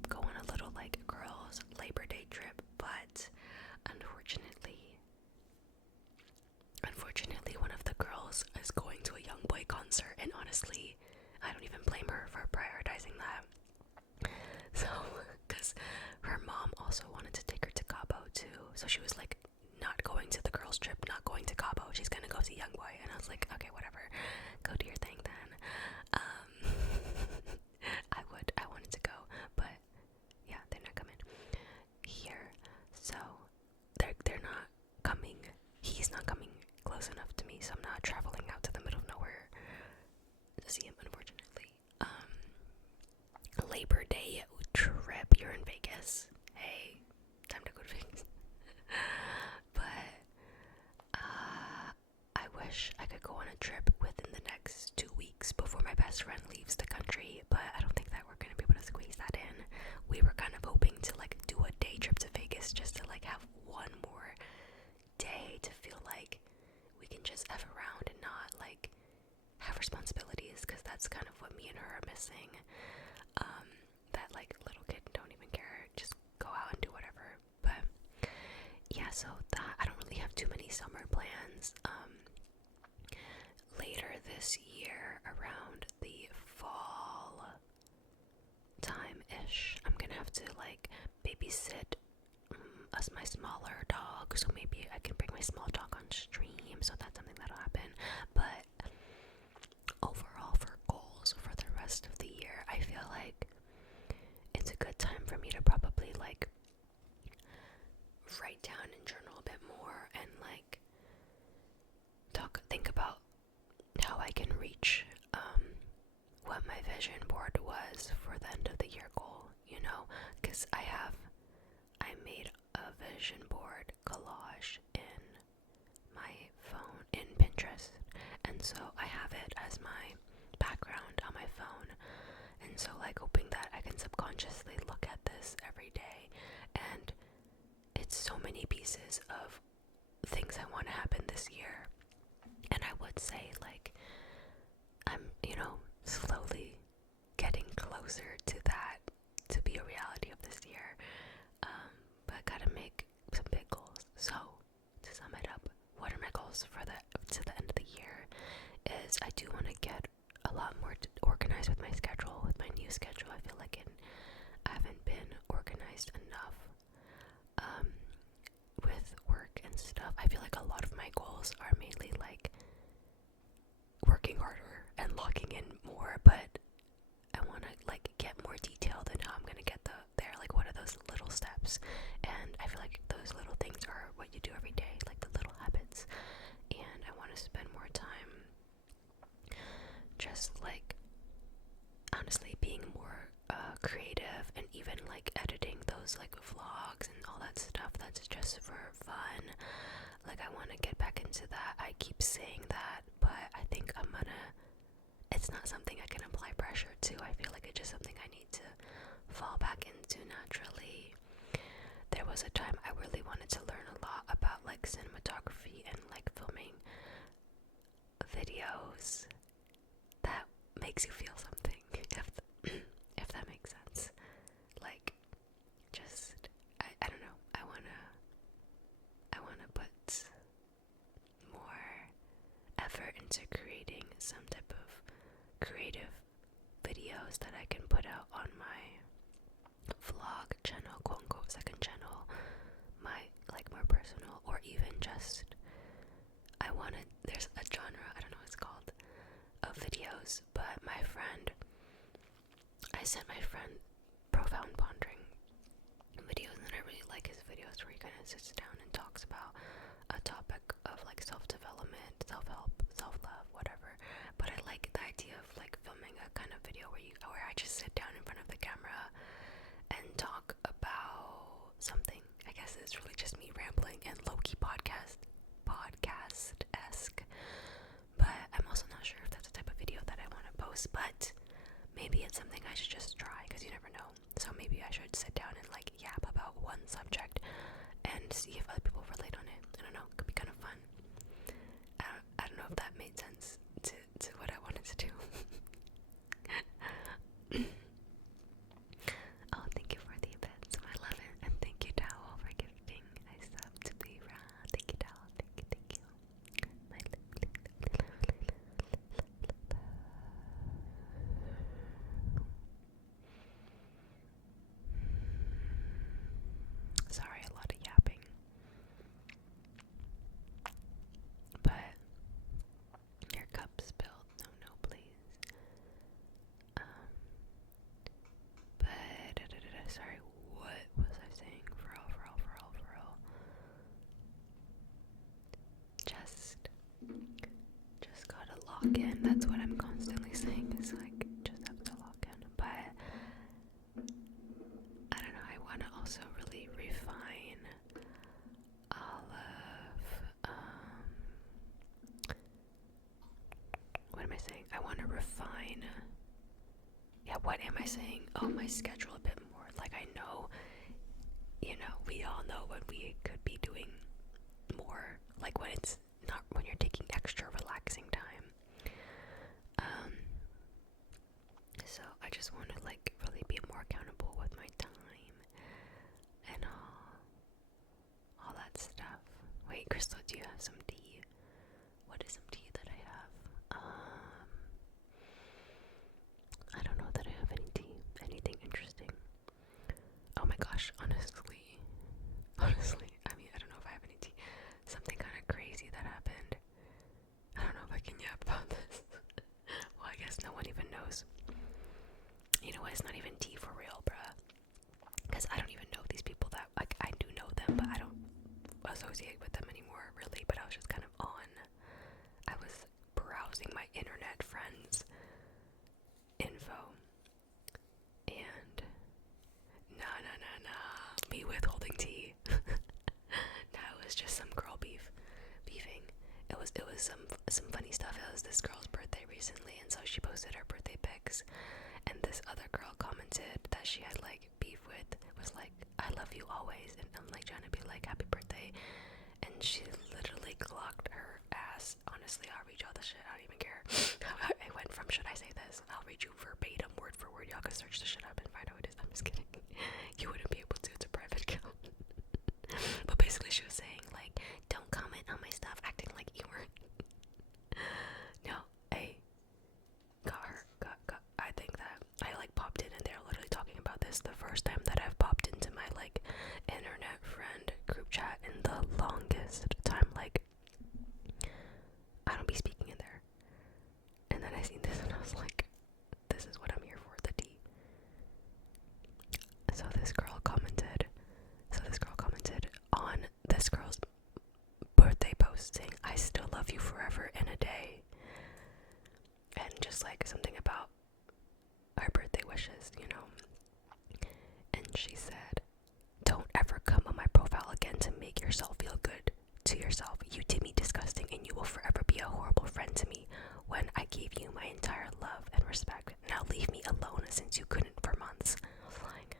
go on a little like girls' Labor Day trip, but unfortunately one of the girls is going to a Young Boy concert, and honestly, I don't even blame her for prioritizing that. So, because her mom also wanted to take her to Cabo too, so she was like, not going to the girls' trip, not going to Cabo, she's gonna go see Young Boy. And I was like, okay, whatever, go do your thing then. I wanted to go, but yeah, they're not coming here, so they're not coming. He's not coming close enough to me, so I'm not traveling out to the middle of nowhere to see him, unfortunately. Labor Day trip, you're in Vegas. Hey, time to go to Vegas. But I wish I could go on a trip within the next 2 weeks before my best friend leaves the country, but I don't think that we're gonna be able to squeeze that in. We were kind of hoping to like do a day trip to Vegas just to like have one more day to feel like we can just F around and not like have responsibilities, because that's kind of what me and her are missing. That like little kid don't even care, just go out and do whatever. But yeah, so that I don't really have too many summer plans. Later this year, around the fall time-ish, I'm gonna have to like babysit us my smaller dog, so maybe I can bring my small dog on stream, so that's something that'll happen. But overall, for goals for the rest of the year, I feel like it's a good time for me to probably like write down and journal a bit more, and like think about how I can reach what my vision board was for the end of the year goal, because I made a vision board collage in my phone in Pinterest, and so I have it as my background on my phone, and so like hoping that I can subconsciously look at this every day, and it's so many pieces of things I want to happen this year. And I would say like I'm slowly getting closer to that to be a reality of this year, but I gotta make some big goals. So to sum it up, what are my goals to the end of the year is I do want to get a lot more organized with my schedule, with my new schedule. I feel like I haven't been organized enough with work and stuff. I feel like a lot of my goals are mainly like working harder and logging in more, but I want to like get more detailed in how I'm gonna get there. Like, what are those little steps? And I feel like those little things are what you do every day, like the little habits. And I want to spend more time just like honestly being more creative, and even like editing those like vlogs and all that stuff that's just for fun. Like, I want to get back into that. I keep saying that, but I think it's not something I can apply pressure to. I feel like it's just something I need to fall back into naturally. There was a time I really wanted to learn a lot about like cinematography and like filming videos that makes you feel something, if that makes sense. Like, just I don't know. I wanna put more effort into creating some type of creative videos that I can put out on my vlog channel, quote unquote second channel, my like more personal, or even just there's a genre, I don't know what it's called, of videos, but I sent my friend Profound Pondering videos where he kind of sits down and talks about a topic of like self-development, self-help, self-love, whatever. But I like the idea of like filming a kind of video where I just sit down in front of the camera and talk about something. I guess it's really just me rambling and low-key podcast-esque. But I'm also not sure if that's the type of video that I want to post, but maybe it's something I should just try, because you never know. So maybe I should sit down and like yap about one subject and see if other people relate on it. I don't know, it could be kind of fun. I don't know if that made sense to what I wanted to do. Oh, thank you for the events. I love it. And thank you, Towel, for gifting a sub to be around. Thank you, Towel. Thank you. Sorry, a lot of yapping. But your cup spilled. No, please. But sorry, what was I saying? For real. Just gotta lock in. That's what I'm constantly saying. Is like just have to lock in. But I don't know. I want to also really refine all of what am I saying? I want to refine. Yeah, what am I saying? Oh, my schedule a bit more. Like I know, we all know when we could be doing more. Like when it's not, when you're taking extra relaxing time. So I just want to like really be more accountable with my time and all that stuff. Wait, Crystal, do you have some tea? What is some tea that I have? I don't know that I have any tea. Anything interesting? Oh my gosh, honestly, I mean, I don't know if I have any tea. Something kind of crazy that happened. I don't know if I can yap about this. Well, I guess no one even knows. You know what, it's not even tea for real, bruh. Because I don't even know these people that, like, I do know them, but I don't associate with them anymore, really. But I was just kind of I was browsing my internet friends' info. And, nah, me withholding tea. No, it was just some girl beefing. It was some funny stuff. It was this girl's birthday recently, and so she posted her birthday pics, and this other girl commented that she had like beef with, was like, I love you always, and I'm like trying to be like happy birthday, and she literally clocked her ass. Honestly, I'll read y'all the shit. I don't even care. I went from, should I say this? I'll read you verbatim, word for word. Y'all can search the shit up and find out what it is. I'm just kidding. You wouldn't be able to. It's a private account. But basically, she was saying like, don't comment on my stuff, acting like you were. No, hey, got her. I think that I like popped in and they're literally talking about this. The first time that I've popped into my like internet friend group chat in the longest time. Like, I don't be speaking in there. And then I seen this and I was like, this is what I'm here for, the tea. So this girl commented on this girl's birthday post saying, I still love you forever in a day. And just like something about her birthday wishes, And she said, don't ever come on my profile again to make yourself feel good to yourself. You did me disgusting and you will forever be a horrible friend to me when I gave you my entire love and respect. Now leave me alone since you couldn't for months. I was like,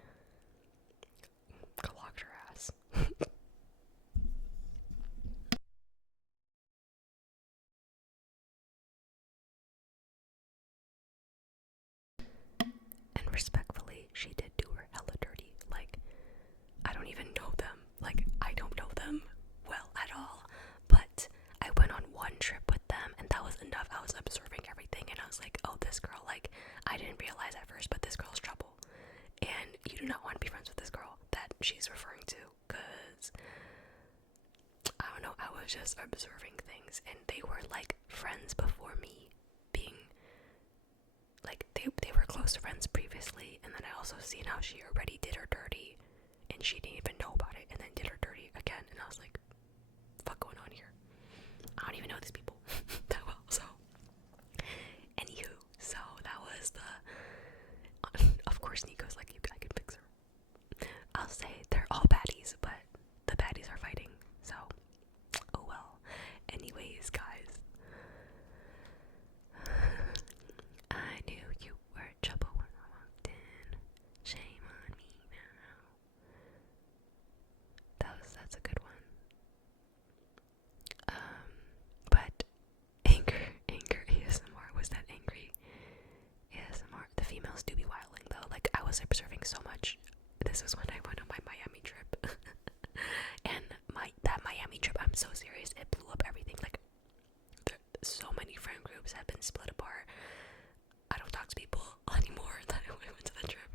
clocked her ass. And respectfully, she did do her hella dirty. Like, I don't even know them. Like, I don't know them well at all. But I went on one trip with them, and that was enough. I was observing everything, and I was like, oh, this girl, like, I didn't realize at first, but this girl's trouble. And you do not want to be friends with this girl that she's referring to, because, I don't know, I was just observing things, and they were, like, friends before me being, like, they were close friends previously, and then I also seen how she already did her dirty and she didn't even know about it, and then did her dirty again, and I was like, fuck going on here? I don't even know these people that well. So anywho, so that was the of course Nico's like, I can fix her. I'll say they're all baddies, but the baddies are fighting, so oh well. Anyways, guys, I knew you were trouble when I walked in. Shame on me now. That's a good one. But anger ASMR, was that angry ASMR? The females do be wilding though. Like, I was observing so much. This was when I went on my Miami trip. And that Miami trip, I'm so serious, it blew up everything. Like, so many friend groups have been split apart. I don't talk to people anymore that I went to the trip.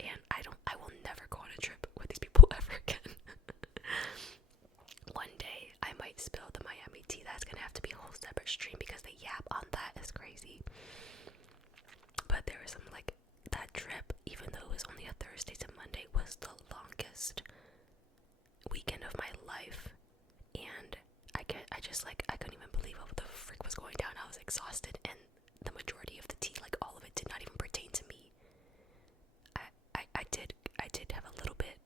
And I will never go on a trip with these people ever again. One day I might spill the Miami tea. That's gonna have to be a whole separate stream because the yap on that is crazy. But there was some, like, that trip, even though it was only a Thursday to Monday, was the longest weekend of my life. And I couldn't even believe what the frick was going down. I was exhausted, and the majority of the tea, like all of it, did not even pertain to me. I did have a little bit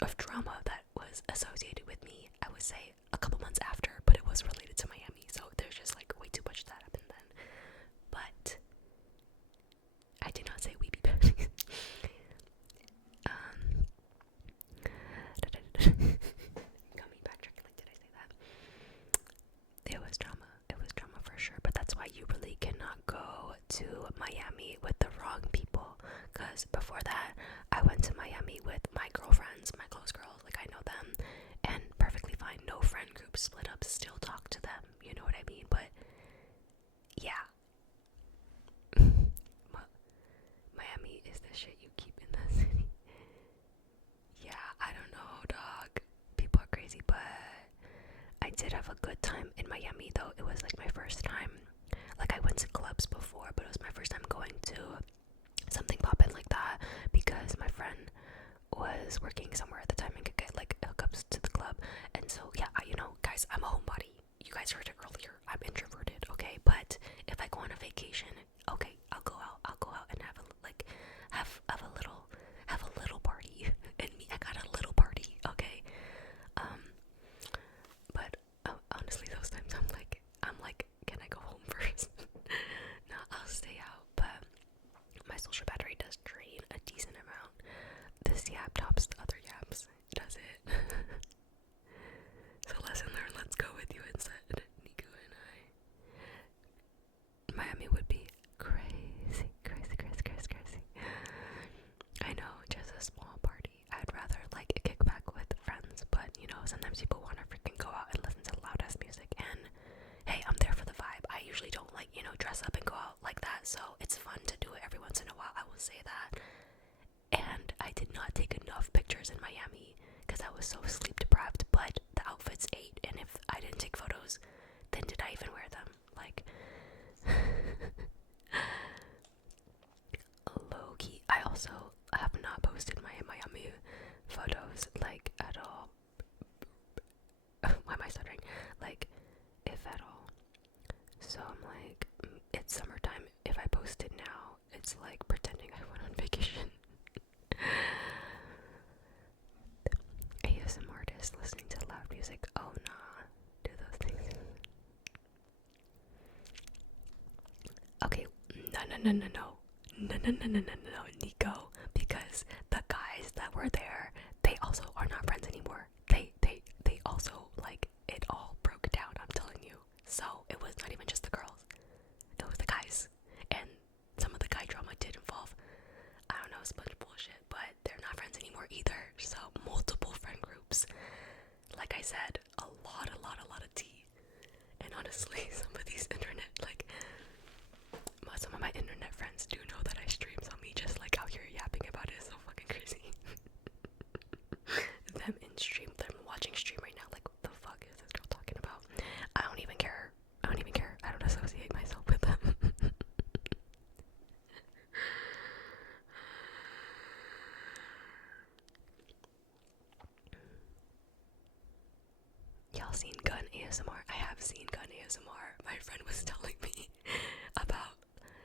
of drama that was associated with me, I would say a couple months after, but it was related to Miami, so there's just like way too much that happened then. But I did not say weepy baddies. Got me backtracking, like, did I say that? It was drama for sure, but that's why you really cannot go to Miami with the wrong people, because before that I went to Miami with my girlfriends, my close girls, like I know them, and perfectly fine, no friend group, split up, still talk to them, you know what I mean? But yeah, Miami is the shit you keep in the city. Yeah, I don't know, dog, people are crazy, but I did have a good time in Miami though. It was like my first time, like I went to clubs before, but it was my first time going to something poppin' like that because my friend was working somewhere at the time and could get like hookups to the club. And so yeah, guys, I'm a homebody. You guys heard it earlier. I'm introverted, okay? But if I go on a vacation, okay, I'll go out and have a little party. And me, I got a little party, okay? But honestly, those times I'm like, can I go home first? No, I'll stay out. But my social battery does drain a decent amount. This yap tops the other yaps, does it? So lesson learned. Let's go with you instead, Nico and I. Miami would be crazy. I know, just a small party. I'd rather like kick back with friends, but sometimes people want to freaking go out and listen to loud ass music, and hey, I'm there for the vibe. I usually don't like, dress up and go out like that, so it's fun to do it every once in a while, I will say that. And I did not take enough pictures in Miami because I was so sleep deprived, but the outfits ate, and if I didn't take photos, then did I even wear them? Like, low-key, I also have not posted my Miami photos, like, at all. Why am I stuttering? Like, if at all. So I'm like, it's summertime. If I post it now, it's like pretending I went on vacation. ASMR artist listening to loud music. Oh nah, do those things. Okay, no, Nico, because the guys that were there, they also are not friends anymore. They also, like, it all broke down, I'm telling you. So it was not even just the girls, it was the guys, and some of the guy drama did involve, I don't know, a bunch of bullshit, but they're not friends anymore either. So multiple friend groups, like I said, a lot of tea. And honestly, some of these internet, like, some of my internet friends do know that I stream, so me just like out here yapping about it is so fucking crazy. Them in stream, them watching stream right now, like, what the fuck is this girl talking about? I don't even care. I don't associate myself with them. ASMR. I have seen gun ASMR. My friend was telling me about.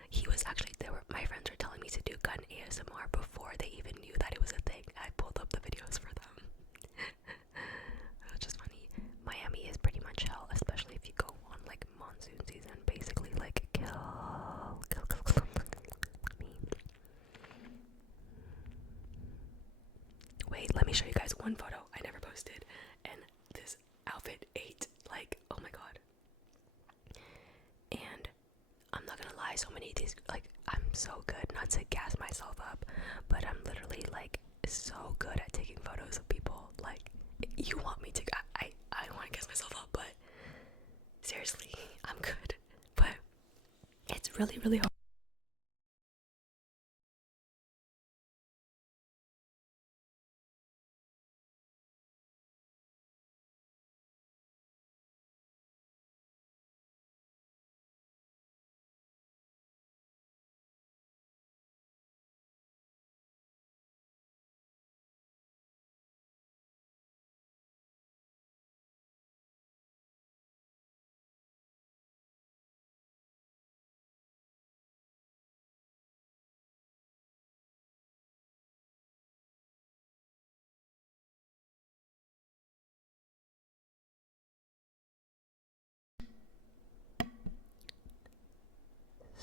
He was actually my friends were telling me to do gun ASMR before they even knew that it was a thing. I pulled up the videos for them. It was just funny. Miami is pretty much hell, especially if you go on like monsoon season. Basically, like kill me. Wait, let me show you guys one photo I never posted, and this outfit ate like, oh my god. And I'm not gonna lie, so many of these, like, I'm so good, not to gas myself up, but I'm literally like so good at taking photos of people. Like, you want me to, I don't want to gas myself up, but seriously, I'm good. But it's really, really hard.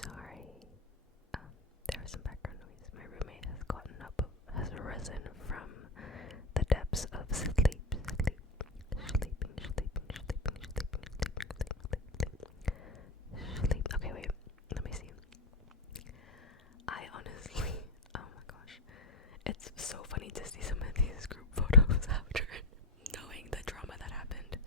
Sorry, there was some background noise. My roommate has risen from the depths of sleep. Okay, wait, let me see. I honestly, oh my gosh, it's so funny to see some of these group photos after knowing the drama that happened.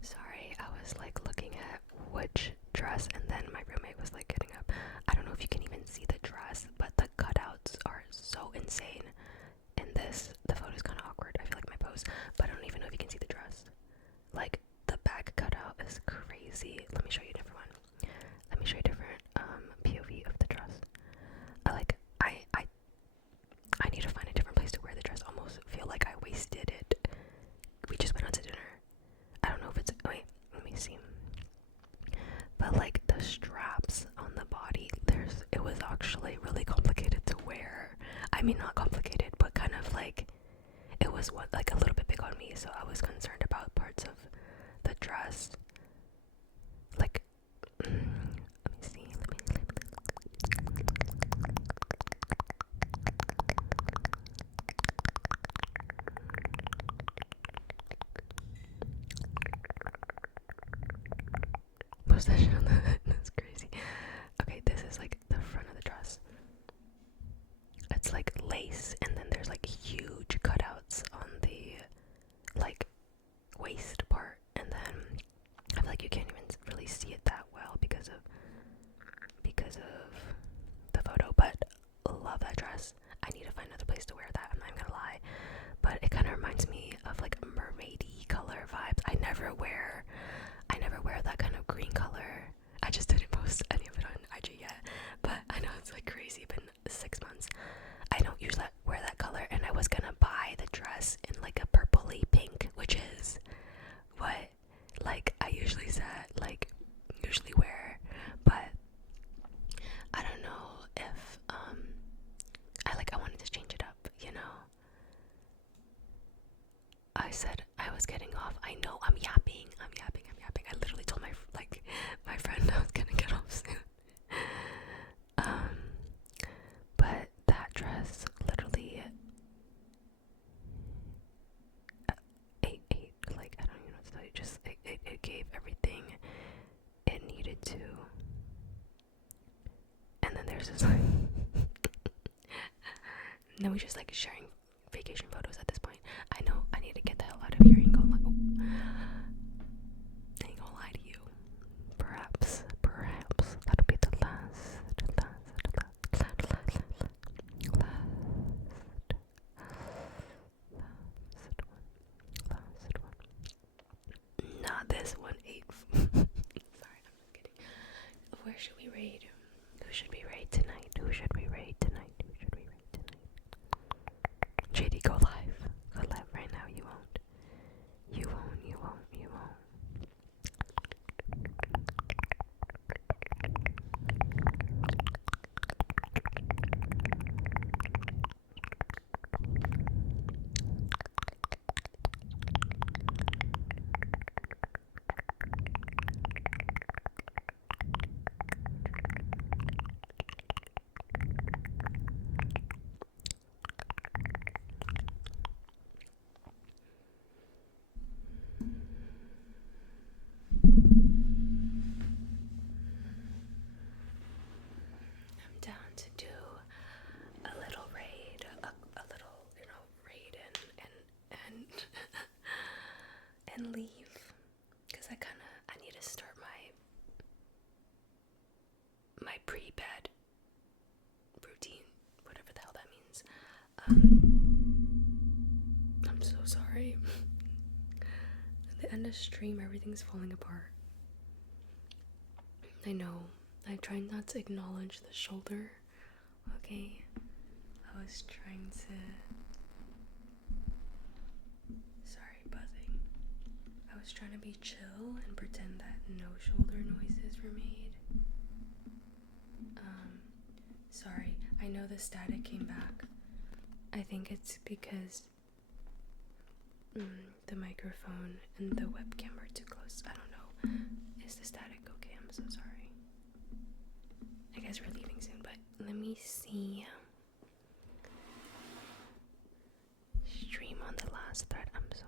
Sorry, I was like looking at which dress, and then my roommate was like getting up. I don't know if you can even see the dress, but the cutouts are so insane. In this, the photo's kind of awkward. I feel like my pose, but I don't even know if you can see the dress. Like, the back cutout is crazy. Let me show you a different one. Let me show you a different POV of the dress. I need to find a different place to wear the dress. Almost feel like I wasted it. We just went out to dinner. I don't know if it's, wait, let me see. But like the straps on the body, it was actually really complicated to wear. I mean, not complicated, but kind of like, it was like a little bit big on me, so I was concerned about parts of the dress. Like, let me see, possession on that. That's crazy. Okay, this is like the front of the dress. It's like lace, and then there's like huge cutouts on the like waist part, and then I feel like you can't even really see it that well because of the photo. But love that dress. I need to find another place to wear that. I'm not even gonna lie, but it kind of reminds me of like mermaidy color vibes. I never wear that kind of green color. I just didn't post any of it on IG yet, but I know it's like crazy. Been 6 months. I don't usually wear that color, and I was gonna buy the dress in like a purpley pink, which is what like I usually wear, but I don't know if I wanted to change it up, you know. I said I was getting off. I know I'm yapping. I literally told my friend I was gonna get off soon. But that dress literally, too. And then there's this like then we just like sharing vacation photos at this point. I know I need to get the hell out of here. I ain't gonna lie to you. Perhaps that'll be the last one. Not this one. Sorry, I'm just kidding. Where should we raid? Who should we raid tonight? JD, go live. Go live right now. You won't. Down to do a little raid, a little, raid and and leave, because I need to start my pre-bed routine, whatever the hell that means. I'm so sorry. At the end of stream, everything's falling apart. I know. I tried not to acknowledge the shoulder. Okay. I was trying to. Sorry, buzzing. I was trying to be chill and pretend that no shoulder noises were made. Sorry. I know the static came back. I think it's because the microphone and the webcam are too close. I don't know. Is the static okay? I'm so sorry. I guess we're leaving soon, but let me see. Stream on the last thread. I'm so